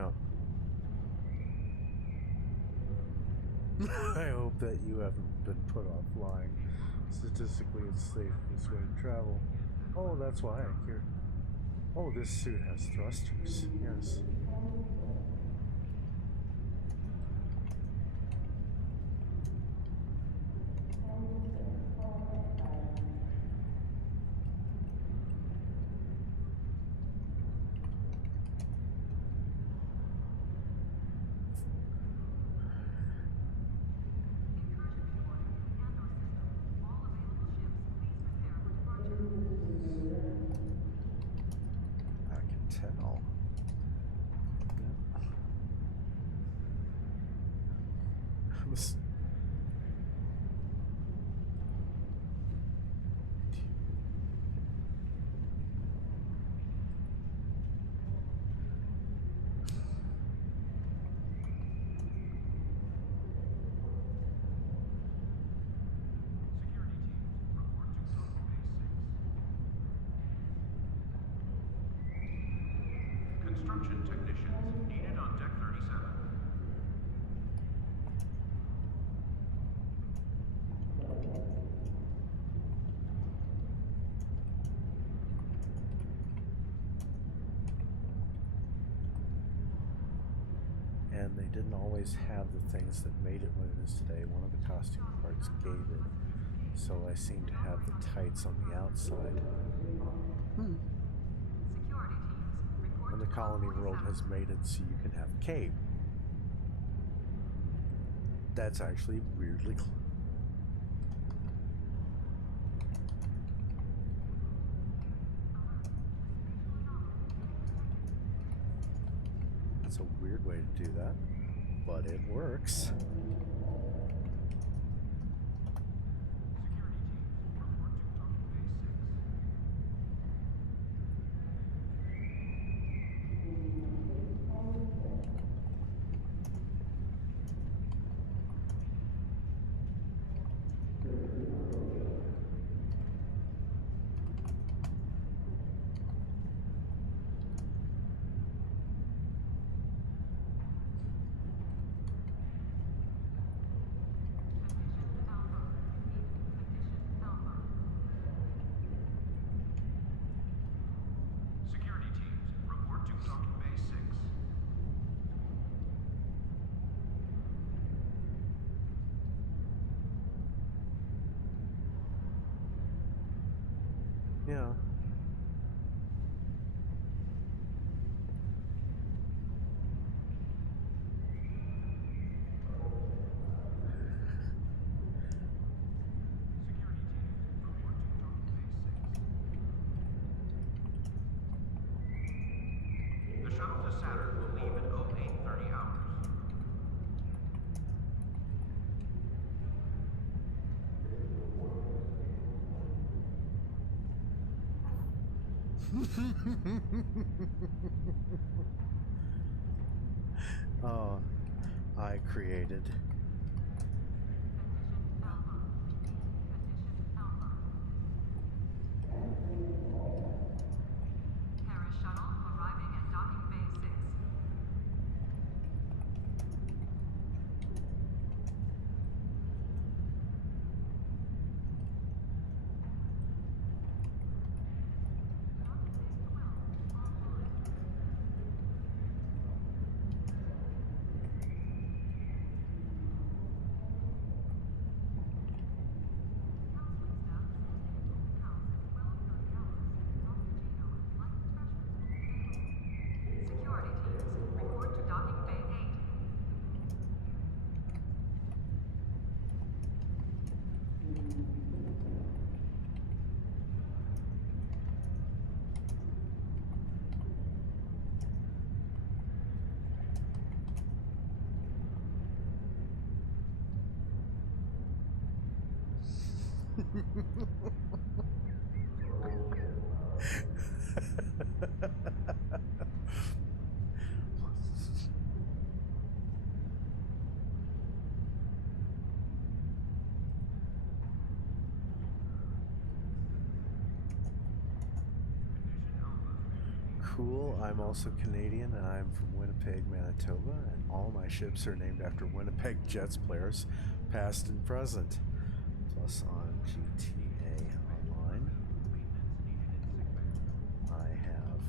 Yeah. I hope that you haven't been put off flying. Statistically, it's safest way to travel. Oh, that's why I care. Oh, this suit has thrusters. Yes. I can tell. Yep. I was... Construction technicians needed on Deck 37. And they didn't always have the things that made it what it is today. One of the costume parts gave it. So I seem to have the tights on the outside. Security teams, report And the to colony Call world 47. has made it so you can have a cape. That's actually weirdly That's a weird way to do that, but it works. Security teams, report to Docking Bay 6. Condition Alpha. Condition Alpha. Security teams, report to Docking Bay 6. Yeah. Security teams, report to Docking Bay 6. The shuttle to Saturn will leave at 0830 hours. Oh, I created. Condition Alpha. Condition Alpha. Paris shuttle arriving at Docking Bay 6. Docking Bay 12 online. Counseling staff is hosting an open house at 12:30 hours. Dr. Gino and flight refreshments will be available. Security teams, report to Docking Bay 8. Condition Alpha. cool. I'm also Canadian, and I'm from Winnipeg, Manitoba, and all my ships are named after Winnipeg Jets players, past and present. Plus on GTA Online, I have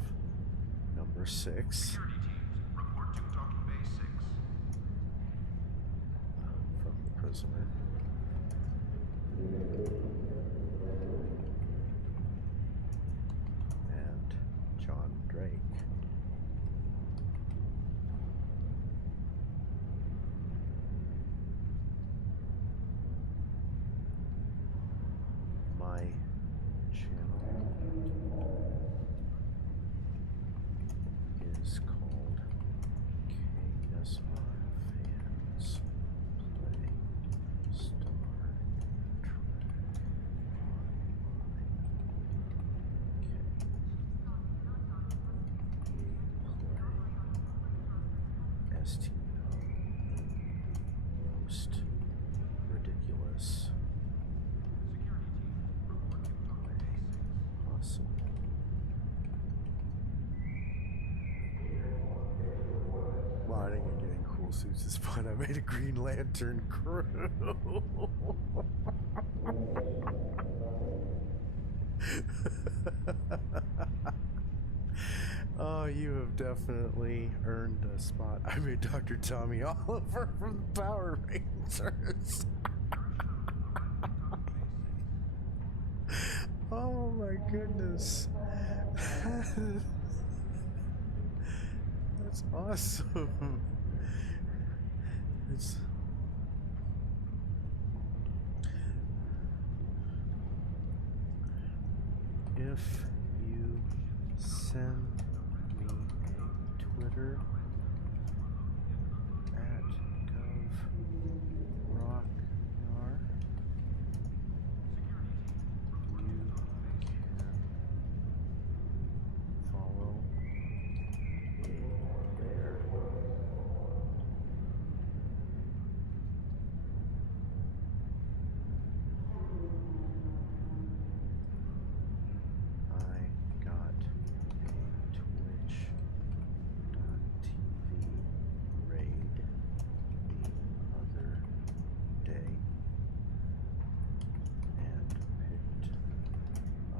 number 6. Security teams, report to Docking Bay 6. From the prisoner. And John Drake. My channel is called KSR Fans Play Star Trek Online. STO. Most ridiculous way possible. Well, I didn't get getting cool suits is fun. I made a Green Lantern crew. Oh, you have definitely earned a spot. I made Dr. Tommy Oliver from the Power Rangers. Oh my goodness. That's awesome. It's if you send me a Twitter at GovRockYar, you can follow me there. I got a Twitch.tv raid the other day and picked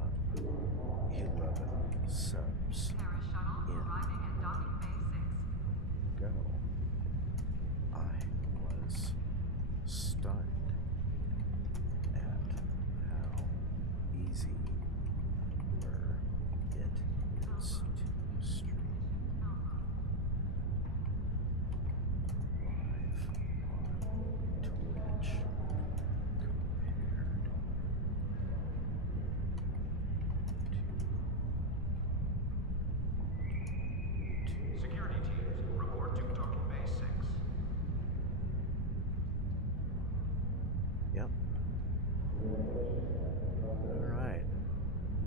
up 11 subs Paris shuttle in arriving at Docking Bay 6. go. I was stunned at how easy were it is to stream live on Twitch compared to YouTube. Security teams, report to Docking Bay 6. Yep. Alright.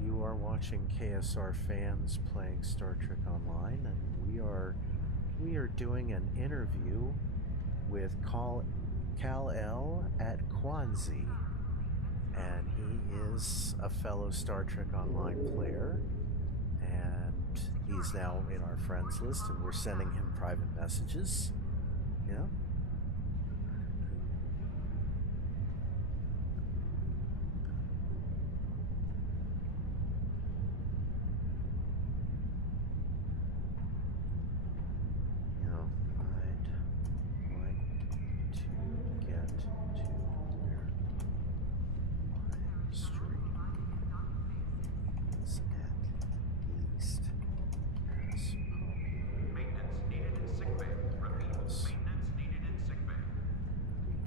You are watching KSR Fans playing Star Trek Online, and we are doing an interview with Kal-El at Kwanzi. And he is a fellow Star Trek Online player, and he's now in our friends list, and we're sending him private messages. Yeah. You know, I'd like to get to where my stream is at least as popular Maintenance needed in sick bay. Repeat, as maintenance needed in sick bay.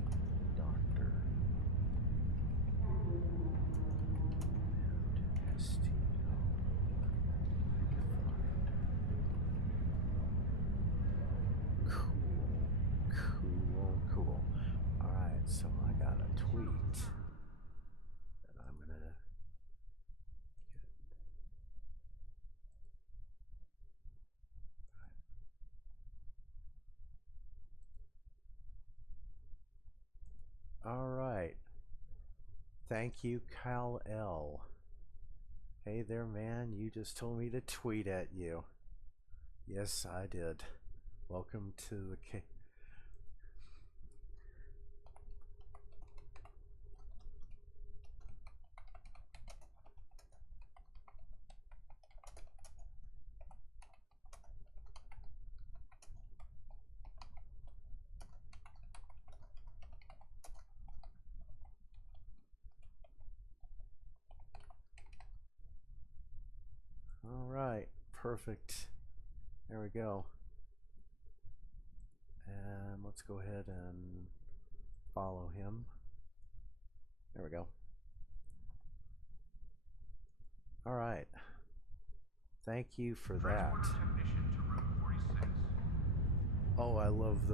the Doctor and STO find. Cool. Alright, so I got a tweet that I'm gonna get. Alright. Thank you, Kal-El. Hey there, man. You just told me to tweet at you. Yes, I did. Welcome to the K. All right, perfect. There we go. And let's go ahead and follow him. There we go. All right. Thank you for that. Technician to room 46. Oh, I love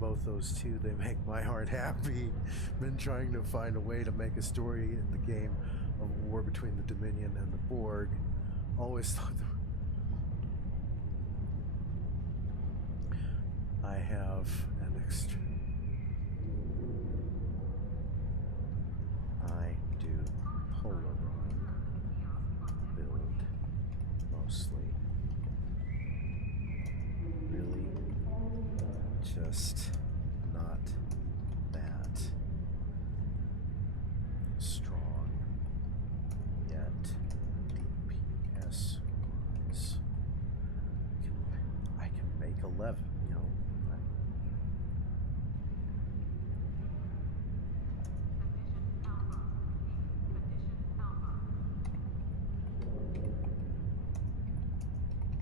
both those two. They make my heart happy. Been trying to find a way to make a story in the game of a war between the Dominion and the Borg. Always thought I have an extra. I do Polaroid build mostly. Really, just not that strong yet. DPS wise, I can make 11. You know.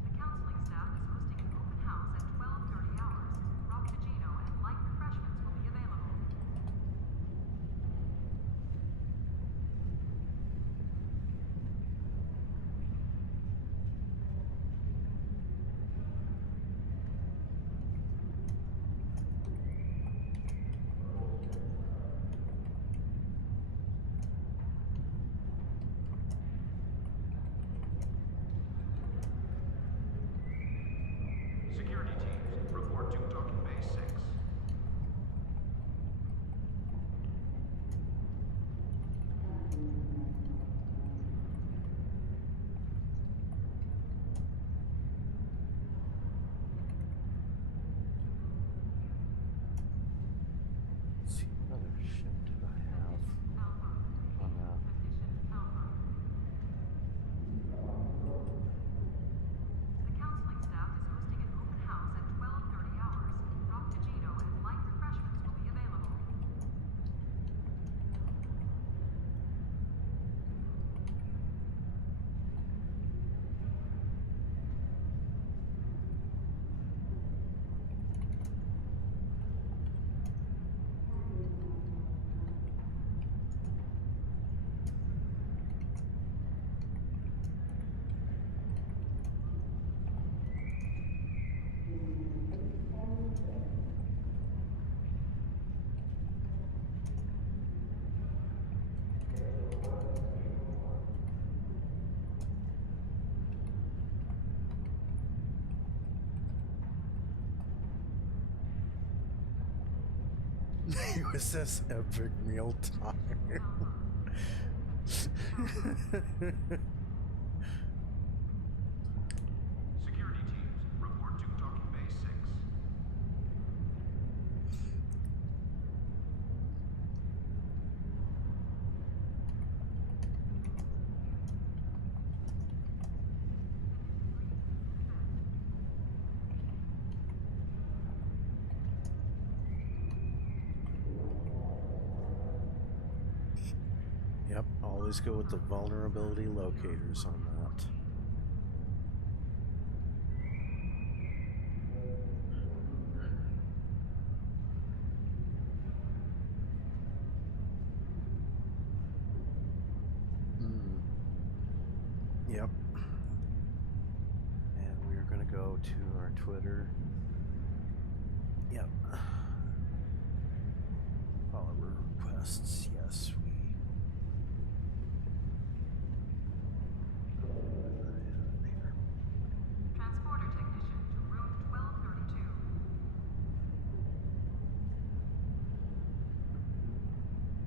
The counseling staff is hosting an open house at 12:30 hours. Frappuccino and light refreshments will be available. Security teams, report to docking bay 6. Let's see, what other ship did I have on that? The counseling staff is hosting an open house at 12:30 hours. Frappuccino and light refreshments will be available. USS Epic Mealtime. Security teams, report to docking bay 6. Yep, always go with the vulnerability locators on that. Yep. And we're going to go to our Twitter. Yep. Follower requests. Yes, we. Here. Transporter technician to room 1232.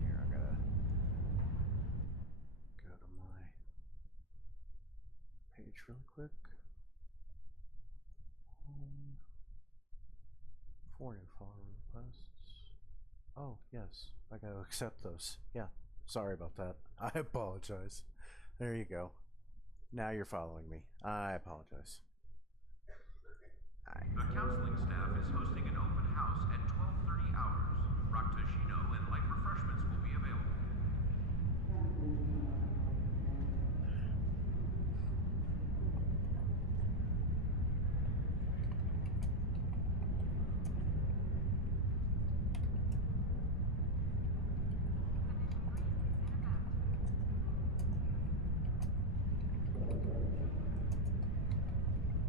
Here, I gotta go to my page real quick. 4 new follow requests. Oh, yes. I gotta accept those. Yeah. Sorry about that. I apologize. There you go. Now you're following me. I apologize. The counseling staff is hosting an open house at 12:30 hours. Raktoshino and light refreshments will be available.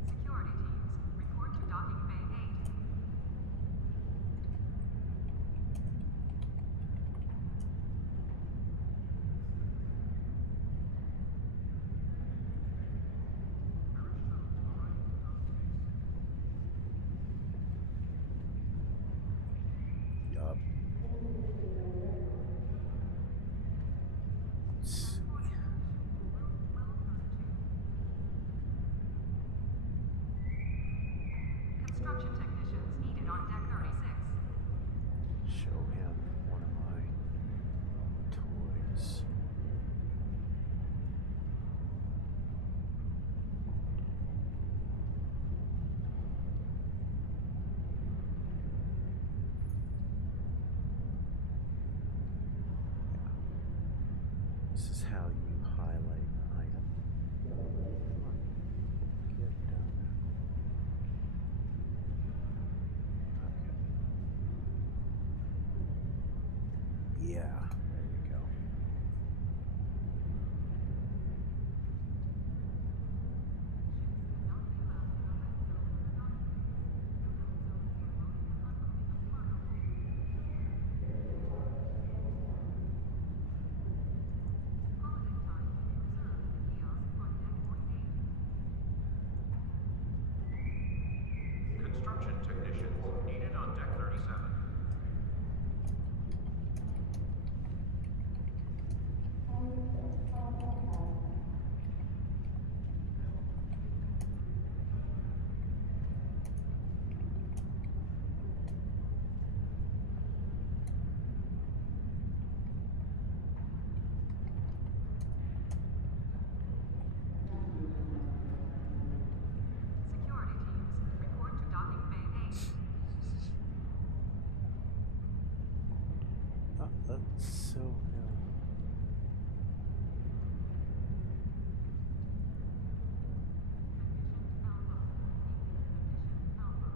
Security teams, report to docking bay 8. Yup. Let's see. Construction technicians needed on deck 36. Show him one of my toys. This is how you highlight an item. Come on. Get down there. Okay. Yeah, there you go. Holiday time will be reserved in the kiosk on deck point 8. Construction technicians needed on deck 37. Security teams, report to docking bay 8. Oh, that's so. Condition Alpha.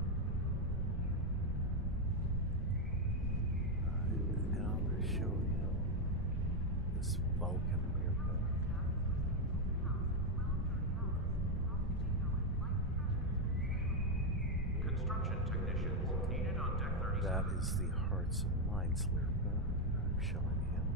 Condition Alpha. And I'm going to show him this Vulcan mirror. Staff is hosting an open house at 12:30 hours. Frappuccino and light refreshments will be available. Construction technicians needed on deck 37. That is the Hearts and Minds Lyrica I'm showing him.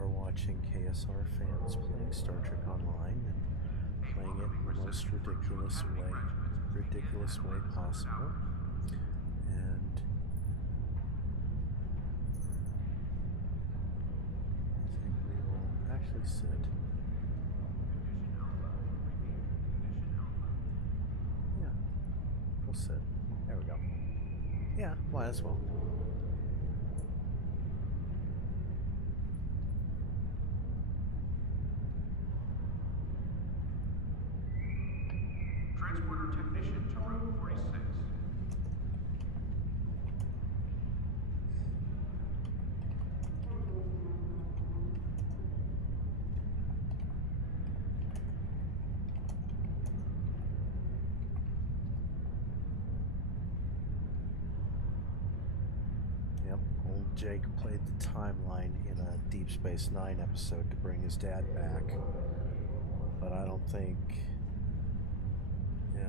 are watching KSR fans playing Star Trek Online and playing it in the most ridiculous way possible. And I think we will actually sit. Yeah, we'll sit. There we go. Yeah, might as well. Transporter technician to room 46. Yep, old Jake played the timeline in a Deep Space Nine episode to bring his dad back. But I don't think... Yeah.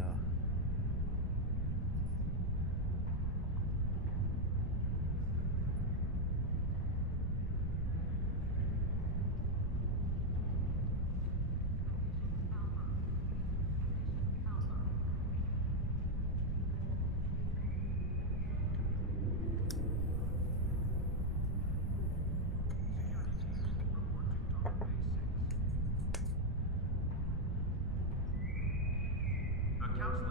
The counselor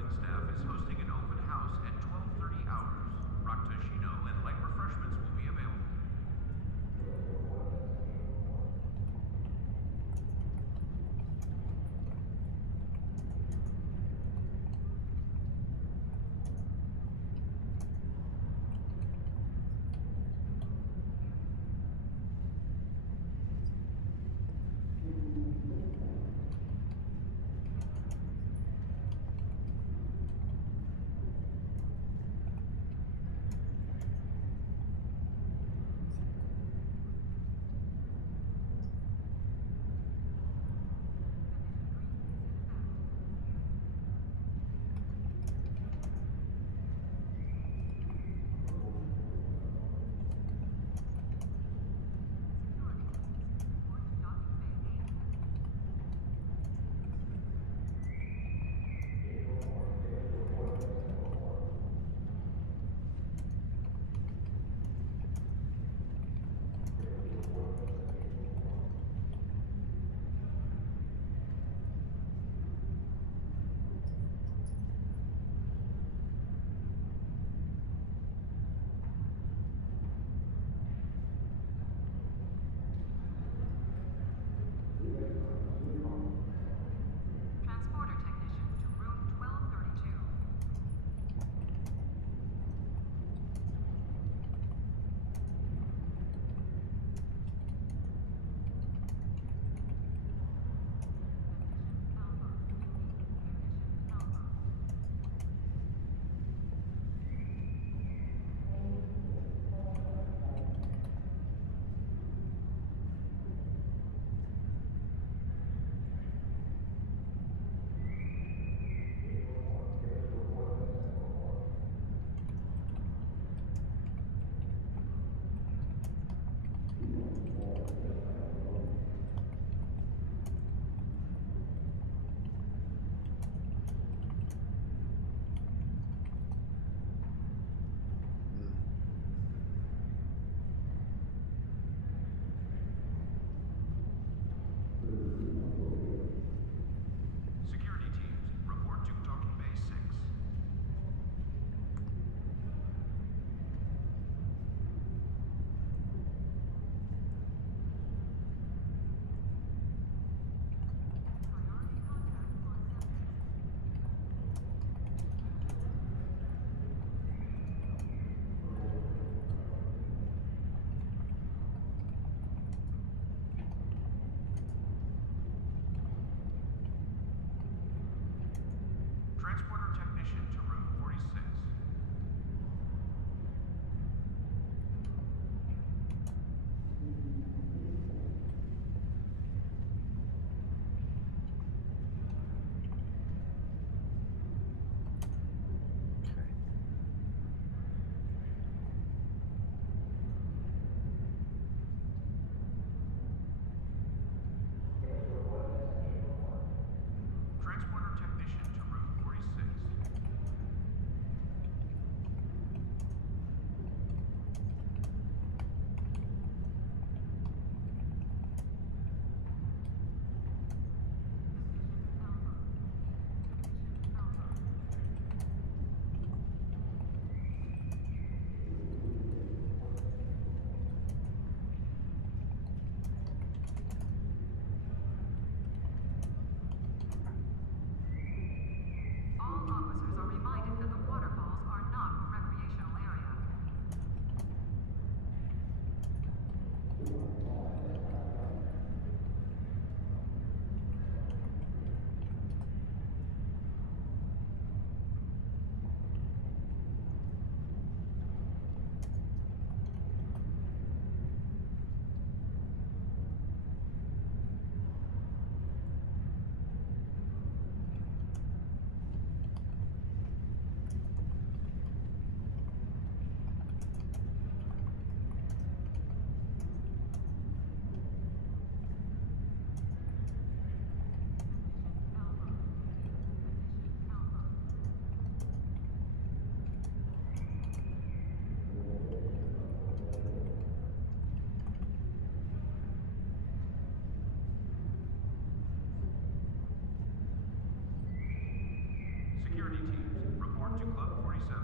security teams, report to Club 47.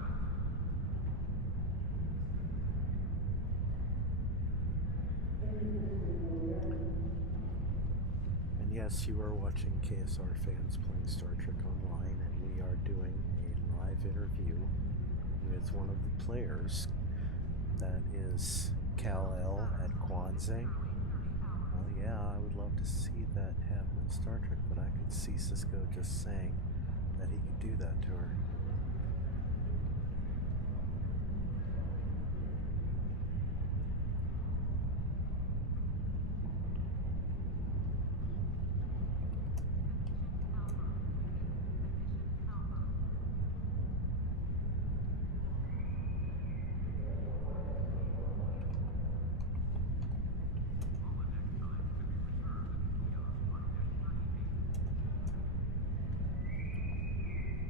And yes, you are watching KSR Fans playing Star Trek Online, and we are doing a live interview with one of the players. That is Kal-El at Kwanzaa. Well, yeah, I would love to see that happen in Star Trek, but I could see Cisco just saying that he could do that to her.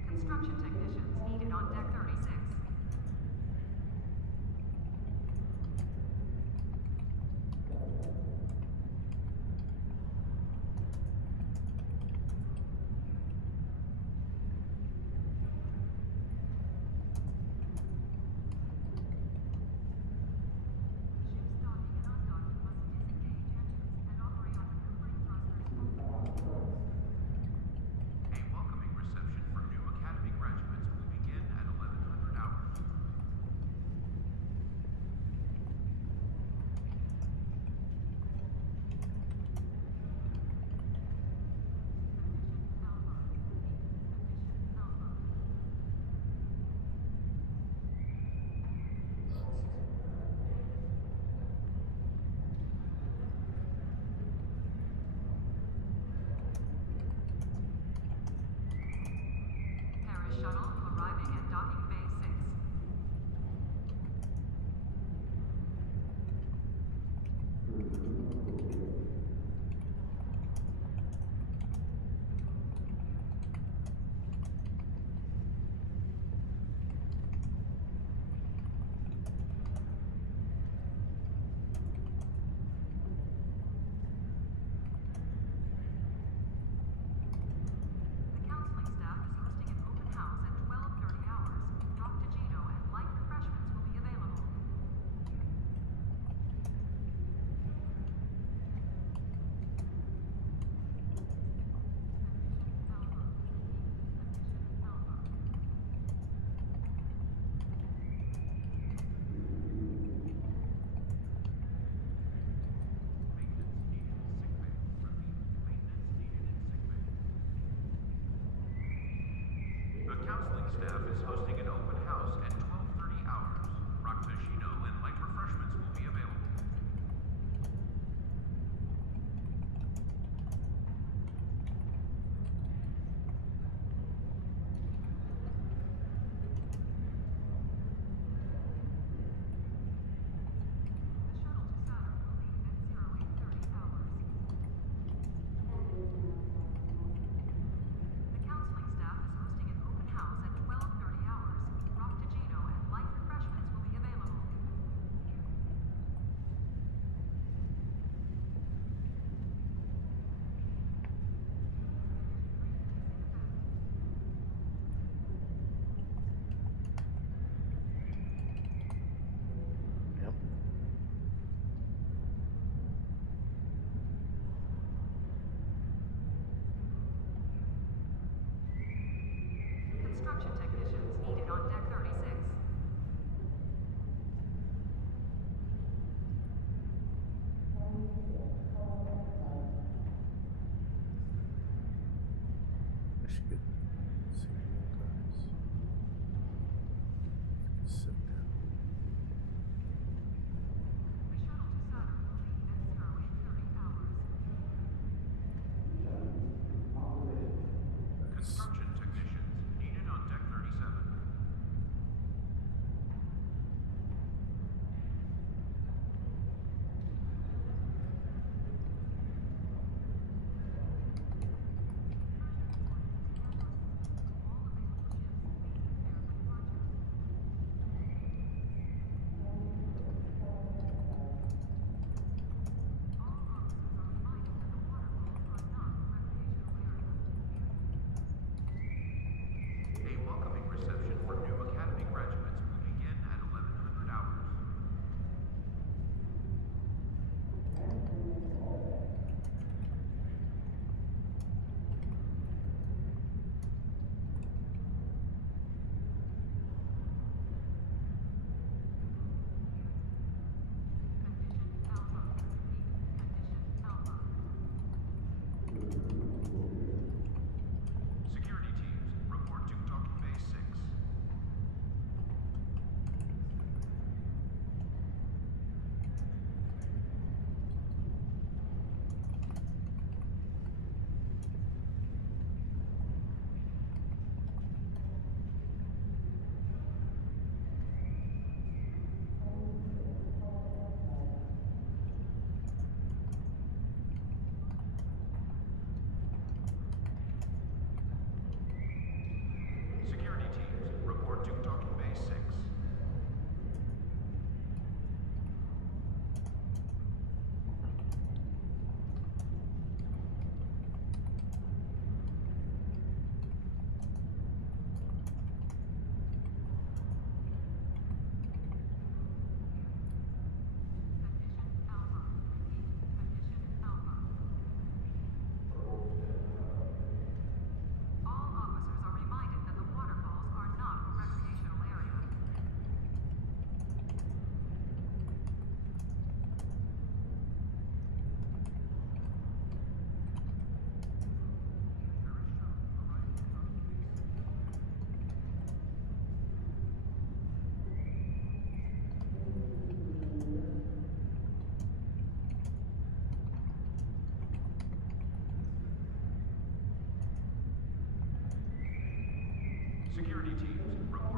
Construction technicians needed on deck 36. Ship's docking and undocking must disengage engines and operate on maneuvering thrusters only. A welcoming reception for new Academy graduates will begin at 1100 hours. Condition Alpha. Condition Alpha. Paris shuttle arriving at docking bay 6. The counseling staff is hosting an open house at 12:30 hours. Frappuccino and light refreshments will be available. Condition Alpha. Condition Alpha. Maintenance needed in sick bay. Repeat, maintenance needed in sick bay. The counseling staff is hosting an open house at 12:30 hours. Frappuccino and light refreshments will be available. The shuttle to Saturn will leave at 08:30 hours. The counseling staff is hosting an open house at 12:30 hours.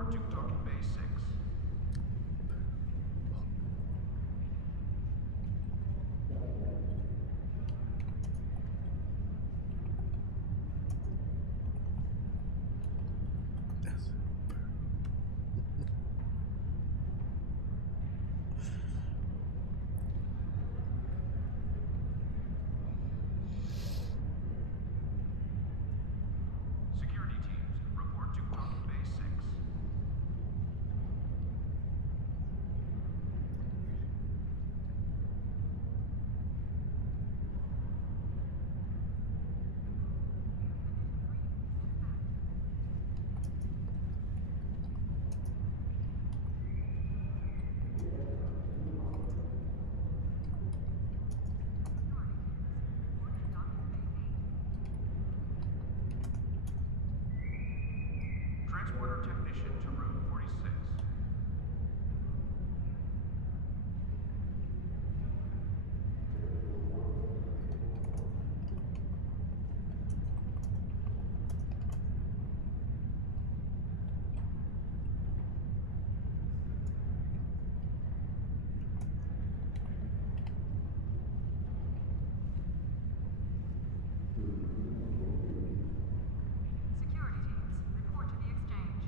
report to Docking Bay 6. Security teams, report to Docking Bay 6. Transporter technician to room 46. Security teams, report to the exchange.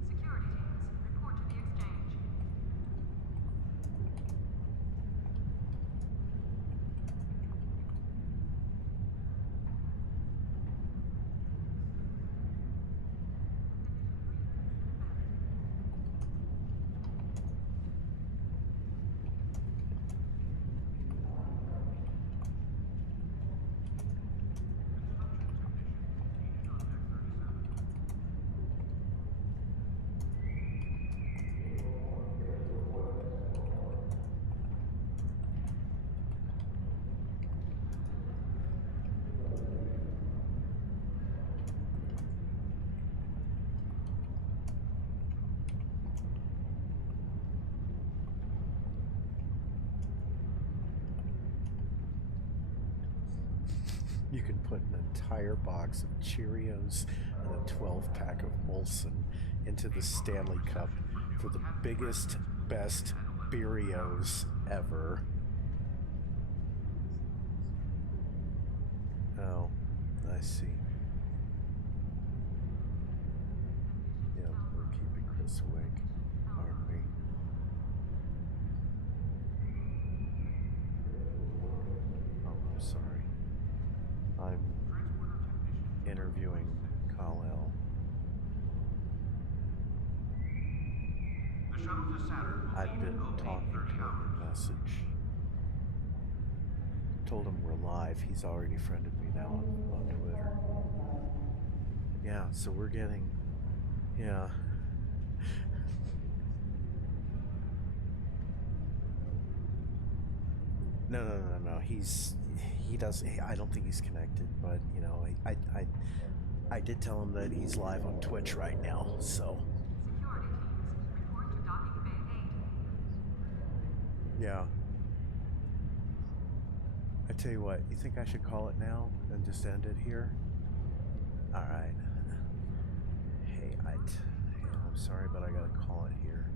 Security teams, report to the exchange. You can put an entire box of Cheerios and a 12-pack of Molson into the Stanley Cup for the biggest, best Beerios ever. Oh, I see. Yeah, we're keeping Chris awake, aren't we? Oh, I'm sorry. I'm interviewing Kal-El. The shuttle to Saturn will I've leave been in talking to 30 him hours. in message. Told him we're live. He's already friended me now on Twitter. Yeah, so we're getting... Yeah. No. He doesn't... I don't think he's connected, but, you know, I did tell him that he's live on Twitch right now, so... Security teams, report to Docking Bay 8. Yeah. I tell you what, you think I should call it now and just end it here? Alright. Hey, I'm sorry, but I gotta call it here.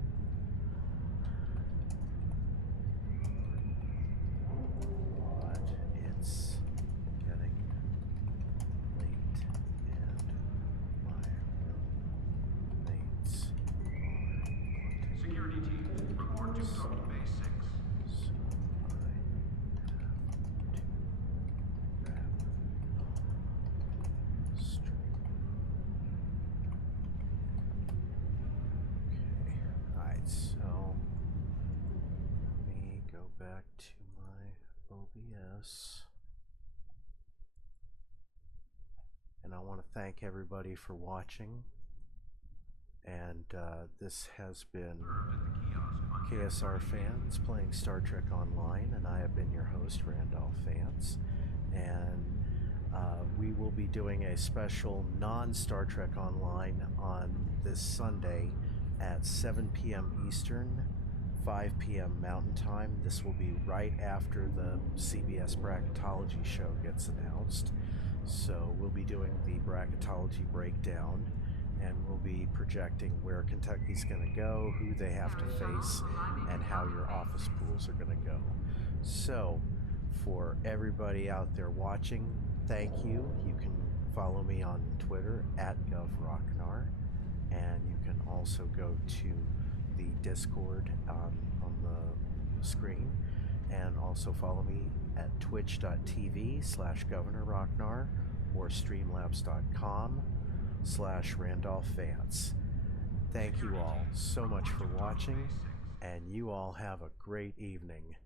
But it's getting late and my roommates are... Security teams, report Yes. And I want to thank everybody for watching. And this has been KSR Fans playing Star Trek Online, and I have been your host, Randolph Vance. And we will be doing a special non-Star Trek Online on this Sunday at 7 p.m. Eastern, 5 p.m. Mountain Time. This will be right after the CBS Bracketology show gets announced. So we'll be doing the Bracketology breakdown, and we'll be projecting where Kentucky's going to go, who they have to face, and how your office pools are going to go. So for everybody out there watching, thank you. You can follow me on Twitter at GovRocknar, and you can also go to the Discord on the screen, and also follow me at twitch.tv/GovernorRocknar or streamlabs.com/RandolphVance. Thank you all so much for watching, and you all have a great evening.